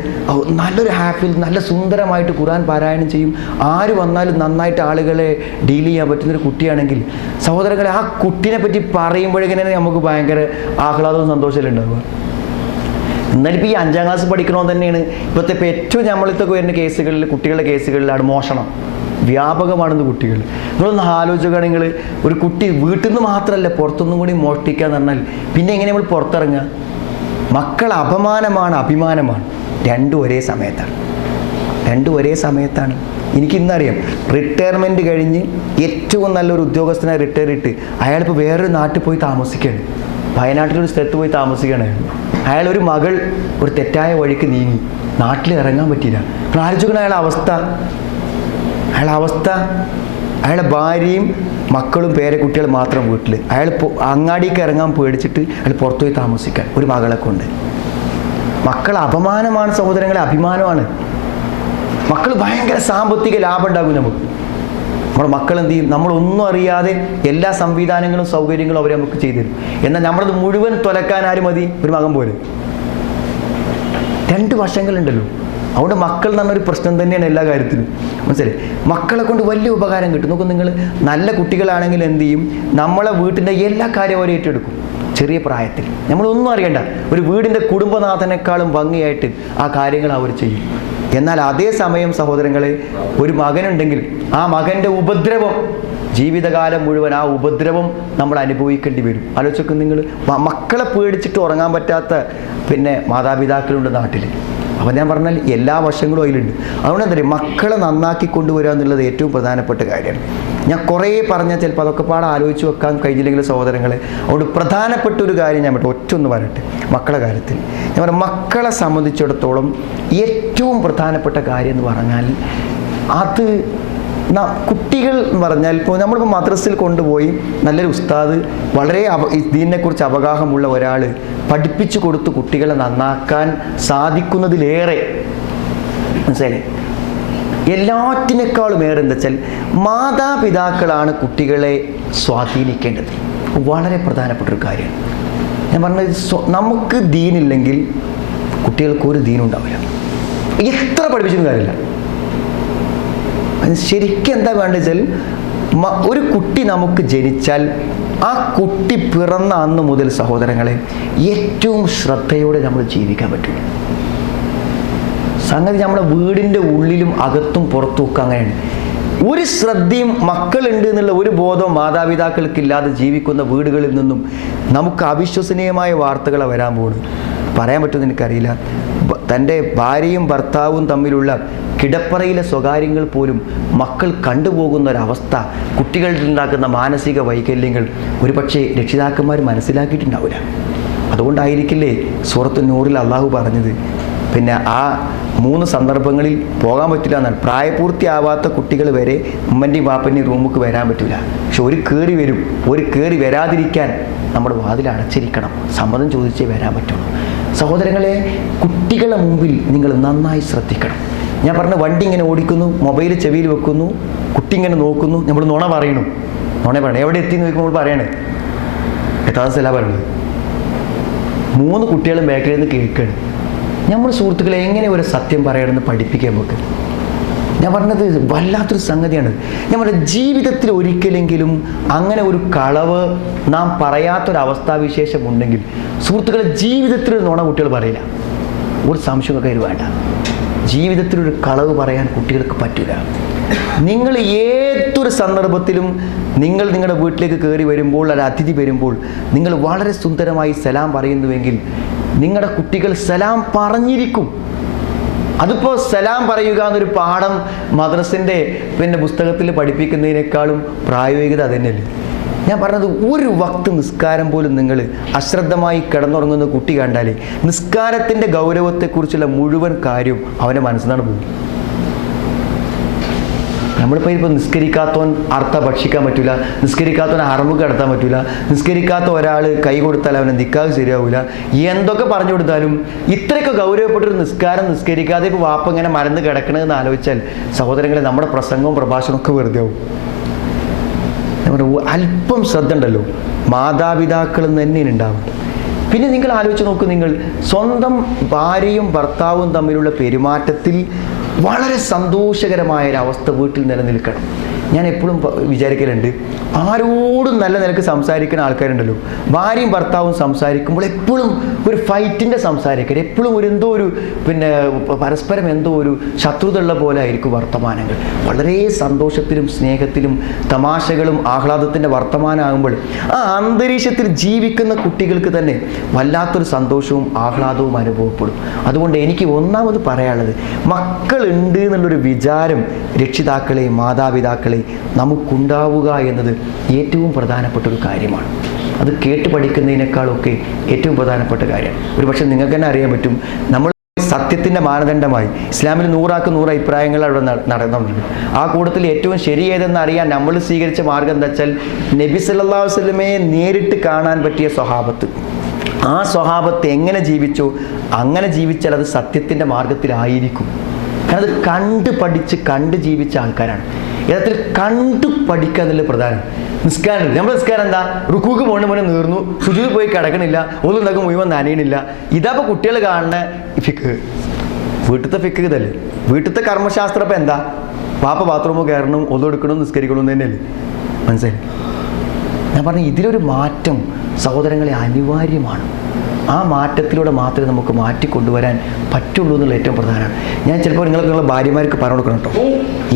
നല്ലൊരു ഹാപ്പിൽ നല്ല സുന്ദരമായിട്ട് ഖുർആൻ പാരായണം ചെയ്യും, ആര് വന്നാലും നന്നായിട്ട് ആളുകളെ ഡീൽ ചെയ്യാൻ പറ്റുന്നൊരു കുട്ടിയാണെങ്കിൽ സഹോദരങ്ങളെ, ആ കുട്ടീനെ പറ്റി പറയുമ്പോഴേക്കിനെ നമുക്ക് ഭയങ്കര ആഹ്ലാദവും സന്തോഷമല്ലേ ഉണ്ടാവുക. എന്നാലും ഇപ്പോൾ ഈ 5ാം ക്ലാസ് പഠിക്കണമെന്ന് തന്നെയാണ് ഇപ്പോഴത്തെ ഏറ്റവും നമ്മളിത്തൊക്കെ വരുന്ന കേസുകളിൽ, കുട്ടികളുടെ കേസുകളിലാണ് മോഷണം വ്യാപകമാണെന്ന്. കുട്ടികൾ നിങ്ങളൊന്ന് ആലോചിക്കുകയാണെങ്കിൽ, ഒരു കുട്ടി വീട്ടിൽ നിന്ന് മാത്രമല്ല പുറത്തൊന്നും കൂടി മോഷ്ടിക്കുക എന്ന് പറഞ്ഞാൽ പിന്നെ എങ്ങനെ നമ്മൾ പുറത്തിറങ്ങുക? മക്കൾ അപമാനമാണ്, അഭിമാനമാണ്, രണ്ടും ഒരേ സമയത്താണ്. എനിക്കിന്നറിയാം, റിട്ടയർമെൻറ്റ് കഴിഞ്ഞ് ഏറ്റവും നല്ലൊരു ഉദ്യോഗസ്ഥനായി റിട്ടയർ ഇട്ട് അയാളിപ്പോൾ വേറൊരു നാട്ടിൽ പോയി താമസിക്കുകയാണ്. വയനാട്ടിലൊരു സ്ഥലത്ത് പോയി താമസിക്കുകയാണ്. അയാളൊരു മകൾ ഒരു തെറ്റായ വഴിക്ക് നീങ്ങി, നാട്ടിൽ ഇറങ്ങാൻ പറ്റിയില്ല. അപ്പോൾ ആലോചിക്കണം അയാളുടെ അവസ്ഥ. അയാളുടെ ഭാര്യയും മക്കളും പേരക്കുട്ടികളും മാത്രം വീട്ടിൽ, അയാൾ അങ്ങാടിക്ക് ഇറങ്ങാൻ പേടിച്ചിട്ട് അയാൾ പുറത്തുപോയി താമസിക്കാൻ ഒരു മകളെ കൊണ്ട്. മക്കൾ അപമാനമാണ് സഹോദരങ്ങളെ, അഭിമാനമാണ്. മക്കൾ ഭയങ്കര സാമ്പത്തിക ലാഭം ഉണ്ടാകും നമുക്ക്. നമ്മുടെ മക്കൾ എന്ത് ചെയ്യും? നമ്മളൊന്നും അറിയാതെ എല്ലാ സംവിധാനങ്ങളും സൗകര്യങ്ങളും അവർ നമുക്ക് ചെയ്തു തരും. എന്നാൽ നമ്മളത് മുഴുവൻ തുലക്കാൻ ആര് മതി? ഒരു മകൻ പോലെ. 2 വശങ്ങളുണ്ടല്ലോ. അതുകൊണ്ട് മക്കൾ എന്ന് പറഞ്ഞൊരു പ്രശ്നം തന്നെയാണ് എല്ലാ കാര്യത്തിലും. മനസ്സിലായി? മക്കളെ കൊണ്ട് വലിയ ഉപകാരം കിട്ടും. നോക്കും, നിങ്ങൾ നല്ല കുട്ടികളാണെങ്കിൽ എന്ത് ചെയ്യും? നമ്മളെ വീട്ടിൻ്റെ എല്ലാ കാര്യവും അവർ ഏറ്റെടുക്കും. ചെറിയ പ്രായത്തിൽ നമ്മളൊന്നും അറിയണ്ട, ഒരു വീടിൻ്റെ കുടുംബനാഥനേക്കാളും ഭംഗിയായിട്ട് ആ കാര്യങ്ങൾ അവർ ചെയ്യും. എന്നാൽ അതേ സമയം സഹോദരങ്ങളെ, ഒരു മകനുണ്ടെങ്കിൽ ആ മകൻ്റെ ഉപദ്രവം ജീവിതകാലം മുഴുവൻ ആ ഉപദ്രവം നമ്മൾ അനുഭവിക്കേണ്ടി വരും. ആലോചിച്ചൊക്കെ നിങ്ങൾ, മക്കളെ പേടിച്ചിട്ട് ഉറങ്ങാൻ പറ്റാത്ത മാതാപിതാക്കളുണ്ട് നാട്ടിൽ. അപ്പം ഞാൻ പറഞ്ഞാൽ എല്ലാ വശങ്ങളും അതിലുണ്ട്. അതുകൊണ്ട് എന്താ പറയുക, മക്കളെ നന്നാക്കി കൊണ്ടുവരിക എന്നുള്ളത് ഏറ്റവും പ്രധാനപ്പെട്ട കാര്യമാണ്. ഞാൻ കുറേ പറഞ്ഞാൽ ചിലപ്പോൾ അതൊക്കെ പാടെ ആലോചിച്ച് വെക്കാൻ കഴിഞ്ഞില്ലെങ്കിൽ സഹോദരങ്ങളെ, അതുകൊണ്ട് പ്രധാനപ്പെട്ട ഒരു കാര്യം ഞാൻ ഒറ്റൊന്ന് പറയട്ടെ. മക്കളെ കാര്യത്തിൽ ഞാൻ പറയാം, മക്കളെ സംബന്ധിച്ചിടത്തോളം ഏറ്റവും പ്രധാനപ്പെട്ട കാര്യം എന്ന് പറഞ്ഞാൽ അത് കുട്ടികൾ എന്ന് പറഞ്ഞാൽ, ഇപ്പോൾ നമ്മളിപ്പോൾ മദ്രസയിൽ കൊണ്ടുപോയി നല്ലൊരു ഉസ്താദ് വളരെ ഇതിനെക്കുറിച്ച് അവഗാഹമുള്ള ഒരാൾ പഠിപ്പിച്ചു കൊടുത്ത് കുട്ടികളെ നന്നാക്കാൻ സാധിക്കുന്നതിലേറെ, മനസ്സിലായില്ലേ, എല്ലാറ്റിനേക്കാളും ഏറെ എന്താ വെച്ചാൽ മാതാപിതാക്കളാണ് കുട്ടികളെ സ്വാധീനിക്കേണ്ടത്. വളരെ പ്രധാനപ്പെട്ടൊരു കാര്യമാണ്. ഞാൻ പറഞ്ഞത്, നമുക്ക് ദീനില്ലെങ്കിൽ കുട്ടികൾക്ക് ഒരു ദീനുണ്ടാവില്ല. എത്ര പഠിപ്പിച്ചിട്ടും കാര്യമില്ല. ശരിക്കും എന്താ വേണ്ടത് വെച്ചാൽ, ഒരു കുട്ടി നമുക്ക് ജനിച്ചാൽ ആ കുട്ടി പിറന്ന അന്ന് മുതൽ സഹോദരങ്ങളെ ഏറ്റവും ശ്രദ്ധയോടെ നമ്മൾ ജീവിക്കാൻ പറ്റും. സംഗതി നമ്മുടെ വീടിൻ്റെ ഉള്ളിലും അകത്തും പുറത്തും ഒക്കെ അങ്ങനെയാണ്. ഒരു ശ്രദ്ധയും മക്കളുണ്ട് എന്നുള്ള ഒരു ബോധവും മാതാപിതാക്കൾക്കില്ലാതെ ജീവിക്കുന്ന വീടുകളിൽ നിന്നും നമുക്ക് അവിശ്വസനീയമായ വാർത്തകൾ വരാൻ പോകുന്നു. പറയാൻ പറ്റുമെന്ന് എനിക്കറിയില്ല. തൻ്റെ ഭാര്യയും ഭർത്താവും തമ്മിലുള്ള കിടപ്പറയിലെ സ്വകാര്യങ്ങൾ പോലും മക്കൾ കണ്ടുപോകുന്ന ഒരവസ്ഥ, കുട്ടികളിൽ ഉണ്ടാക്കുന്ന മാനസിക വൈകല്യങ്ങൾ ഒരുപക്ഷെ രക്ഷിതാക്കന്മാർ മനസ്സിലാക്കിയിട്ടുണ്ടാവില്ല. അതുകൊണ്ടായിരിക്കില്ലേ സൂറത്ത് നൂറിൽ അള്ളാഹു പറഞ്ഞത്, പിന്നെ ആ 3 സന്ദർഭങ്ങളിൽ പോകാൻ പറ്റില്ല എന്നാണ്. പ്രായപൂർത്തിയാവാത്ത കുട്ടികൾ വരെ ഉമ്മൻ്റെയും വാപ്പൻ്റെയും റൂമുക്ക് വരാൻ പറ്റില്ല. പക്ഷെ ഒരു കയറി വരും. ഒരു കയറി വരാതിരിക്കാൻ നമ്മൾ വാതിൽ അടച്ചിരിക്കണം, സമ്മതം ചോദിച്ചേ വരാൻ പറ്റുള്ളൂ. സഹോദരങ്ങളെ, കുട്ടികളെ മുമ്പിൽ നിങ്ങൾ നന്നായി ശ്രദ്ധിക്കണം. ഞാൻ പറഞ്ഞ വണ്ടി ഇങ്ങനെ ഓടിക്കുന്നു, മൊബൈൽ ചെവിയിൽ വെക്കുന്നു, കുട്ടി ഇങ്ങനെ നോക്കുന്നു, നമ്മൾ നുണ പറയണം. എവിടെ എത്തി നോക്കുമ്പോൾ പറയണേ എത്താതെ സ്ഥല പറയുന്നത്. 3 കുട്ടികളും ബാക്കിൽ നിന്ന് കേൾക്കുകയാണ്. നമ്മൾ സുഹൃത്തുക്കളെ എങ്ങനെ ഒരു സത്യം പറയണമെന്ന് പഠിപ്പിക്കാൻ നമുക്ക്. ഞാൻ പറഞ്ഞത് വല്ലാത്തൊരു സംഗതിയാണ്. ഞാൻ പറഞ്ഞ ജീവിതത്തിൽ ഒരിക്കലെങ്കിലും അങ്ങനെ ഒരു കളവ് നാം പറയാത്തൊരവസ്ഥാവിശേഷം ഉണ്ടെങ്കിൽ സുഹൃത്തുക്കളെ, ജീവിതത്തിലൊരു നുണ കുട്ടികൾ പറയില്ല. ഒരു സംശയമൊക്കെ വേണ്ട. ജീവിതത്തിലൊരു കളവ് പറയാൻ കുട്ടികൾക്ക് പറ്റില്ല. നിങ്ങൾ ഏതൊരു സന്ദർഭത്തിലും നിങ്ങളുടെ വീട്ടിലേക്ക് കയറി വരുമ്പോൾ, ഒരു അതിഥി വരുമ്പോൾ നിങ്ങൾ വളരെ സുന്ദരമായി സലാം പറയുന്നുവെങ്കിൽ നിങ്ങളുടെ കുട്ടികൾ സലാം പറഞ്ഞിരിക്കും. അതിപ്പോൾ സലാം പറയുക എന്നൊരു പാഠം മദ്രസിൻ്റെ പുസ്തകത്തിൽ പഠിപ്പിക്കുന്നതിനേക്കാളും പ്രായോഗികത തന്നെയല്ലേ. ഞാൻ പറഞ്ഞത്, ഒരു വക്ത് നിസ്കാരം പോലും നിങ്ങൾ അശ്രദ്ധമായി കിടന്നുറങ്ങുന്ന കുട്ടി കണ്ടാലേ നിസ്കാരത്തിൻ്റെ ഗൗരവത്തെക്കുറിച്ചുള്ള മുഴുവൻ കാര്യവും അവൻ്റെ മനസ്സിൽ നിന്നാണ് പോകും. നമ്മളിപ്പോൾ നിസ്കരിക്കാത്തവൻ അർത്ഥം ഭക്ഷിക്കാൻ പറ്റില്ല, നിസ്കരിക്കാത്തവൻ ഹറമുക്ക് നടത്താൻ പറ്റില്ല, നിസ്കരിക്കാത്ത ഒരാൾ കൈ കൊടുത്താൽ അവനെ നിക്കാഹ് ശരിയാവില്ല, എന്തൊക്കെ പറഞ്ഞു കൊടുത്താലും ഇത്രയൊക്കെ ഗൗരവപ്പെട്ടൊരു നിസ്കാരം നിസ്കരിക്കാതെ ഇപ്പോൾ വാപ്പ ഇങ്ങനെ മരന്ന് കിടക്കണമെന്ന് ആലോചിച്ചാൽ സഹോദരങ്ങളെ, നമ്മുടെ പ്രസംഗവും പ്രഭാഷണവും ഒക്കെ വെറുതെ ആവും. അല്പം ശ്രദ്ധ ഉണ്ടല്ലോ മാതാപിതാക്കൾ തന്നെ ഉണ്ടാവും. പിന്നെ നിങ്ങൾ ആലോചിച്ച് നോക്കൂ, നിങ്ങൾ സ്വന്തം ഭാര്യയും ഭർത്താവും തമ്മിലുള്ള പെരുമാറ്റത്തിൽ വളരെ സന്തോഷകരമായൊരവസ്ഥ വീട്ടിൽ നിലനിൽക്കണം. ഞാൻ എപ്പോഴും വിചാരിക്കലുണ്ട്, ആരോടും നല്ല നിലക്ക് സംസാരിക്കുന്ന ആൾക്കാരുണ്ടല്ലോ, ഭാര്യയും ഭർത്താവും സംസാരിക്കുമ്പോൾ എപ്പോഴും ഒരു ഫൈറ്റിൻ്റെ സംസാരിക്കരുത്. എപ്പോഴും എന്തോ ഒരു പരസ്പരം എന്തോ ഒരു ശത്രുത ഉള്ള പോലെ ആയിരിക്കും വർത്തമാനങ്ങൾ. വളരെ സന്തോഷത്തിലും സ്നേഹത്തിലും തമാശകളും ആഹ്ലാദത്തിൻ്റെ വർത്തമാനമാകുമ്പോൾ ആ അന്തരീക്ഷത്തിൽ ജീവിക്കുന്ന കുട്ടികൾക്ക് തന്നെ വല്ലാത്തൊരു സന്തോഷവും ആഹ്ലാദവും അനുഭവപ്പെടും. അതുകൊണ്ട് എനിക്ക് ഒന്നാമത് പറയാനുള്ളത്, മക്കളുണ്ട് എന്നുള്ളൊരു വിചാരം രക്ഷിതാക്കളെ മാതാപിതാക്കളെ നമുക്കുണ്ടാവുക എന്നത് ഏറ്റവും പ്രധാനപ്പെട്ട ഒരു കാര്യമാണ്. അത് കേട്ട് പഠിക്കുന്നതിനേക്കാളൊക്കെ ഏറ്റവും പ്രധാനപ്പെട്ട കാര്യമാണ്. ഒരു പക്ഷേ നിങ്ങൾക്ക് തന്നെ അറിയാൻ പറ്റും, നമ്മൾ സത്യത്തിൻ്റെ മാനദണ്ഡമായി ഇസ്ലാമിൽ 100 അഭിപ്രായങ്ങൾ അവിടെ നടന്നുണ്ട്. ആ കൂട്ടത്തിൽ ഏറ്റവും ശരിയേതെന്ന് അറിയാൻ നമ്മൾ സ്വീകരിച്ച മാർഗം എന്താ വെച്ചാൽ, നബി സല്ലല്ലാഹു അലൈഹി വസല്ലമയെ നേരിട്ട് കാണാൻ പറ്റിയ സ്വഹാബത്ത്, ആ സ്വഹാബത്ത് എങ്ങനെ ജീവിച്ചോ അങ്ങനെ ജീവിച്ചാൽ അത് സത്യത്തിൻ്റെ മാർഗത്തിലായിരിക്കും. കാരണം അത് കണ്ട് ജീവിച്ച ആൾക്കാരാണ്. യഥാർത്ഥത്തിൽ കണ്ടു പഠിക്കുക എന്നുള്ളത് പ്രധാനം. നിസ്കാരം, നമ്മുടെ നിസ്കാരം എന്താ, റുക്കൂക്ക് മുന്നേ നീർന്നു, സുജൂദിൽ പോയി കിടക്കണില്ല, ഒന്നുണ്ടാക്കും മുഴുവൻ നനയണില്ല. ഇതാപ്പോൾ കുട്ടികൾ കാണുന്ന ഫിക്ക്, വീട്ടിലത്തെ ഫിക്ക് ഇതല്ലേ. വീട്ടിലത്തെ കർമ്മശാസ്ത്രം ഇപ്പം എന്താ, പാപ്പ ബാത്റൂമിൽ കയറണം, ഒന്നെടുക്കണം, നിസ്കരിക്കണം തന്നെയല്ലേ. മനസ്സിലായി? ഞാൻ പറഞ്ഞു, ഇതിലൊരു മാറ്റം സഹോദരങ്ങളെ അനിവാര്യമാണ്. ആ മാറ്റത്തിലൂടെ മാത്രമേ നമുക്ക് മാറ്റിക്കൊണ്ടുവരാൻ പറ്റുള്ളൂ എന്നുള്ള ഏറ്റവും പ്രധാനമാണ്. ഞാൻ ചിലപ്പോൾ നിങ്ങളെ ഭാര്യമാർക്ക് പറഞ്ഞു കൊടുക്കണം കേട്ടോ.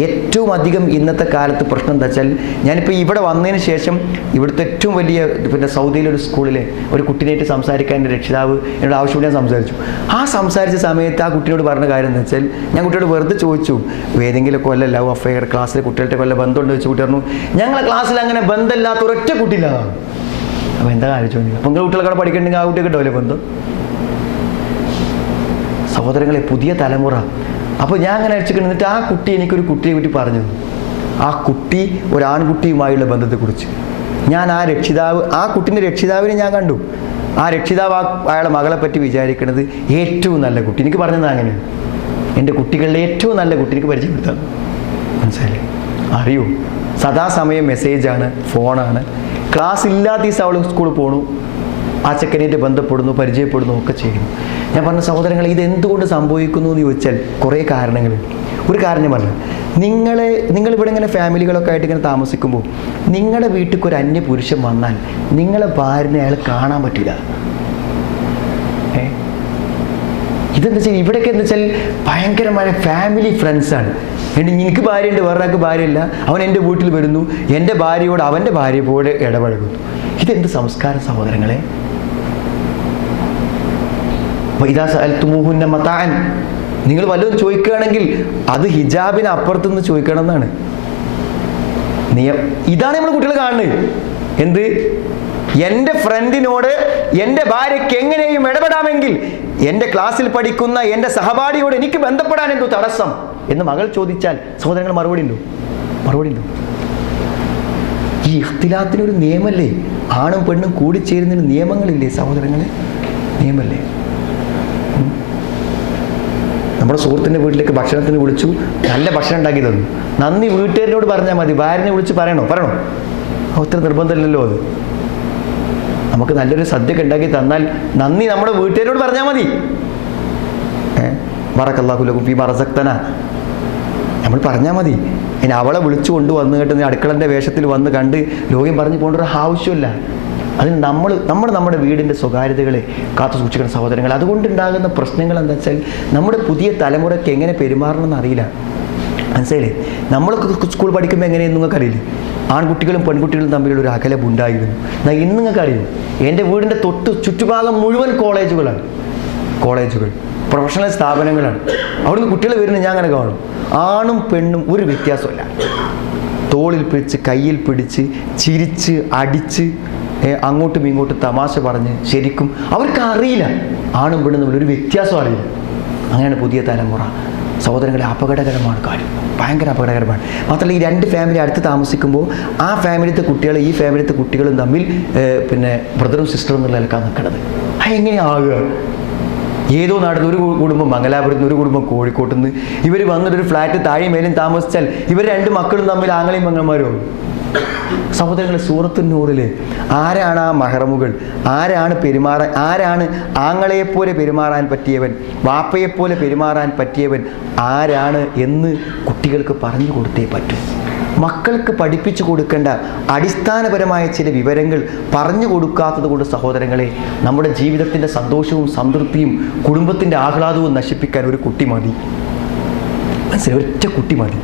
ഏറ്റവും അധികം ഇന്നത്തെ കാലത്ത് പ്രശ്നം എന്താ വെച്ചാൽ, ഞാനിപ്പോൾ ഇവിടെ വന്നതിന് ശേഷം ഇവിടുത്തെ ഏറ്റവും വലിയ പിന്നെ സൗദിയിലെ ഒരു സ്കൂളിലെ ഒരു കുട്ടീനായിട്ട് സംസാരിക്കാൻ എൻ്റെ രക്ഷിതാവ് എന്നോട് ആവശ്യപ്പെട്ട് ഞാൻ സംസാരിച്ചു. ആ സംസാരിച്ച സമയത്ത് ആ കുട്ടിയോട് പറഞ്ഞ കാര്യം എന്താ വെച്ചാൽ, ഞാൻ കുട്ടിയോട് വെറുതെ ചോദിച്ചു, ഏതെങ്കിലും കൊല്ലം ലവ് അഫെയർ ക്ലാസ്സിലെ കുട്ടികളുടെ കൊല്ലം ബന്ധമുണ്ട് വെച്ച് കുട്ടി പറഞ്ഞു, ഞങ്ങളെ ക്ലാസ്സിൽ അങ്ങനെ ബന്ധമില്ലാത്ത ഒരൊറ്റ കുട്ടിയില്ലാതാണ്. അപ്പോൾ എന്താ ആലോചിച്ചു? അപ്പോൾ നിങ്ങൾ കുട്ടികളൊക്കെ പഠിക്കണമെങ്കിൽ ആ കുട്ടിയൊക്കെ ഉണ്ടാവില്ലേ ബന്ധം? സഹോദരങ്ങളെ, പുതിയ തലമുറ. അപ്പോൾ ഞാൻ അങ്ങനെ അടിച്ചിട്ട് ആ കുട്ടി എനിക്കൊരു കുട്ടിയെ പറ്റി പറഞ്ഞു. ആ കുട്ടി ഒരാൺകുട്ടിയുമായുള്ള ബന്ധത്തെക്കുറിച്ച് ഞാൻ ആ കുട്ടീൻ്റെ രക്ഷിതാവിനെ ഞാൻ കണ്ടു. ആ രക്ഷിതാവ് അയാളെ മകളെ പറ്റി വിചാരിക്കുന്നത് ഏറ്റവും നല്ല കുട്ടി. എനിക്ക് പറഞ്ഞത് അങ്ങനെയാണ്. എൻ്റെ കുട്ടികളിലെ ഏറ്റവും നല്ല കുട്ടി എനിക്ക് പരിചയപ്പെടുത്താം. മനസ്സിലായില്ലേ? അറിയൂ, സദാസമയം മെസ്സേജാണ്, ഫോണാണ്. ക്ലാസ് ഇല്ലാത്ത ദിവസം അവൾ സ്കൂളിൽ പോകണു, ആ ചെക്കനായിട്ട് ബന്ധപ്പെടുന്നു, പരിചയപ്പെടുന്നു, ഒക്കെ ചെയ്യുന്നു. ഞാൻ പറഞ്ഞ സഹോദരങ്ങളെ, ഇത് എന്തുകൊണ്ട് സംഭവിക്കുന്നു എന്ന് ചോദിച്ചാൽ കുറേ കാരണങ്ങളുണ്ട്. ഒരു കാരണം ഞാൻ പറഞ്ഞു, നിങ്ങളിവിടെ ഇങ്ങനെ ഫാമിലികളൊക്കെ ആയിട്ട് ഇങ്ങനെ താമസിക്കുമ്പോൾ നിങ്ങളുടെ വീട്ടിൽ ഒരു അന്യ പുരുഷൻ വന്നാൽ നിങ്ങളെ ഭാര്യനെ അയാൾ കാണാൻ പറ്റില്ല. ഇതെന്താ വെച്ചാൽ ഇവിടെയൊക്കെ എന്താ വെച്ചാൽ ഭയങ്കരമായ ഫാമിലി ഫ്രണ്ട്സാണ്. എനിക്ക് ഭാര്യയുണ്ട്, വേറൊരാൾക്ക് ഭാര്യയില്ല, അവൻ എൻ്റെ വീട്ടിൽ വരുന്നു, എൻ്റെ ഭാര്യയോട് അവൻ്റെ ഭാര്യ പോലെ ഇടപഴകുന്നു. ഇതെന്ത് സംസ്കാരം സഹോദരങ്ങളെ? നിങ്ങൾ വല്ലതും ചോദിക്കുകയാണെങ്കിൽ അത് ഹിജാബിന് അപ്പുറത്തുനിന്ന് ചോദിക്കണം എന്നാണ് നിയമം. ഇതാണ് നമ്മൾ കുട്ടികൾ കാണുന്നത്. എന്ത്? എൻ്റെ ഫ്രണ്ടിനോട് എൻ്റെ ഭാര്യയ്ക്ക് എങ്ങനെയും ഇടപെടാമെങ്കിൽ എൻ്റെ ക്ലാസ്സിൽ പഠിക്കുന്ന എൻ്റെ സഹപാഠിയോട് എനിക്ക് ബന്ധപ്പെടാൻ എന്തോ തടസ്സം എന്ന് മകൾ ചോദിച്ചാൽ സഹോദരങ്ങൾ മറുപടി ഉണ്ടോ? ഈ ഇഖ്തിലാത്തിനൊരു നിയമല്ലേ? ആണും പെണ്ണും കൂടിച്ചേരുന്നതിന് നിയമങ്ങളില്ലേ സഹോദരങ്ങളെ? നിയമല്ലേ? നമ്മുടെ സുഹൃത്തിൻ്റെ വീട്ടിലേക്ക് ഭക്ഷണത്തിന് വിളിച്ചു, നല്ല ഭക്ഷണം ഉണ്ടാക്കി തന്നു, നന്ദി വീട്ടുകാരനോട് പറഞ്ഞാൽ മതി, ഭാര്യനെ വിളിച്ച് പറയണോ? ഒത്തിരി നിർബന്ധമില്ലല്ലോ. അത് നമുക്ക് നല്ലൊരു സദ്യയൊക്കെ ഉണ്ടാക്കി തന്നാൽ നന്ദി നമ്മുടെ വീട്ടുകാരോട് പറഞ്ഞാൽ മതി. ബറക്കല്ലാഹു ലക്കും ഫീമാ റസഖ്തന നമ്മൾ പറഞ്ഞാൽ മതി. ഇനി അവളെ വിളിച്ചു കൊണ്ടുവന്ന് കേട്ട് അടുക്കളൻ്റെ വേഷത്തിൽ വന്ന് കണ്ട് ലോകം പറഞ്ഞു പോകേണ്ട ഒരു ആവശ്യമില്ല. അതിന് നമ്മുടെ വീടിൻ്റെ സ്വകാര്യതകളെ കാത്തു സൂക്ഷിക്കണം സഹോദരങ്ങൾ. അതുകൊണ്ടുണ്ടാകുന്ന പ്രശ്നങ്ങൾ എന്താ വെച്ചാൽ നമ്മുടെ പുതിയ തലമുറയ്ക്ക് എങ്ങനെ പെരുമാറണം എന്നറിയില്ല. മനസ്സിലായില്ലേ? നമ്മളൊക്കെ സ്കൂൾ പഠിക്കുമ്പോൾ എങ്ങനെയെന്ന് നിങ്ങൾക്ക് അറിയില്ലേ? ആൺകുട്ടികളും പെൺകുട്ടികളും തമ്മിലുള്ള ഒരു അകലമുണ്ടായിരുന്നു. എന്നാൽ ഇന്ന് നിങ്ങൾക്ക് അറിയും, എൻ്റെ വീടിൻ്റെ ചുറ്റുഭാഗം മുഴുവൻ കോളേജുകൾ പ്രൊഫഷണൽ സ്ഥാപനങ്ങളാണ്. അവിടുന്ന് കുട്ടികൾ വരുന്നത് ഞാൻ അങ്ങനെ കാണും. ആണും പെണ്ണും ഒരു വ്യത്യാസമല്ല. തോളിൽ പിടിച്ച്, കയ്യിൽ പിടിച്ച്, ചിരിച്ച്, അടിച്ച്, അങ്ങോട്ടും ഇങ്ങോട്ടും തമാശ പറഞ്ഞ്, ശരിക്കും അവർക്ക് അറിയില്ല ആണും പെണ്ണും തമ്മിൽ ഒരു വ്യത്യാസം അറിയില്ല. അങ്ങനെയാണ് പുതിയ തലമുറ. സഹോദരങ്ങളെ, അപകടകരമാണ് കാര്യം, ഭയങ്കര അപകടകരമാണ്. മാത്രമല്ല, ഈ രണ്ട് ഫാമിലി അടുത്ത് താമസിക്കുമ്പോൾ ആ ഫാമിലിത്തെ കുട്ടികൾ ഈ ഫാമിലിത്തെ കുട്ടികളും തമ്മിൽ പിന്നെ ബ്രദറും സിസ്റ്ററും എന്നുള്ള നിലക്കാൻ നിൽക്കുന്നത്. എങ്ങനെയാകുക? ഏതോ നാട്ടിൽ ഒരു കുടുംബം മംഗലാപുരത്ത് നിന്ന്, ഒരു കുടുംബം കോഴിക്കോട്ട് നിന്ന്, ഇവർ വന്നിട്ടൊരു ഫ്ലാറ്റ് താഴെയും മേലും താമസിച്ചാൽ ഇവർ രണ്ട് മക്കളും തമ്മിൽ ആങ്ങളെയും പെങ്ങന്മാരും. സഹോദരങ്ങളെ, സൂറത്തുൻ നൂറിൽ ആരാണ് ആ മഹറമുകൾ? ആരാണ് ആങ്ങളെയെപ്പോലെ പെരുമാറാൻ പറ്റിയവൻ, വാപ്പയെപ്പോലെ പെരുമാറാൻ പറ്റിയവൻ ആരാണ് എന്ന് കുട്ടികൾക്ക് പറഞ്ഞു കൊടുത്തേ പറ്റൂ. മക്കൾക്ക് പഠിപ്പിച്ചു കൊടുക്കേണ്ട അടിസ്ഥാനപരമായ ചില വിവരങ്ങൾ പറഞ്ഞു കൊടുക്കാത്തത് കൊണ്ട് സഹോദരങ്ങളെ, നമ്മുടെ ജീവിതത്തിൻ്റെ സന്തോഷവും സംതൃപ്തിയും കുടുംബത്തിൻ്റെ ആഹ്ലാദവും നശിപ്പിക്കാൻ ഒരു കുട്ടി മതി. മനസ്സിലായി? ഒറ്റ കുട്ടി മതി.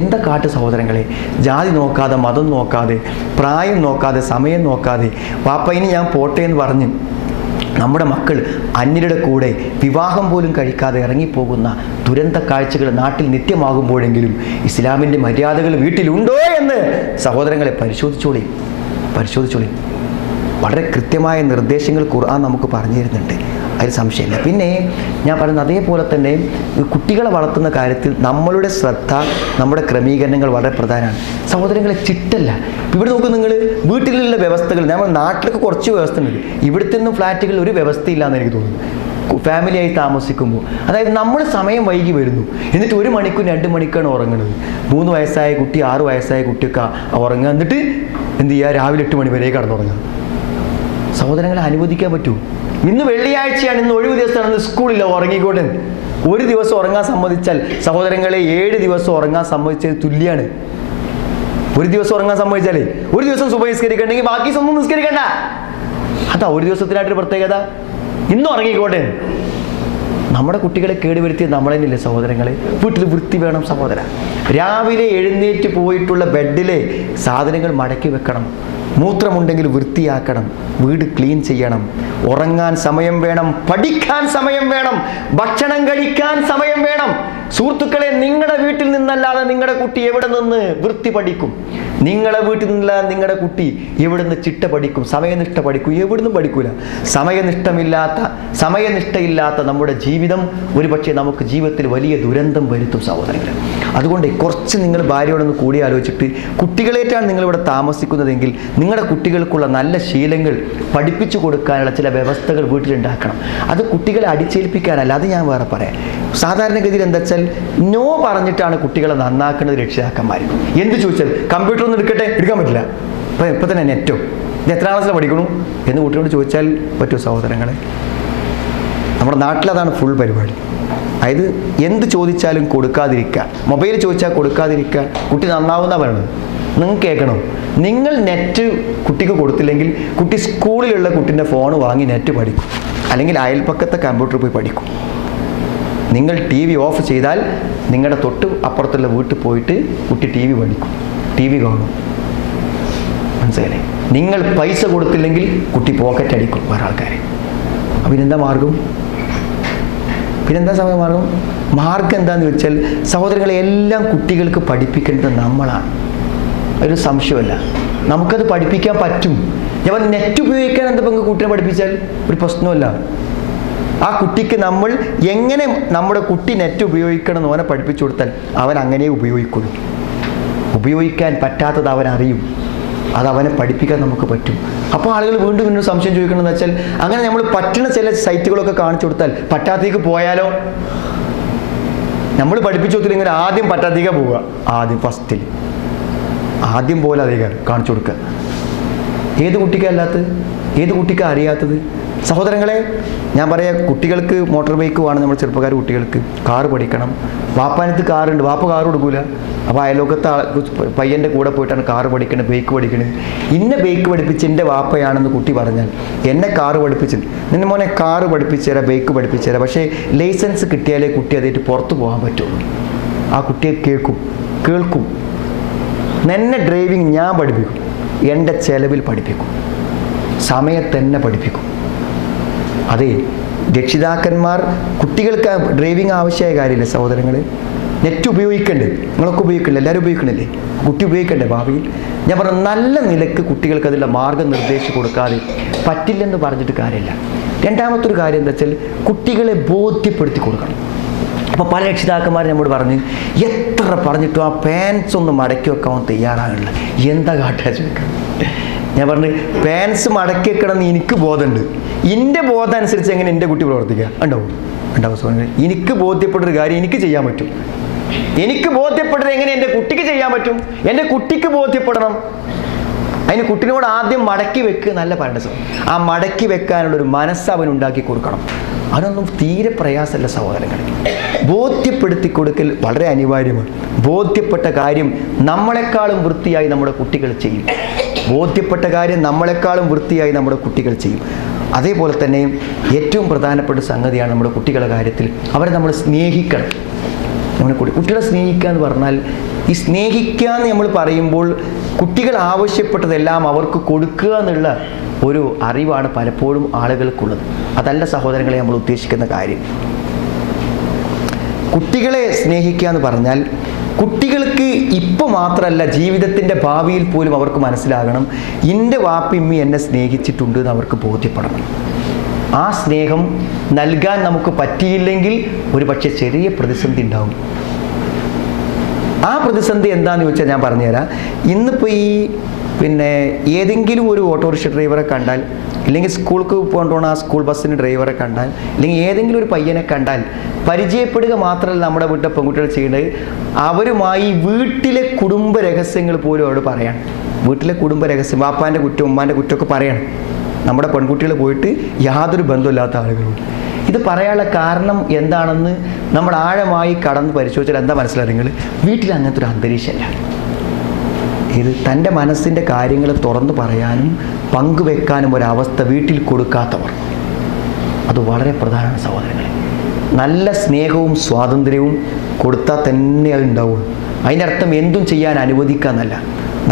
എന്താ കാട്ട് സഹോദരങ്ങളെ? ജാതി നോക്കാതെ, മതം നോക്കാതെ, പ്രായം നോക്കാതെ, സമയം നോക്കാതെ, വാപ്പ ഇനി ഞാൻ പോട്ടെ എന്ന് പറഞ്ഞ് നമ്മുടെ മക്കൾ അന്യരുടെ കൂടെ വിവാഹം പോലും കഴിക്കാതെ ഇറങ്ങിപ്പോകുന്ന ദുരന്ത കാഴ്ചകൾ നാട്ടിൽ നിത്യമാകുമ്പോഴെങ്കിലും ഇസ്ലാമിൻ്റെ മര്യാദകൾ വീട്ടിലുണ്ടോ എന്ന് സഹോദരങ്ങളെ പരിശോധിച്ചോളി. വളരെ കൃത്യമായ നിർദ്ദേശങ്ങൾ ഖുർആൻ നമുക്ക് പറഞ്ഞു തരുന്നുണ്ട്, അതിൽ സംശയമില്ല. പിന്നെ ഞാൻ പറയുന്നത് അതേപോലെ തന്നെ കുട്ടികളെ വളർത്തുന്ന കാര്യത്തിൽ നമ്മളുടെ ശ്രദ്ധ, നമ്മുടെ ക്രമീകരണങ്ങൾ വളരെ പ്രധാനമാണ് സഹോദരങ്ങളെ. ചിട്ടല്ല. ഇവിടെ നോക്കും നിങ്ങൾ, വീട്ടിലുള്ള വ്യവസ്ഥകൾ, നമ്മുടെ നാട്ടിലൊക്കെ കുറച്ച് വ്യവസ്ഥ ഉണ്ട്, ഇവിടുത്തെ ഒന്നും ഫ്ലാറ്റുകളിൽ ഒരു വ്യവസ്ഥയില്ലാന്ന് എനിക്ക് തോന്നുന്നു. ഫാമിലിയായി താമസിക്കുമ്പോൾ, അതായത് നമ്മൾ സമയം വൈകി വരുന്നു, എന്നിട്ട് 1 മണിക്കൂർ 2 മണിക്കാണ് ഉറങ്ങുന്നത്. 3 വയസ്സായ കുട്ടി, 6 വയസ്സായ കുട്ടിയൊക്കെ ഉറങ്ങുക, എന്നിട്ട് എന്ത് ചെയ്യുക, രാവിലെ 8 മണി വരെ കടന്നുറങ്ങുക. സഹോദരങ്ങളെ, അനുവദിക്കാൻ പറ്റുമോ? ഇന്ന് വെള്ളിയാഴ്ചയാണ്, ഇന്ന് ഒഴിവ് ദിവസമാണ്, ഇന്ന് സ്കൂളില്ല, ഉറങ്ങിക്കോട്ടെ. ഒരു ദിവസം ഉറങ്ങാൻ സമ്മതിച്ചാൽ സഹോദരങ്ങളെ 7 ദിവസം ഉറങ്ങാൻ സമ്മതിച്ചത് തുല്യാണ്. ഒരു ദിവസം ഉറങ്ങാൻ സമ്മതിച്ചാലേ, ഒരു ദിവസം സുബഹി നിസ്കരിക്കണ്ടെങ്കിൽ ബാക്കി ഒന്നും നിസ്കരിക്കണ്ട. അതാ ഒരു ദിവസത്തിനായിട്ടൊരു പ്രത്യേകത. ഇന്നും ഉറങ്ങിക്കോട്ടെ. നമ്മുടെ കുട്ടികളെ കേടുവരുത്തിയത് നമ്മളെന്നില്ലേ സഹോദരങ്ങളെ? വീട്ടിൽ വൃത്തി വേണം സഹോദര. രാവിലെ എഴുന്നേറ്റ് പോയിട്ടുള്ള ബെഡിലെ സാധനങ്ങൾ മടക്കി വെക്കണം. മൂത്രമുണ്ടെങ്കിൽ വൃത്തിയാക്കണം. വീട് ക്ലീൻ ചെയ്യണം. ഉറങ്ങാൻ സമയം വേണം. പഠിക്കാൻ സമയം വേണം. ഭക്ഷണം കഴിക്കാൻ സമയം വേണം. സുഹൃത്തുക്കളെ, നിങ്ങളുടെ വീട്ടിൽ നിന്നല്ലാതെ നിങ്ങളുടെ കുട്ടി എവിടെ നിന്ന് വൃത്തി പഠിക്കും? നിങ്ങളുടെ വീട്ടിൽ നിന്നല്ലാതെ നിങ്ങളുടെ കുട്ടി എവിടെ നിന്ന് ചിട്ട പഠിക്കും? സമയനിഷ്ഠ പഠിക്കും? എവിടുന്നും പഠിക്കൂല. സമയനിഷ്ഠയില്ലാത്ത നമ്മുടെ ജീവിതം ഒരുപക്ഷെ നമുക്ക് ജീവിതത്തിൽ വലിയ ദുരന്തം വരുത്തും സഹോദരങ്ങളെ. അതുകൊണ്ട് കുറച്ച് നിങ്ങൾ ഭാര്യയോടൊന്ന് കൂടി ആലോചിച്ചിട്ട്, കുട്ടികളേറ്റാണ് നിങ്ങളിവിടെ താമസിക്കുന്നതെങ്കിൽ നിങ്ങളുടെ കുട്ടികൾക്കുള്ള നല്ല ശീലങ്ങൾ പഠിപ്പിച്ചു കൊടുക്കാനുള്ള ചില വ്യവസ്ഥകൾ വീട്ടിലുണ്ടാക്കണം. അത് കുട്ടികളെ അടിച്ചേൽപ്പിക്കാനല്ല, അത് ഞാൻ വേറെ പറയാം. സാധാരണഗതിയിൽ എന്താ വെച്ചാൽ നോ പറഞ്ഞിട്ടാണ് കുട്ടികളെ നന്നാക്കുന്നത് രക്ഷിതാക്കന്മാർ. എന്ത് ചോദിച്ചാൽ കമ്പ്യൂട്ടർ ഒന്ന് എടുക്കട്ടെ, എടുക്കാൻ പറ്റില്ല. ഇപ്പം തന്നെ നെറ്റോ, ഇത് എത്ര ക്ലാസ്സിൽ പഠിക്കണു എന്ന് കുട്ടിയോട് ചോദിച്ചാൽ പറ്റുമോ സഹോദരങ്ങളെ? നമ്മുടെ നാട്ടിലതാണ് ഫുൾ പരിപാടി. അതായത് എന്ത് ചോദിച്ചാലും കൊടുക്കാതിരിക്കുക, മൊബൈൽ ചോദിച്ചാൽ കൊടുക്കാതിരിക്കുക. കുട്ടി നന്നാവുന്ന പറയണത്. നിങ്ങൾക്ക് കേൾക്കണം, നിങ്ങൾ നെറ്റ് കുട്ടിക്ക് കൊടുത്തില്ലെങ്കിൽ കുട്ടി സ്കൂളിലുള്ള കുട്ടീൻ്റെ ഫോൺ വാങ്ങി നെറ്റ് പഠിക്കും, അല്ലെങ്കിൽ അയൽപ്പക്കത്തെ കമ്പ്യൂട്ടറിൽ പോയി പഠിക്കും. നിങ്ങൾ ടി വി ഓഫ് ചെയ്താൽ നിങ്ങളുടെ തൊട്ട് അപ്പുറത്തുള്ള വീട്ടിൽ പോയിട്ട് കുട്ടി ടി വി പഠിക്കും, ടി വി കാണും. മനസ്സിലായില്ലേ? നിങ്ങൾ പൈസ കൊടുത്തില്ലെങ്കിൽ കുട്ടി പോക്കറ്റ് അടിക്കും വേറെ ആൾക്കാരെ. പിന്നെന്താ മാർഗം? മാർഗം എന്താണെന്ന് വെച്ചാൽ സഹോദരങ്ങളെ, എല്ലാം കുട്ടികൾക്ക് പഠിപ്പിക്കേണ്ടത് നമ്മളാണ്. ഒരു സംശയമല്ല, നമുക്കത് പഠിപ്പിക്കാൻ പറ്റും. ഞാൻ നെറ്റ് ഉപയോഗിക്കാൻ എന്താ പങ്ക് കുട്ടിയെ പഠിപ്പിച്ചാൽ ഒരു പ്രശ്നമല്ല. ആ കുട്ടിക്ക് നമ്മൾ എങ്ങനെ നമ്മുടെ കുട്ടി നെറ്റ് ഉപയോഗിക്കണം എന്ന് അവനെ പഠിപ്പിച്ചു കൊടുത്താൽ അവൻ അങ്ങനെ ഉപയോഗിക്കുള്ളൂ. ഉപയോഗിക്കാൻ പറ്റാത്തത് അവൻ അറിയും, അത് അവനെ പഠിപ്പിക്കാൻ നമുക്ക് പറ്റും. അപ്പോൾ ആളുകൾ വീണ്ടും വീണ്ടും സംശയം ചോദിക്കണമെന്ന് വെച്ചാൽ, അങ്ങനെ നമ്മൾ പറ്റുന്ന ചില സൈറ്റുകളൊക്കെ കാണിച്ചു കൊടുത്താൽ പറ്റാത്തേക്ക് പോയാലോ? നമ്മൾ പഠിപ്പിച്ചു കൊടുത്തില്ലെങ്കിൽ ആദ്യം പറ്റാത്തേക്ക് പോവുക. ആദ്യം പോലെ അധികം കാണിച്ചു കൊടുക്കുക. ഏത് കുട്ടിക്കല്ലാത്തത്? ഏത് കുട്ടിക്കാണ് അറിയാത്തത്? സഹോദരങ്ങളെ, ഞാൻ പറയാം, കുട്ടികൾക്ക് മോട്ടോർ ബൈക്ക് വേണം. നമ്മൾ ചെറുപ്പക്കാർ കുട്ടികൾക്ക് കാറ് പഠിക്കണം. വാപ്പാനത്ത് കാറുണ്ട്, വാപ്പ കാറ് കൊടുക്കൂല. അപ്പോൾ അയലോകത്തെ പയ്യൻ്റെ കൂടെ പോയിട്ടാണ് കാറ് പഠിക്കണത്, ബൈക്ക് പഠിക്കണത്. ഇന്ന ബൈക്ക് പഠിപ്പിച്ച് എൻ്റെ വാപ്പയാണെന്ന് കുട്ടി പറഞ്ഞാൽ എന്നെ കാറ് പഠിപ്പിച്ചു, നിന്റെ മോനെ കാറ് പഠിപ്പിച്ചു തരാം, ബൈക്ക് പഠിപ്പിച്ചു തരാം, പക്ഷേ ലൈസൻസ് കിട്ടിയാലേ കുട്ടി അതായിട്ട് പുറത്ത് പോകാൻ പറ്റുള്ളൂ. ആ കുട്ടിയെ കേൾക്കും. എന്നെ ഡ്രൈവിങ് ഞാൻ പഠിപ്പിക്കും, എൻ്റെ ചെലവിൽ പഠിപ്പിക്കും, സമയത്തന്നെ പഠിപ്പിക്കും. അതെ, രക്ഷിതാക്കന്മാർ കുട്ടികൾക്ക് ഡ്രൈവിംഗ് ആവശ്യമായ കാര്യമില്ല സഹോദരങ്ങൾ. നെറ്റ് ഉപയോഗിക്കണ്ടേ? നിങ്ങളൊക്കെ ഉപയോഗിക്കണ്ടേ? എല്ലാവരും ഉപയോഗിക്കണില്ലേ? കുട്ടി ഉപയോഗിക്കണ്ടേ ഭാവിയിൽ? ഞാൻ പറഞ്ഞു, നല്ല നിലക്ക് കുട്ടികൾക്ക് അതിലുള്ള മാർഗം നിർദ്ദേശിച്ച് കൊടുക്കാതെ പറ്റില്ലെന്ന് പറഞ്ഞിട്ട് കാര്യമില്ല. രണ്ടാമത്തൊരു കാര്യം എന്താ വെച്ചാൽ, കുട്ടികളെ ബോധ്യപ്പെടുത്തി കൊടുക്കണം. അപ്പോൾ പല രക്ഷിതാക്കന്മാരും നമ്മോട് പറഞ്ഞ്, എത്ര പറഞ്ഞിട്ടും ആ പാൻസ് ഒന്ന് മടക്കി വെക്കാൻ തയ്യാറാകണില്ല, എന്താ കാട്ടുക ചോദിക്കണം. ഞാൻ പറഞ്ഞു, പാൻസ് മടക്കി വെക്കണമെന്ന് എനിക്ക് ബോധമുണ്ട്. എൻ്റെ ബോധം അനുസരിച്ച് എങ്ങനെ എൻ്റെ കുട്ടി പ്രവർത്തിക്കുക ഉണ്ടാവും സോദരൻ. എനിക്ക് ബോധ്യപ്പെട്ടൊരു കാര്യം എനിക്ക് ചെയ്യാൻ പറ്റും. എനിക്ക് ബോധ്യപ്പെട്ടത് എങ്ങനെ എൻ്റെ കുട്ടിക്ക് ചെയ്യാൻ പറ്റും? എൻ്റെ കുട്ടിക്ക് ബോധ്യപ്പെടണം. അതിന് കുട്ടിനോട് ആദ്യം മടക്കി വെക്കുക നല്ല പറയണത്. ആ മടക്കി വെക്കാനുള്ളൊരു മനസ്സ് അവൻ ഉണ്ടാക്കി കൊടുക്കണം. അതൊന്നും തീരെ പ്രയാസമല്ല സഹോദരങ്ങളെ. ബോധ്യപ്പെടുത്തി കൊടുക്കൽ വളരെ അനിവാര്യമാണ്. ബോധ്യപ്പെട്ട കാര്യം നമ്മളെക്കാളും വൃത്തിയായി നമ്മുടെ കുട്ടികൾ ചെയ്യും. നമ്മുടെ കുട്ടികൾ ചെയ്യും. അതേപോലെ തന്നെ ഏറ്റവും പ്രധാനപ്പെട്ട സംഗതിയാണ് നമ്മുടെ കുട്ടികളുടെ കാര്യത്തിൽ അവരെ നമ്മൾ സ്നേഹിക്കണം. കുട്ടികളെ സ്നേഹിക്കുക എന്ന് പറഞ്ഞാൽ, ഈ സ്നേഹിക്കുക എന്ന് നമ്മൾ പറയുമ്പോൾ കുട്ടികൾ ആവശ്യപ്പെട്ടതെല്ലാം അവർക്ക് കൊടുക്കുക എന്നുള്ള ഒരു അറിവാണ് പലപ്പോഴും ആളുകൾക്കുള്ളത്. അതല്ല സഹോദരങ്ങളെ നമ്മൾ ഉദ്ദേശിക്കുന്ന കാര്യം. കുട്ടികളെ സ്നേഹിക്കുക എന്ന് പറഞ്ഞാൽ കുട്ടികൾക്ക് ഇപ്പോൾ മാത്രമല്ല, ജീവിതത്തിൻ്റെ ഭാവിയിൽ പോലും അവർക്ക് മനസ്സിലാകണം, എൻ്റെ വാപ്പിമ്മി എന്നെ സ്നേഹിച്ചിട്ടുണ്ട് എന്ന് അവർക്ക് ബോധ്യപ്പെടണം. ആ സ്നേഹം നൽകാൻ നമുക്ക് പറ്റിയില്ലെങ്കിൽ ഒരു പക്ഷേ ചെറിയ പ്രതിസന്ധി ഉണ്ടാവും. ആ പ്രതിസന്ധി എന്താണെന്ന് ചോദിച്ചാൽ ഞാൻ പറഞ്ഞുതരാം. ഇന്നിപ്പോൾ ഏതെങ്കിലും ഒരു ഓട്ടോറിക്ഷ ഡ്രൈവറെ കണ്ടാൽ, ഇല്ലെങ്കിൽ സ്കൂൾക്ക് കൊണ്ടുപോകണ ആ സ്കൂൾ ബസ്സിന് ഡ്രൈവറെ കണ്ടാൽ, അല്ലെങ്കിൽ ഏതെങ്കിലും ഒരു പയ്യനെ കണ്ടാൽ പരിചയപ്പെടുക മാത്രമല്ല നമ്മുടെ വീട്ടിലെ പെൺകുട്ടികൾ ചെയ്യുന്നത്, അവരുമായി വീട്ടിലെ കുടുംബ രഹസ്യങ്ങൾ പോലും അവരോട് പറയണം. വീട്ടിലെ കുടുംബ രഹസ്യം, വാപ്പാൻ്റെ കുറ്റം ഉമ്മാൻ്റെ കുറ്റമൊക്കെ പറയണം. നമ്മുടെ പെൺകുട്ടികൾ പോയിട്ട് യാതൊരു ബന്ധമില്ലാത്ത ആളുകളോട്. ഇത് പറയാനുള്ള കാരണം എന്താണെന്ന് നമ്മൾ ആഴമായി കടന്ന് പരിശോധിച്ചാൽ എന്താ മനസ്സിലാകുന്നത്? വീട്ടിൽ അങ്ങനത്തെ ഒരു അന്തരീക്ഷമല്ല. ഇത് തൻ്റെ മനസ്സിൻ്റെ കാര്യങ്ങൾ തുറന്നു പറയാനും പങ്കുവെക്കാനും ഒരവസ്ഥ വീട്ടിൽ കൊടുക്കാത്തവർ. അത് വളരെ പ്രധാനമാണ് സഹോദരങ്ങളെ. നല്ല സ്നേഹവും സ്വാതന്ത്ര്യവും കൊടുത്താൽ തന്നെ അത് ഉണ്ടാവുള്ളൂ. അതിൻ്റെ അർത്ഥം എന്തും ചെയ്യാൻ അനുവദിക്കാന്നല്ല.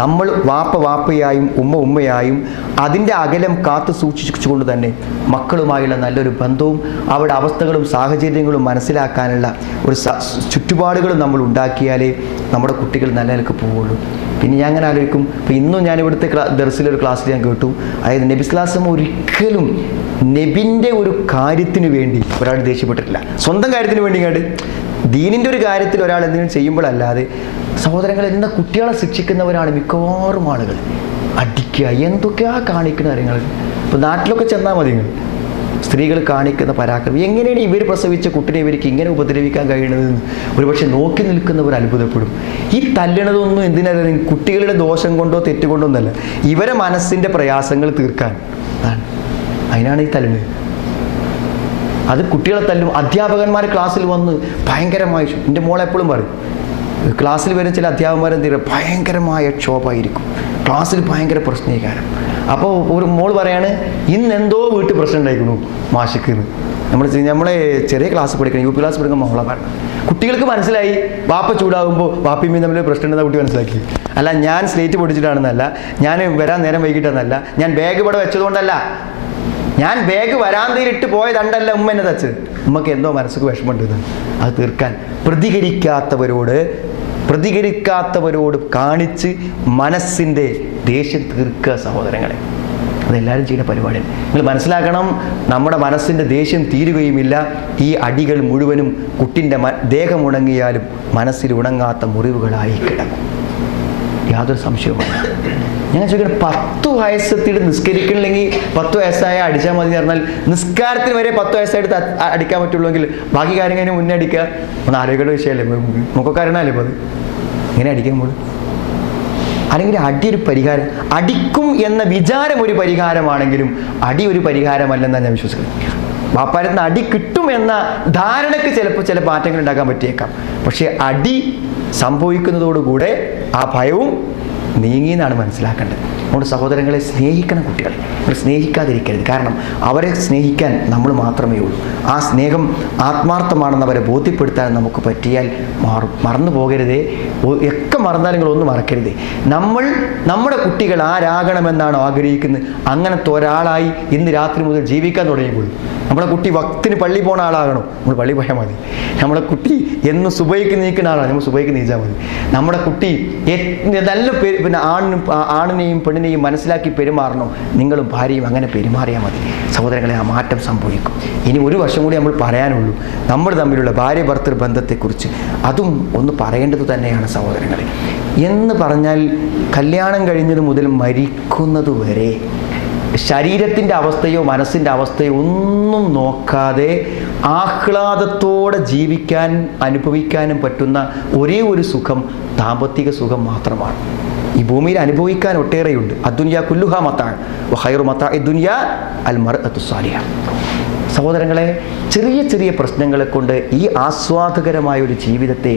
നമ്മൾ വാപ്പയായും ഉമ്മയായും അതിൻ്റെ അകലം കാത്തു സൂക്ഷിച്ചുകൊണ്ട് തന്നെ മക്കളുമായുള്ള നല്ലൊരു ബന്ധവും അവരുടെ അവസ്ഥകളും സാഹചര്യങ്ങളും മനസ്സിലാക്കാനുള്ള ഒരു ചുറ്റുപാടുകളും നമ്മൾ ഉണ്ടാക്കിയാലേ നമ്മുടെ കുട്ടികൾ നല്ല നിലക്ക് പോവുള്ളൂ. പിന്നെ ഞാൻ അങ്ങനെ ആലോചിക്കും, ഇപ്പോൾ ഇന്നും ഞാൻ ഇവിടുത്തെ ദർസിലൊരു ക്ലാസ്സിൽ ഞാൻ കേട്ടു, അതായത് നബി സ്വല്ലല്ലാഹു അലൈഹി വസല്ലം ഒരിക്കലും നബിൻ്റെ ഒരു കാര്യത്തിന് വേണ്ടി ഒരാൾ ദേഷ്യപ്പെട്ടിട്ടില്ല. സ്വന്തം കാര്യത്തിന് വേണ്ടി കണ്ട് ദീനിൻ്റെ ഒരു കാര്യത്തിൽ ഒരാൾ എന്തെങ്കിലും ചെയ്യുമ്പോഴല്ലാതെ സഹോദരങ്ങൾ ഇന്ന് കുട്ടികളെ ശിക്ഷിക്കുന്നവരാണ് മിക്കവാറും ആളുകൾ. അടിക്കുക, എന്തൊക്കെയാ കാണിക്കുന്ന കാര്യങ്ങൾ. ഇപ്പോൾ നാട്ടിലൊക്കെ ചെന്നാൽ മതി, സ്ത്രീകൾ കാണിക്കുന്ന പരാക്രമം. എങ്ങനെയാണ് ഇവർ പ്രസവിച്ച കുട്ടിനെ ഇവർക്ക് ഇങ്ങനെ ഉപദ്രവിക്കാൻ കഴിയുന്നതെന്ന് ഒരുപക്ഷെ നോക്കി നിൽക്കുന്നവർ അത്ഭുതപ്പെടും. ഈ തല്ലണതൊന്നും എന്തിനാണ്? കുട്ടികളുടെ ദോഷം കൊണ്ടോ തെറ്റുകൊണ്ടോ ഒന്നല്ല, ഇവരെ മനസ്സിൻ്റെ പ്രയാസങ്ങൾ തീർക്കാൻ അതിനാണ് ഈ തല്ലുന്നത്. അത് കുട്ടികളെ തല്ലും. അധ്യാപകന്മാർ ക്ലാസ്സിൽ വന്ന് ഭയങ്കരമായി, എൻ്റെ മോളെപ്പോഴും പറയും, ക്ലാസ്സിൽ വരുന്ന ചില അധ്യാപകന്മാരെന്ത് ചെയ്യുക, ഭയങ്കരമായ ക്ഷോഭമായിരിക്കും, ക്ലാസ്സിൽ ഭയങ്കര പ്രശ്നീകാരം. അപ്പോൾ ഒരു മോൾ പറയാണ്, ഇന്നെന്തോ വീട്ടിൽ പ്രശ്നം ഉണ്ടായിരിക്കുന്നു മാഷിക്ക്. നമ്മളെ ചെറിയ ക്ലാസ് പഠിക്കണം, UP ക്ലാസ് പഠിക്കുമ്പോൾ മോളെ പറഞ്ഞു. കുട്ടികൾക്ക് മനസ്സിലായി വാപ്പ ചൂടാകുമ്പോൾ വാപ്പിയും തമ്മിൽ പ്രശ്നം ഉണ്ടെന്ന കുട്ടി മനസ്സിലാക്കി. അല്ല ഞാൻ സ്ലേറ്റ് പൊടിച്ചിട്ടാണെന്നല്ല, ഞാൻ വരാൻ നേരം വൈകിട്ടെന്നല്ല, ഞാൻ ബാഗ് ഇവിടെ വെച്ചതുകൊണ്ടല്ല, ഞാൻ ബാഗ് വരാന്തയിലിട്ട് പോയതണ്ടല്ല ഉമ്മ എന്നെ തച്ചത്. ഉമ്മക്ക് എന്തോ മനസ്സിക്ക് വിഷമമുണ്ട്. അത് തീർക്കാൻ പ്രതികരിക്കാത്തവരോട് കാണിച്ച് മനസ്സിൻ്റെ ദേഷ്യം തീർക്കുക സഹോദരങ്ങളെ. അതെല്ലാവരും ചെയ്യുന്ന പരിപാടിയാണ്. നിങ്ങൾ മനസ്സിലാക്കണം, നമ്മുടെ മനസ്സിൻ്റെ ദേഷ്യം തീരുകയുമില്ല. ഈ അടികൾ മുഴുവനും കുട്ടിൻ്റെ ദേഹം ഉണങ്ങിയാലും മനസ്സിൽ ഉണങ്ങാത്ത മുറിവുകളായി കിടക്കും, യാതൊരു സംശയവുമില്ല. ഞാൻ ചോദിക്കണം, 10 വയസ്സെത്തിയിട്ട് നിസ്കരിക്കണില്ലെങ്കിൽ 10 വയസ്സായ അടിച്ചാൽ മതി പറഞ്ഞാൽ നിസ്കാരത്തിന് വരെ 10 വയസ്സായിട്ട് അടിക്കാൻ പറ്റുള്ളൂവെങ്കിൽ ബാക്കി കാര്യങ്ങൾ മുന്നേ അടിക്കുക. ഒന്ന് ആരോഗ്യയുടെ വിഷയമല്ലേ, മുഖക്കാരനല്ലേ ഇപ്പോൾ അത് ഇങ്ങനെ അടിക്കുമ്പോൾ. അല്ലെങ്കിൽ അടി ഒരു പരിഹാരം, അടിക്കും എന്ന വിചാരം ഒരു പരിഹാരമാണെങ്കിലും അടി ഒരു പരിഹാരമല്ലെന്നാണ് ഞാൻ വിശ്വസിക്കുന്നത്. വാപ്പാരത്തിന് അടി കിട്ടുമെന്ന ധാരണയ്ക്ക് ചിലപ്പോൾ ചില മാറ്റങ്ങൾ ഉണ്ടാക്കാൻ പറ്റിയേക്കാം. പക്ഷേ അടി സംഭവിക്കുന്നതോടുകൂടെ ആ ഭയവും നീങ്ങിയെന്നാണ് മനസ്സിലാക്കേണ്ടത്. നമ്മുടെ സഹോദരങ്ങളെ സ്നേഹിക്കണം, കുട്ടികളെ നമ്മൾ സ്നേഹിക്കാതിരിക്കരുത്. കാരണം അവരെ സ്നേഹിക്കാൻ നമ്മൾ മാത്രമേ ഉള്ളൂ. ആ സ്നേഹം ആത്മാർത്ഥമാണെന്ന് അവരെ ബോധ്യപ്പെടുത്താൻ നമുക്ക് പറ്റിയാൽ മറന്നു പോകരുതേ. ഒക്കെ മറന്നാലും നിങ്ങളൊന്നും മറക്കരുതേ. നമ്മുടെ കുട്ടികൾ ആരാകണമെന്നാണ് ആഗ്രഹിക്കുന്നത്, അങ്ങനത്തെ ഒരാളായി ഇന്ന് രാത്രി മുതൽ ജീവിക്കാൻ തുടങ്ങിയപ്പോൾ നമ്മളെ കുട്ടി വക്തിന് പള്ളി പോണ ആളാകണോ, നമ്മൾ പള്ളി പോയാൽ മതി. നമ്മളെ കുട്ടി എന്നും സുബൈക്ക് നീക്കുന്ന ആളാണ്, നമ്മൾ സുബൈക്ക് നീച്ചാൽ മതി. നമ്മുടെ കുട്ടി നല്ല പിന്നെ ആണിനെയും പെണ്ണിനെയും മനസ്സിലാക്കി പെരുമാറണം, നിങ്ങളും ഭാര്യയും അങ്ങനെ പെരുമാറിയാൽ മതി. സഹോദരങ്ങളെ, ആ മാറ്റം സംഭവിക്കും. ഇനി ഒരു വർഷം കൂടി നമ്മൾ പറയാനുള്ളൂ നമ്മൾ തമ്മിലുള്ള ഭാര്യ ഭർത്തൃ ബന്ധത്തെക്കുറിച്ച്. അതും ഒന്ന് പറയേണ്ടത് തന്നെയാണ് സഹോദരങ്ങളെ. എന്ന് പറഞ്ഞാൽ കല്യാണം കഴിഞ്ഞത് മുതൽ മരിക്കുന്നത് വരെ ശരീരത്തിൻ്റെ അവസ്ഥയോ മനസ്സിൻ്റെ അവസ്ഥയോ ഒന്നും നോക്കാതെ ആഹ്ലാദത്തോടെ ജീവിക്കാൻ അനുഭവിക്കാനും പറ്റുന്ന ഒരേ ഒരു സുഖം ദാമ്പത്തിക സുഖം മാത്രമാണ്. ഈ ഭൂമിയിൽ അനുഭവിക്കാൻ ഒട്ടേറെയുണ്ട്. അദ്ദുനിയ കുല്ലുഹാ മത്താഅ് വഖൈറു മത്താഇ ദുനിയ അൽ മർഅത്തു സാലിഹ. സഹോദരങ്ങളെ, ചെറിയ ചെറിയ പ്രശ്നങ്ങളെ കൊണ്ട് ഈ ആസ്വാദകരമായ ഒരു ജീവിതത്തെ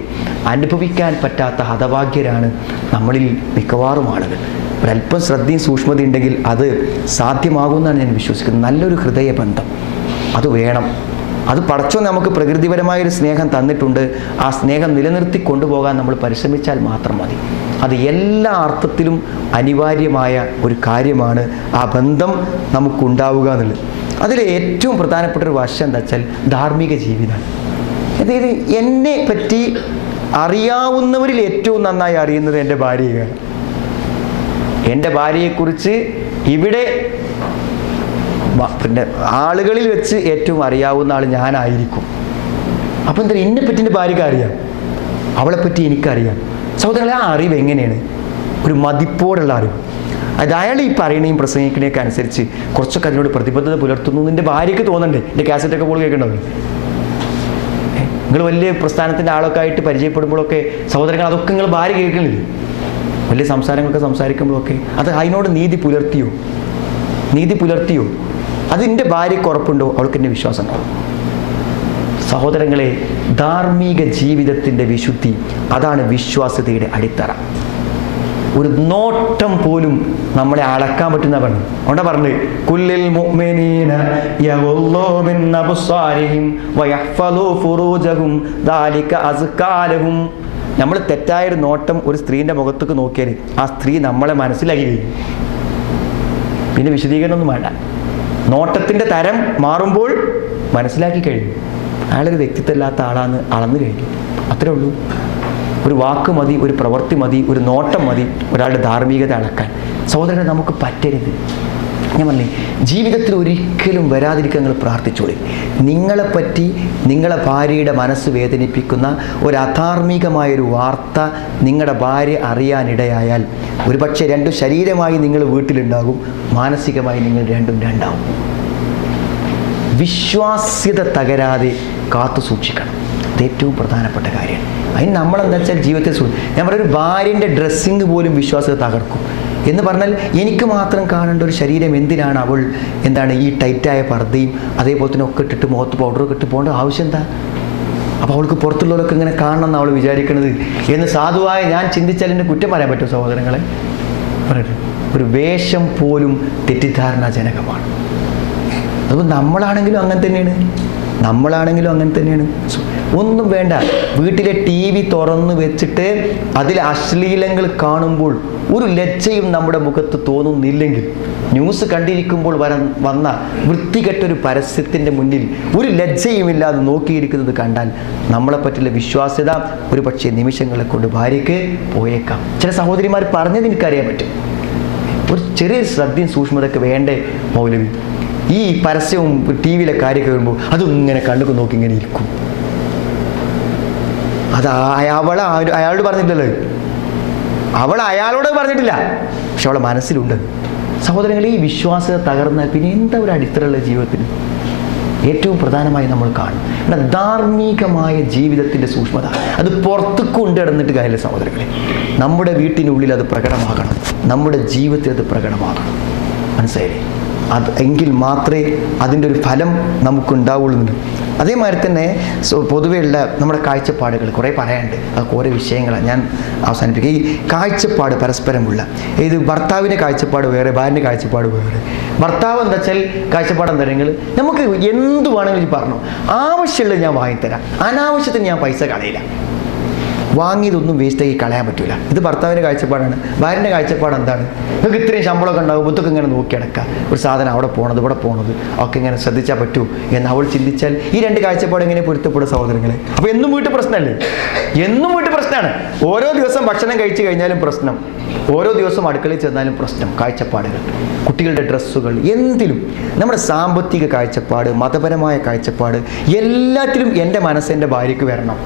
അനുഭവിക്കാൻ പറ്റാത്ത ഹതഭാഗ്യരാണ് നമ്മളിൽ മിക്കവാറും ആളുകൾ. ഒരല്പം ശ്രദ്ധയും സൂക്ഷ്മതയും ഉണ്ടെങ്കിൽ അത് സാധ്യമാകുമെന്നാണ് ഞാൻ വിശ്വസിക്കുന്നത്. നല്ലൊരു ഹൃദയബന്ധം അത് വേണം. അത് പടച്ചോൻ നമുക്ക് പ്രകൃതിപരമായൊരു സ്നേഹം തന്നിട്ടുണ്ട്. ആ സ്നേഹം നിലനിർത്തി കൊണ്ടുപോകാൻ നമ്മൾ പരിശ്രമിച്ചാൽ മാത്രം മതി. അത് എല്ലാ അർത്ഥത്തിലും അനിവാര്യമായ ഒരു കാര്യമാണ് ആ ബന്ധം നമുക്കുണ്ടാവുക എന്നുള്ളത്. അതിൽ ഏറ്റവും പ്രധാനപ്പെട്ട ഒരു വശം എന്താ വെച്ചാൽ ധാർമ്മിക ജീവിതമാണ്. അതായത് എന്നെ പറ്റി അറിയാവുന്നവരിൽ ഏറ്റവും നന്നായി അറിയുന്നത് എൻ്റെ ഭാര്യയാണ്. എൻ്റെ ഭാര്യയെക്കുറിച്ച് ഇവിടെ പിന്നെ ആളുകളിൽ വെച്ച് ഏറ്റവും അറിയാവുന്ന ആൾ ഞാനായിരിക്കും. അപ്പം എന്താ, എന്നെപ്പറ്റി എൻ്റെ ഭാര്യയ്ക്ക് അറിയാം, അവളെപ്പറ്റി എനിക്കറിയാം. സഹോദരങ്ങളെ, ആ അറിവ് എങ്ങനെയാണ്? ഒരു മതിപ്പോടുള്ള അറിവ്. അത് അയാൾ ഈ പറയണേയും പ്രസംഗിക്കണേയൊക്കെ അനുസരിച്ച് കുറച്ചൊക്കെ അതിനോട് പ്രതിബദ്ധത പുലർത്തുന്നു എൻ്റെ ഭാര്യയ്ക്ക് തോന്നണ്ടേ? എൻ്റെ കാസറ്റൊക്കെ പോലും കേൾക്കണ്ടത്. നിങ്ങൾ വലിയ പ്രസ്ഥാനത്തിൻ്റെ ആളൊക്കെ ആയിട്ട് പരിചയപ്പെടുമ്പോഴൊക്കെ സഹോദരങ്ങൾ അതൊക്കെ നിങ്ങൾ ഭാര്യ കേൾക്കണില്ലേ? വലിയ സംസാരങ്ങളൊക്കെ സംസാരിക്കുമ്പോഴൊക്കെ അത് അതിനോട് നീതി പുലർത്തിയോ? അത് എൻ്റെ ഭാര്യയ്ക്ക് ഉറപ്പുണ്ടോ? അവൾക്ക് എൻ്റെ വിശ്വാസം ഉണ്ടാവും. സഹോദരങ്ങളെ, ധാർമ്മിക ജീവിതത്തിൻ്റെ വിശുദ്ധി അതാണ് വിശ്വാസ്യതയുടെ അടിത്തറ. ഒരു നോട്ടം പോലും നമ്മളെ അളക്കാൻ പറ്റുന്ന പറഞ്ഞു. അതുകൊണ്ടാ പറഞ്ഞത് കുല്ലിൽ മുഅ്മിനീന യഗുള്ളൂ മിൻ അബ്സാരിഹിം വയഹ്ഫളൂ ഫുറൂജഹും ദാലിക അസ്കാ ലഹും. നമ്മൾ തെറ്റായൊരു നോട്ടം ഒരു സ്ത്രീൻ്റെ മുഖത്തേക്ക് നോക്കിയാൽ ആ സ്ത്രീ നമ്മളെ മനസ്സിലാക്കി കഴിഞ്ഞു. പിന്നെ വിശദീകരണമൊന്നും വേണ്ട. നോട്ടത്തിൻ്റെ തരം മാറുമ്പോൾ മനസ്സിലാക്കി കഴിഞ്ഞു അയാളൊരു വ്യക്തിത്വമില്ലാത്ത ആളാന്ന് അളന്നു കഴിഞ്ഞു. അത്രേ ഉള്ളൂ. ഒരു വാക്ക് മതി, ഒരു പ്രവൃത്തി മതി, ഒരു നോട്ടം മതി ഒരാളുടെ ധാർമ്മികത അളക്കാൻ. സഹോദരനെ നമുക്ക് പറ്റരുത്. ഞാൻ പറഞ്ഞേ, ജീവിതത്തിൽ ഒരിക്കലും വരാതിരിക്കാൻ നിങ്ങൾ പ്രാർത്ഥിച്ചോളി. നിങ്ങളെപ്പറ്റി നിങ്ങളെ ഭാര്യയുടെ മനസ്സ് വേദനിപ്പിക്കുന്ന ഒരു അധാർമികമായൊരു വാർത്ത നിങ്ങളുടെ ഭാര്യ അറിയാനിടയായാൽ ഒരുപക്ഷെ രണ്ടും ശരീരമായി നിങ്ങൾ വീട്ടിലുണ്ടാകും, മാനസികമായി നിങ്ങൾ രണ്ടും രണ്ടാവും. വിശ്വാസ്യത തകരാതെ കാത്തു സൂക്ഷിക്കണം. അത് ഏറ്റവും പ്രധാനപ്പെട്ട കാര്യമാണ്. അതിന് നമ്മളെന്താ വെച്ചാൽ ജീവിതത്തിൽ ഞാൻ പറഞ്ഞൊരു ഭാര്യൻ്റെ ഡ്രസ്സിങ് പോലും വിശ്വാസ്യത തകർക്കും എന്ന് പറഞ്ഞാൽ എനിക്ക് മാത്രം കാണേണ്ട ഒരു ശരീരം എന്തിനാണ് അവൾ ഈ ടൈറ്റായ പർദ്ദയും അതേപോലെ തന്നെ ഒക്കെ ഇട്ടിട്ട് മുഖത്ത് പൗഡറൊക്കെ ഇട്ട് പോകേണ്ട ആവശ്യം എന്താ? അപ്പോൾ അവൾക്ക് പുറത്തുള്ളവരൊക്കെ ഇങ്ങനെ കാണണം എന്ന് അവൾ വിചാരിക്കണത് എന്ന് സാധുവായ ഞാൻ ചിന്തിച്ചാൽ എൻ്റെ കുറ്റം പറയാൻ പറ്റും സഹോദരങ്ങളെ? പറയട്ടെ, ഒരു വേഷം പോലും തെറ്റിദ്ധാരണാജനകമാണ്. അതുകൊണ്ട് നമ്മളാണെങ്കിലും അങ്ങനെ തന്നെയാണ്. ഒന്നും വേണ്ട, വീട്ടിലെ TV തുറന്ന് വെച്ചിട്ട് അതിൽ അശ്ലീലങ്ങൾ കാണുമ്പോൾ ഒരു ലജ്ജയും നമ്മുടെ മുഖത്ത് തോന്നുന്നില്ലെങ്കിൽ, ന്യൂസ് കണ്ടിരിക്കുമ്പോൾ വന്ന വൃത്തികെട്ടൊരു പരസ്യത്തിൻ്റെ മുന്നിൽ ഒരു ലജ്ജയുമില്ലാതെ നോക്കിയിരിക്കുന്നത് കണ്ടാൽ നമ്മളെ പറ്റിയുള്ള വിശ്വാസ്യത ഒരു പക്ഷേ നിമിഷങ്ങളെ കൊണ്ട് ഭാര്യയ്ക്ക് പോയേക്കാം. ചില സഹോദരിമാർ പറഞ്ഞത് എനിക്കറിയാൻ പറ്റും. ഒരു ചെറിയ ശ്രദ്ധയും സൂക്ഷ്മതയൊക്കെ വേണ്ടേ മൗലവി? ഈ പരസ്യവും TV-യിലെ കാര്യമൊക്കെ വരുമ്പോൾ അതും ഇങ്ങനെ കണ്ണൊക്കെ നോക്കി ഇങ്ങനെ ഇരിക്കും. അത് അയാളോട് പറഞ്ഞിട്ടില്ലല്ലോ, അവൾ അയാളോട് പറഞ്ഞിട്ടില്ല, പക്ഷെ അവളെ മനസ്സിലുണ്ട്. സഹോദരങ്ങളെ, ഈ വിശ്വാസ്യത തകർന്നാൽ പിന്നെ എന്താ ഒരു അടിത്തറയുള്ള ജീവിതത്തിന്? ഏറ്റവും പ്രധാനമായി നമ്മൾ കാണും ധാർമ്മികമായ ജീവിതത്തിൻ്റെ സൂക്ഷ്മത. അത് പുറത്ത് കൊണ്ടിടന്നിട്ട് കാര്യമില്ല സഹോദരങ്ങളെ. നമ്മുടെ വീട്ടിനുള്ളിൽ അത് പ്രകടമാകണം, നമ്മുടെ ജീവിതത്തിൽ അത് പ്രകടമാകണം. മനസ്സിലായില്ലേ? അത് എങ്കിൽ മാത്രമേ അതിൻ്റെ ഒരു ഫലം നമുക്കുണ്ടാവുള്ളൂ. അതേമാതിരി തന്നെ പൊതുവെയുള്ള നമ്മുടെ കാഴ്ചപ്പാടുകൾ കുറേ പറയാനുണ്ട്. അതൊക്കെ ഓരോ വിഷയങ്ങളാണ്, ഞാൻ അവസാനിപ്പിക്കുക. ഈ കാഴ്ചപ്പാട് പരസ്പരമുള്ള ഇത് ഭർത്താവിൻ്റെ കാഴ്ചപ്പാട് വേറെ, ഭാര്യൻ്റെ കാഴ്ചപ്പാട് വേറെ. ഭർത്താവ് എന്താ വെച്ചാൽ കാഴ്ചപ്പാട് എന്താ പറയുക, നമുക്ക് എന്ത് വേണമെങ്കിലും പറഞ്ഞു, ആവശ്യമുള്ളത് ഞാൻ വാങ്ങിത്തരാം, അനാവശ്യത്തിന് ഞാൻ പൈസ കളയില്ല, വാങ്ങിയതൊന്നും വേസ്റ്റാക്കി കളയാൻ പറ്റില്ല. ഇത് ഭർത്താവിൻ്റെ കാഴ്ചപ്പാടാണ്. ഭാര്യൻ്റെ കാഴ്ചപ്പാട് എന്താണ്? നിങ്ങൾക്ക് ഇത്രയും ശമ്പളമൊക്കെ ഉണ്ടാകും, ബുദ്ധിയൊക്കെ ഇങ്ങനെ നോക്കി അടക്കുക, ഒരു സാധനം അവിടെ പോണത് ഇവിടെ പോണത് ഒക്കെ ഇങ്ങനെ ശ്രദ്ധിച്ചാൽ പറ്റൂ എന്ന് അവൾ ചിന്തിച്ചാൽ ഈ രണ്ട് കാഴ്ചപ്പാട് എങ്ങനെ പൊരുത്തപ്പെടും സഹോദരങ്ങളെ? അപ്പോൾ എന്നും വീട്ടിൽ പ്രശ്നമല്ലേ? എന്നും വീട്ടിൽ പ്രശ്നമാണ്. ഓരോ ദിവസം ഭക്ഷണം കഴിച്ചു കഴിഞ്ഞാലും പ്രശ്നം, ഓരോ ദിവസം അടുക്കളയിൽ ചെന്നാലും പ്രശ്നം. കാഴ്ചപ്പാടുകൾ, കുട്ടികളുടെ ഡ്രസ്സുകൾ, എന്തിലും നമ്മുടെ സാമ്പത്തിക കാഴ്ചപ്പാട്, മതപരമായ കാഴ്ചപ്പാട്, എല്ലാത്തിലും എൻ്റെ മനസ്സ് എൻ്റെ ഭാര്യയ്ക്ക് വരണം.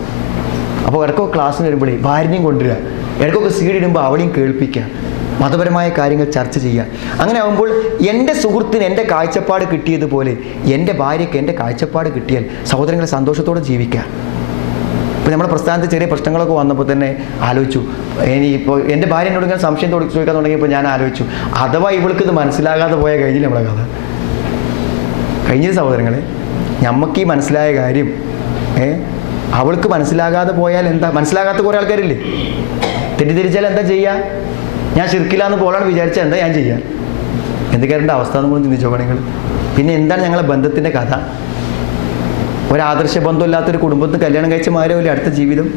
അപ്പോൾ ഇടയ്ക്കൊക്കെ ക്ലാസ്സിന് വരുമ്പോഴേ ഭാര്യനെയും കൊണ്ടുവരിക, ഇടയ്ക്കൊക്കെ സീഡ് ഇടുമ്പോൾ അവളെയും കേൾപ്പിക്കുക, മതപരമായ കാര്യങ്ങൾ ചർച്ച ചെയ്യുക. അങ്ങനെ ആകുമ്പോൾ എൻ്റെ സുഹൃത്തിന് എൻ്റെ കാഴ്ചപ്പാട് കിട്ടിയതുപോലെ എൻ്റെ ഭാര്യയ്ക്ക് എൻ്റെ കാഴ്ചപ്പാട് കിട്ടിയാൽ സഹോദരങ്ങളെ സന്തോഷത്തോടെ ജീവിക്കുക. ഇപ്പോൾ നമ്മുടെ പ്രസ്ഥാനത്ത് ചെറിയ പ്രശ്നങ്ങളൊക്കെ വന്നപ്പോൾ തന്നെ ആലോചിച്ചു, ഇപ്പോൾ എൻ്റെ ഭാര്യ എന്നോട് ഇങ്ങനെ സംശയം ചോദിക്കാൻ തുടങ്ങിയപ്പോൾ ഞാൻ ആലോചിച്ചു, അഥവാ ഇവൾക്ക് ഇത് മനസ്സിലാകാതെ പോയാൽ കഴിഞ്ഞില്ല നമ്മളെ കഥ. കഴിഞ്ഞത് സഹോദരങ്ങളെ, നമുക്ക് ഈ മനസ്സിലായ കാര്യം അവൾക്ക് മനസ്സിലാകാതെ പോയാൽ എന്താ? മനസ്സിലാകാത്ത കുറേ ആൾക്കാരില്ലേ? തെറ്റിദ്ധരിച്ചാൽ എന്താ ചെയ്യുക? ഞാൻ ശിർക്കില്ലാന്ന് പോലാണ് വിചാരിച്ചാൽ എന്താ ഞാൻ ചെയ്യുക? എന്തൊക്കെയാരുടെ അവസ്ഥ നമ്മൾ ചിന്തിച്ചോ നിങ്ങൾ? പിന്നെ എന്താണ് ഞങ്ങളെ ബന്ധത്തിൻ്റെ കഥ? ഒരാദർശ ബന്ധമില്ലാത്തൊരു കുടുംബത്തിൽ കല്യാണം കഴിച്ച മാരല്ലേ അടുത്ത ജീവിതം?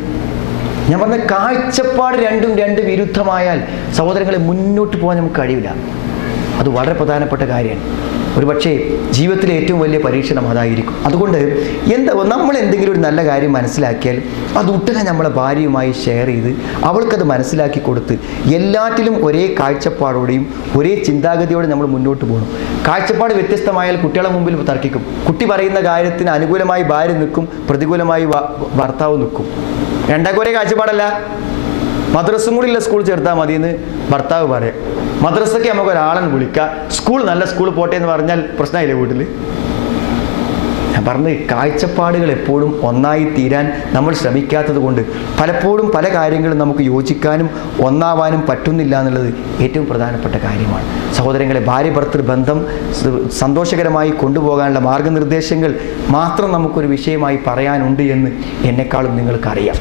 ഞാൻ പറഞ്ഞ കാഴ്ചപ്പാട് രണ്ടും വിരുദ്ധമായാൽ സഹോദരങ്ങളെ മുന്നോട്ട് പോകാൻ നമുക്ക് കഴിയില്ല. അത് വളരെ പ്രധാനപ്പെട്ട കാര്യമാണ്. ഒരു പക്ഷേ ജീവിതത്തിലെ ഏറ്റവും വലിയ പരീക്ഷണം അതായിരിക്കും. അതുകൊണ്ട് നമ്മൾ എന്തെങ്കിലും ഒരു നല്ല കാര്യം മനസ്സിലാക്കിയാൽ അത് ഉടനെ നമ്മളെ ഭാര്യയുമായി ഷെയർ ചെയ്ത് അവൾക്കത് മനസ്സിലാക്കി കൊടുത്ത് എല്ലാറ്റിലും ഒരേ കാഴ്ചപ്പാടോടെയും ഒരേ ചിന്താഗതിയോടെ നമ്മൾ മുന്നോട്ട് പോകണം. കാഴ്ചപ്പാട് വ്യത്യസ്തമായാൽ കുട്ടികളെ മുമ്പിൽ തർക്കിക്കും. കുട്ടി പറയുന്ന കാര്യത്തിന് അനുകൂലമായി ഭാര്യ നിൽക്കും, പ്രതികൂലമായി ഭർത്താവ് നിൽക്കും. രണ്ടാക്കും ഒരേ കാഴ്ചപ്പാടല്ല. മദ്രസും കൂടി ഇല്ല സ്കൂൾ ചേർത്താൽ മതിയെന്ന് ഭർത്താവ് പറയാം. മദ്രസയ്ക്ക് നമുക്ക് ഒരാളെ വിളിക്കാം, സ്കൂൾ നല്ല സ്കൂൾ പോട്ടെ എന്ന് പറഞ്ഞാൽ പ്രശ്നമില്ലേ വീട്ടിൽ? ഞാൻ പറഞ്ഞത് കാഴ്ചപ്പാടുകൾ എപ്പോഴും ഒന്നായി തീരാൻ നമ്മൾ ശ്രമിക്കാത്തത് കൊണ്ട് പലപ്പോഴും പല കാര്യങ്ങളും നമുക്ക് യോജിക്കാനും ഒന്നാവാനും പറ്റുന്നില്ല എന്നുള്ളത് ഏറ്റവും പ്രധാനപ്പെട്ട കാര്യമാണ്. സഹോദരങ്ങളെ, ഭാര്യ ഭർത്തൃ ബന്ധം സന്തോഷകരമായി കൊണ്ടുപോകാനുള്ള മാർഗനിർദ്ദേശങ്ങൾ മാത്രം നമുക്കൊരു വിഷയമായി പറയാനുണ്ട് എന്ന് എന്നെക്കാളും നിങ്ങൾക്കറിയാം.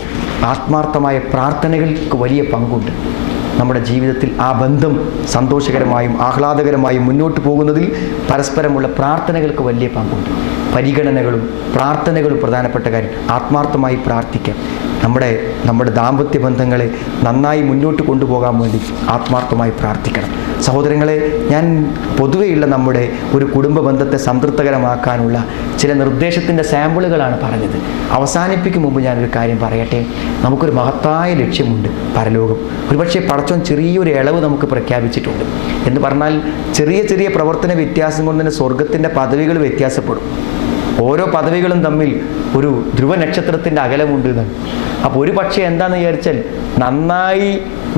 ആത്മാർത്ഥമായ പ്രാർത്ഥനകൾക്ക് വലിയ പങ്കുണ്ട്. നമ്മുടെ ജീവിതത്തിൽ ആ ബന്ധം സന്തോഷകരമായും ആഹ്ലാദകരമായും മുന്നോട്ട് പോകുന്നതിൽ പരസ്പരമുള്ള പ്രാർത്ഥനകൾക്ക് വലിയ പങ്കുണ്ട്. പരിഗണനകളും പ്രാർത്ഥനകളും പ്രധാനപ്പെട്ട കാര്യം. ആത്മാർത്ഥമായി പ്രാർത്ഥിക്കാം. നമ്മുടെ ദാമ്പത്യ ബന്ധങ്ങളെ നന്നായി മുന്നോട്ട് കൊണ്ടുപോകാൻ വേണ്ടി ആത്മാർത്ഥമായി പ്രാർത്ഥിക്കണം. സഹോദരങ്ങളെ, ഞാൻ പൊതുവെയുള്ള നമ്മുടെ ഒരു കുടുംബ ബന്ധത്തെ സംതൃപ്തകരമാക്കാനുള്ള ചില നിർദ്ദേശത്തിൻ്റെ സാമ്പിളുകളാണ് പറഞ്ഞത്. അവസാനിപ്പിക്കും മുമ്പ് ഞാനൊരു കാര്യം പറയട്ടെ. നമുക്കൊരു മഹത്തായ ലക്ഷ്യമുണ്ട്, പരലോകം. ഒരുപക്ഷെ പടച്ചോൻ ചെറിയൊരു ഇളവ് നമുക്ക് പ്രഖ്യാപിച്ചിട്ടുണ്ട്. എന്ന് പറഞ്ഞാൽ ചെറിയ ചെറിയ പ്രവർത്തന വ്യത്യാസം കൊണ്ട് തന്നെ സ്വർഗത്തിൻ്റെ പദവികൾ വ്യത്യാസപ്പെടും. ഓരോ പദവികളും തമ്മിൽ ഒരു ധ്രുവ നക്ഷത്രത്തിൻ്റെ അകലമുണ്ട് എന്നാണ്. അപ്പോൾ ഒരു പക്ഷേ എന്താണെന്ന് വിചാരിച്ചാൽ, നന്നായി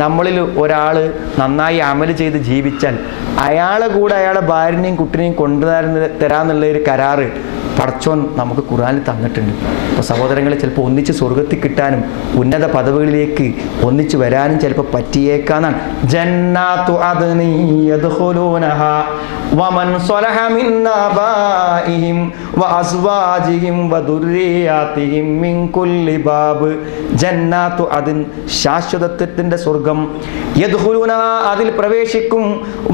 നമ്മളിൽ ഒരാൾ നന്നായി അമൽ ചെയ്ത് ജീവിച്ചാൽ അയാളെ കൂടെ അയാളെ ഭാര്യനെയും കുട്ടിനെയും തരാമെന്നുള്ള ഒരു കരാറ് പടച്ചോൻ നമുക്ക് ഖുർആനിൽ തന്നിട്ടുണ്ട്. അപ്പോൾ സഹോദരങ്ങളെ, ചിലപ്പോൾ ഒന്നിച്ച് സ്വർഗത്തിൽ കിട്ടാനും ഉന്നത പദവികളിലേക്ക് ഒന്നിച്ച് വരാനും ചിലപ്പോൾ പറ്റിയേക്കാന്നാണ്. ജന്നാത്തു അദ്നി യദ്ഖുലൂനഹാ വമൻ സ്വലഹ മിൻ ആബാഇഹിം വഅസ്വാജിഹിം വദുർരിയാതിഹിം മിൻ കുല്ലി ബാബ്. ജന്നാത്തു അദ്ൻ, ശാശ്വതത്വത്തിൻ്റെ സ്വർഗം. യദ്ഖുലൂനഹാ, അതിൽ പ്രവേശിക്കും.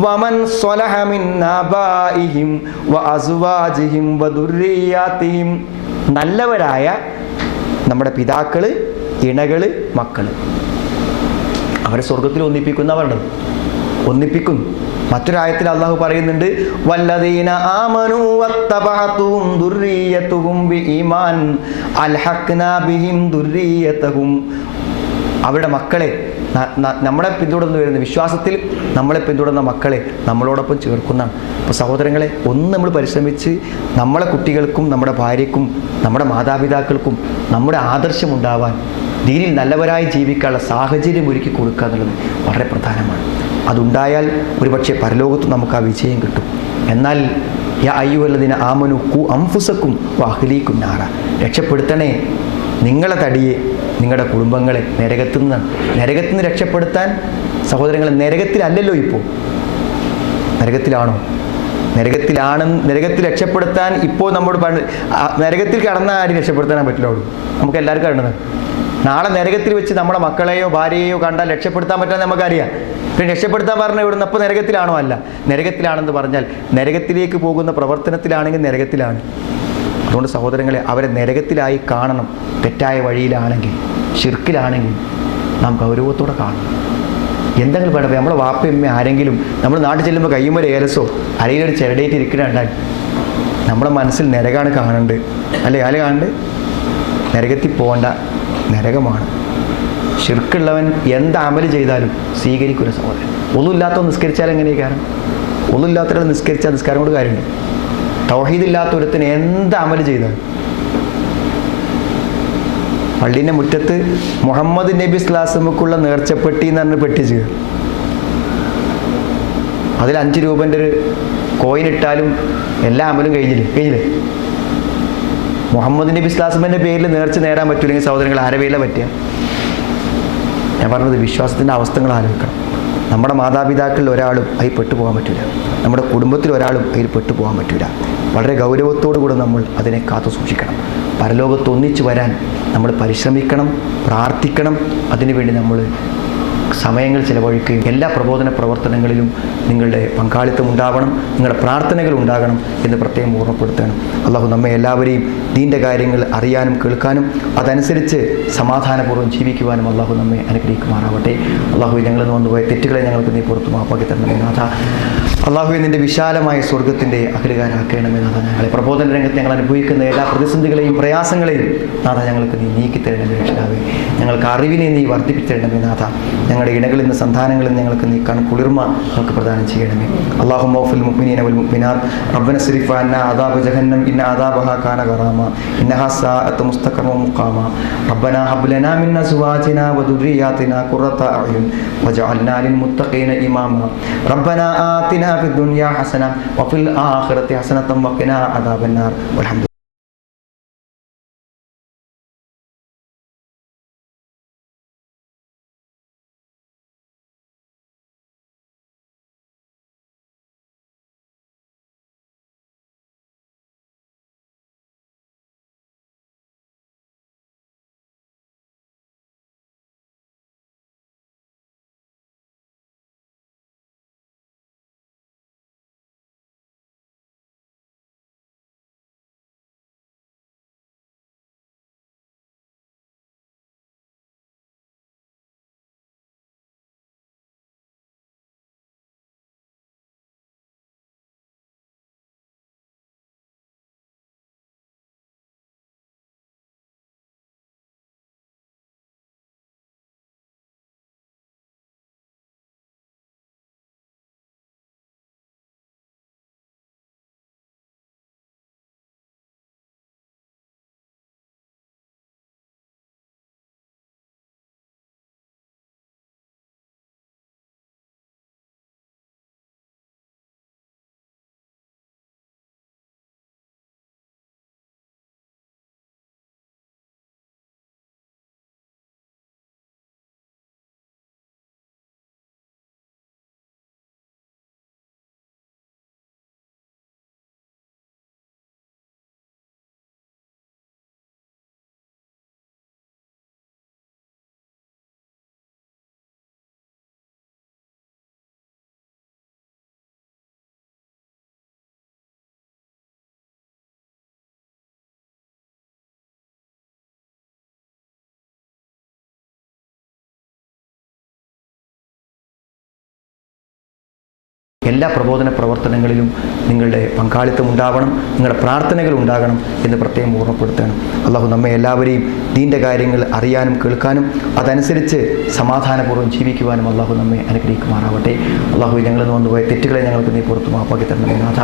വമൻ സ്വലഹ മിൻ ആബാഇഹിം വഅസ്വാജിഹിം വദുർരിയാതിഹിം, നല്ലവരായ നമ്മുടെ പിതാക്കള്, ഇണകള്, മക്കള്, അവരെ സ്വർഗത്തിൽ ഒന്നിപ്പിക്കുന്നു. മറ്റൊരായത്തിൽ അള്ളാഹു പറയുന്നുണ്ട്, വല്ലദീന ആമനൂ വത്തബഅതുഹും ദുർരിയ്യതുഹും ബിഈമാൻ അൽഹഖ്നാ ബിഹിം ദുർരിയ്യതഹും. അവരുടെ മക്കളെ, നമ്മളെ പിന്തുടർന്ന് വരുന്ന വിശ്വാസത്തിൽ നമ്മളെ പിന്തുടർന്ന മക്കളെ നമ്മളോടൊപ്പം ചേർക്കുന്നതാണ്. അപ്പോൾ സഹോദരങ്ങളെ, ഒന്ന് നമ്മൾ പരിശ്രമിച്ച് നമ്മളെ കുട്ടികൾക്കും നമ്മുടെ ഭാര്യയ്ക്കും നമ്മുടെ മാതാപിതാക്കൾക്കും നമ്മുടെ ആദർശമുണ്ടാവാൻ, ദീനിൽ നല്ലവരായി ജീവിക്കാനുള്ള സാഹചര്യം ഒരുക്കി കൊടുക്കുക എന്നുള്ളത് വളരെ പ്രധാനമാണ്. അതുണ്ടായാൽ ഒരുപക്ഷെ പരലോകത്ത് നമുക്ക് ആ വിജയം കിട്ടും. എന്നാൽ യാ അയ്യുഹല്ലദീന ആമനൂ ഖൂ അൻഫുസക്കും വഅഹ്ലീകും നാറ, രക്ഷപ്പെടുത്തണേ നിങ്ങളെ തടിയെ, നിങ്ങളുടെ കുടുംബങ്ങളെ നരകത്തിൽ നിന്ന് രക്ഷപ്പെടുത്താൻ. സഹോദരങ്ങളെ, നരകത്തിലല്ലല്ലോ ഇപ്പോൾ. നരകത്തിലാണോ? നരകത്തിൽ രക്ഷപ്പെടുത്താൻ ഇപ്പോൾ നമ്മോട് നരകത്തിൽ കടന്ന ആരും രക്ഷപ്പെടുത്താൻ പറ്റില്ലുള്ളൂ. നമുക്ക് എല്ലാവർക്കും കണ്ടത്. നാളെ നരകത്തിൽ വെച്ച് നമ്മുടെ മക്കളെയോ ഭാര്യയെയോ കണ്ടാൽ രക്ഷപ്പെടുത്താൻ പറ്റാൻ നമുക്കറിയാം. പിന്നെ രക്ഷപ്പെടുത്താൻ പറഞ്ഞാൽ ഇവിടുന്ന് അപ്പോൾ നരകത്തിലാണോ? അല്ല, നരകത്തിലാണെന്ന് പറഞ്ഞാൽ നരകത്തിലേക്ക് പോകുന്ന പ്രവർത്തനത്തിലാണെങ്കിൽ നരകത്തിലാണ്. അതുകൊണ്ട് സഹോദരങ്ങളെ, അവരെ നരകത്തിലായി കാണണം. തെറ്റായ വഴിയിലാണെങ്കിൽ, ഷിർക്കിലാണെങ്കിൽ നാം ഗൗരവത്തോടെ കാണണം. എന്തെങ്കിലും വേണം. നമ്മളെ വാപ്പയമ്മ ആരെങ്കിലും നമ്മൾ നാട്ടിൽ ചെല്ലുമ്പോൾ കയ്യുമ്പോൾ ഏലസോ അല്ലെങ്കിൽ ഒരു ചിരടേറ്റ് ഇരിക്കണ കണ്ടാൽ നമ്മുടെ മനസ്സിൽ നരകമാണ് കാണുന്നുണ്ട്, അല്ലേ? അല്ല കാണുന്നുണ്ട്. നരകത്തിൽ പോകേണ്ട, നരകമാണ്. ഷിർക്കുള്ളവൻ എന്ത് അമല് ചെയ്താലും സ്വീകരിക്കുന്ന സഹോദരൻ. ഒന്നുമില്ലാത്തവൻ നിസ്കരിച്ചാൽ എങ്ങനെയൊക്കെയാണ്? ഒന്നുമില്ലാത്തവരെ നിസ്കരിച്ചാൽ നിസ്കാരം കൊണ്ട് കാര്യമുണ്ട്. തൗഹീദില്ലാത്ത ഒരുത്തിന് എന്ത് അമല് ചെയ്താലും. പള്ളീൻ്റെ മുറ്റത്ത് മുഹമ്മദ് നബി സ്വല്ലല്ലാഹുഅലൈഹിവസല്ലമക്കുള്ള നേർച്ചപ്പെട്ടി എന്ന് പറഞ്ഞ് പെട്ടിച്ച്, അതിൽ 5 രൂപൻ്റെ ഒരു കോയിൻ ഇട്ടാലും എല്ലാ അമലും കഴിഞ്ഞില്ലേ? മുഹമ്മദ് നബി സ്വല്ലല്ലാഹുഅലൈഹിവസല്ലമയുടെ പേരിൽ നേർച്ച നേടാൻ പറ്റൂല്ലെങ്കിൽ സഹോദരങ്ങൾ ആരെ പേരിലാണ് പറ്റുക? ഞാൻ പറഞ്ഞത് വിശ്വാസത്തിൻ്റെ അവസ്ഥകൾ ആലോചിക്കണം. നമ്മുടെ മാതാപിതാക്കളിൽ ഒരാളും അതിൽ പെട്ടുപോകാൻ പറ്റില്ല. നമ്മുടെ കുടുംബത്തിൽ ഒരാളും അതിൽ പെട്ടുപോകാൻ പറ്റില്ല. വളരെ ഗൗരവത്തോടു കൂടെ നമ്മൾ അതിനെ കാത്തു സൂക്ഷിക്കണം. പരലോകത്ത് ഒന്നിച്ചു വരാൻ നമ്മൾ പരിശ്രമിക്കണം, പ്രാർത്ഥിക്കണം. അതിനുവേണ്ടി നമ്മൾ സമയങ്ങൾ ചിലവഴിക്കുകയും എല്ലാ പ്രബോധന പ്രവർത്തനങ്ങളിലും നിങ്ങളുടെ പങ്കാളിത്തം ഉണ്ടാവണം, നിങ്ങളുടെ പ്രാർത്ഥനകൾ ഉണ്ടാകണം എന്ന് പ്രത്യേകം ഓർമ്മപ്പെടുത്തുകയാണ്. അള്ളാഹു നമ്മെ എല്ലാവരെയും ദീൻ്റെ കാര്യങ്ങൾ അറിയാനും കേൾക്കാനും അതനുസരിച്ച് സമാധാനപൂർവ്വം ജീവിക്കുവാനും അള്ളാഹു നമ്മെ അനുഗ്രഹിക്കുമാറാവട്ടെ. അള്ളാഹു ഞങ്ങളിൽ നിന്ന് വന്നുപോയ തെറ്റുകളെ ഞങ്ങൾക്ക് നീ പുറത്തു മാപ്പാക്കി തരണമേ നാഥ. അള്ളാഹു നിൻ്റെ വിശാലമായ സ്വർഗത്തിൻ്റെ അഖിലുകാരാക്കണമേ നാഥ. ഞങ്ങളെ പ്രബോധന രംഗത്ത് ഞങ്ങൾ അനുഭവിക്കുന്ന എല്ലാ പ്രതിസന്ധികളെയും പ്രയാസങ്ങളെയും നാഥ ഞങ്ങൾക്ക് നീ നീക്കിത്തരണമേ രക്ഷിതാവേ. ഞങ്ങൾക്ക് അറിവിനെ നീ വർദ്ധിപ്പിത്തരണമേ നാഥ. ഞങ്ങളുടെ ഇണകളിൽ നിന്ന് സന്താനങ്ങളിൽ ഞങ്ങൾക്ക് നീ കുളിർമ നമുക്ക് പ്രദാനം ചെയ്യണമേ. അല്ലാഹു മൗഫിൽ മുഅ്മിനീന വൽ മുഅ്മിനാത്ത് റബ്ബന സ്രിഫ് അന്നാ അദാബ ജഹന്നം ഇന്ന അദാബഹാ കാന ഗറാമ ഇന്നഹാ സാഅത്ത് മുസ്തഖറ മുഖാമ റബ്ബന ഹബ് ലനാ മിൻ അസ്വാജിനാ വദുർരിയാതിനാ ഖുറത അഅ്യുൻ വജഅൽനാ ലിൽ മുത്തഖീന ഇമാമ റബ്ബന ആതിനാ ഫിദ് ദുനിയാ ഹസന വഫിൽ ആഖിറതി ഹസനത വഖിനാ അദാബന്നാർ വൽഹംദുലില്ലാഹ്. എല്ലാ പ്രബോധന പ്രവർത്തനങ്ങളിലും നിങ്ങളുടെ പങ്കാളിത്തം ഉണ്ടാവണം, നിങ്ങളുടെ പ്രാർത്ഥനകൾ ഉണ്ടാകണം എന്ന് പ്രത്യേകം ഓർമ്മപ്പെടുത്തുകയാണ്. അള്ളാഹു നമ്മെ എല്ലാവരെയും ദീൻ്റെ കാര്യങ്ങൾ അറിയാനും കേൾക്കാനും അതനുസരിച്ച് സമാധാനപൂർവ്വം ജീവിക്കുവാനും അള്ളാഹു നമ്മെ അനുഗ്രഹിക്കുമാറാവട്ടെ. അള്ളാഹു ഞങ്ങളിൽ നിന്ന് വന്നുപോയ തെറ്റുകളെ ഞങ്ങൾക്ക് നീ പുറത്തു മാപ്പാക്കി തരണമേ നാഥ.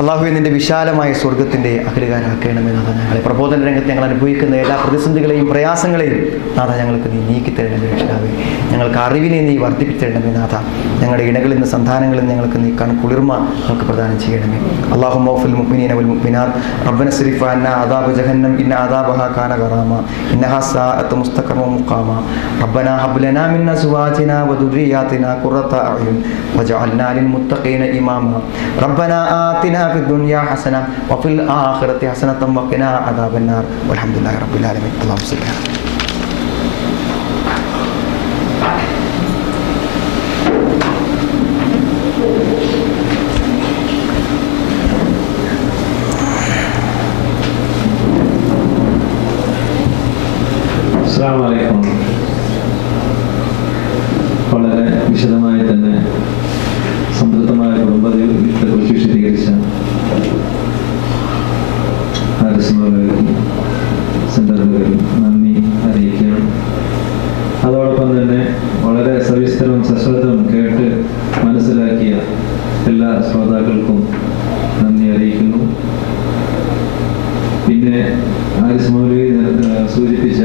അള്ളാഹുവെ നിൻ്റെ വിശാലമായ സ്വർഗ്ഗത്തിൻ്റെ അഖിലുകാരാക്കണമേ നാഥ. ഞങ്ങളെ പ്രബോധന രംഗത്ത് ഞങ്ങൾ അനുഭവിക്കുന്ന എല്ലാ പ്രതിസന്ധികളെയും പ്രയാസങ്ങളെയും നാഥ ഞങ്ങൾക്ക് നീ നീക്കിത്തരണമേ രക്ഷിതാവേ. ഞങ്ങൾക്ക് അറിവിനെ നീ വർദ്ധിപ്പിത്തരണമേ നാഥ. ഞങ്ങളുടെ ഇണകളിൽ നിന്ന് സന്താനങ്ങളിൽ ഞങ്ങൾക്ക് നീ കുളിർമ നമുക്ക് പ്രദാനം ചെയ്യണമേ. അല്ലാഹു മൗഫിൽ മുഅ്മിനീന വൽ മുഅ്മിനാത്ത് റബ്ബന സ്രിഫ് അന്നാ അദാബ ജഹന്നം ഇന്ന അദാബഹാ കാന ഗറാമ ഇന്നഹാ സാഅത്ത് മുസ്തഖറ മുഖാമ റബ്ബന ഹബ് ലനാ മിൻ അസ്വാജിനാ വദുർരിയാതിനാ ഖുറത അഅ്യുൻ വജഅൽനാ ലിൽ മുത്തഖീന ഇമാമ റബ്ബന ആതിനാ ഫിദ് ദുനിയാ ഹസന വഫിൽ ആഖിറതി ഹസനതൻ വഖിനാ അദാബന്നാർ വൽഹംദുലില്ലാഹി റബ്ബിൽ ആലമീൻ. അല്ലാഹു സ്വല്ലി അലാ. അസ്സലാമു അലൈക്കും. വളരെ വിശദമായി തന്നെ സമൃദ്ധമായ കുടുംബജീവിതത്തെക്കുറിച്ച് വിശദീകരിച്ച സെന്ററുകളിൽ നന്ദി അറിയിക്കുകയാണ്. അതോടൊപ്പം തന്നെ വളരെ സവിസ്തരവും സശ്രദ്ധവും കേട്ട് മനസ്സിലാക്കിയ എല്ലാ ശ്രോതാക്കൾക്കും നന്ദി അറിയിക്കുന്നു. പിന്നെ ആരിസ് മൗലവി സൂചിപ്പിച്ച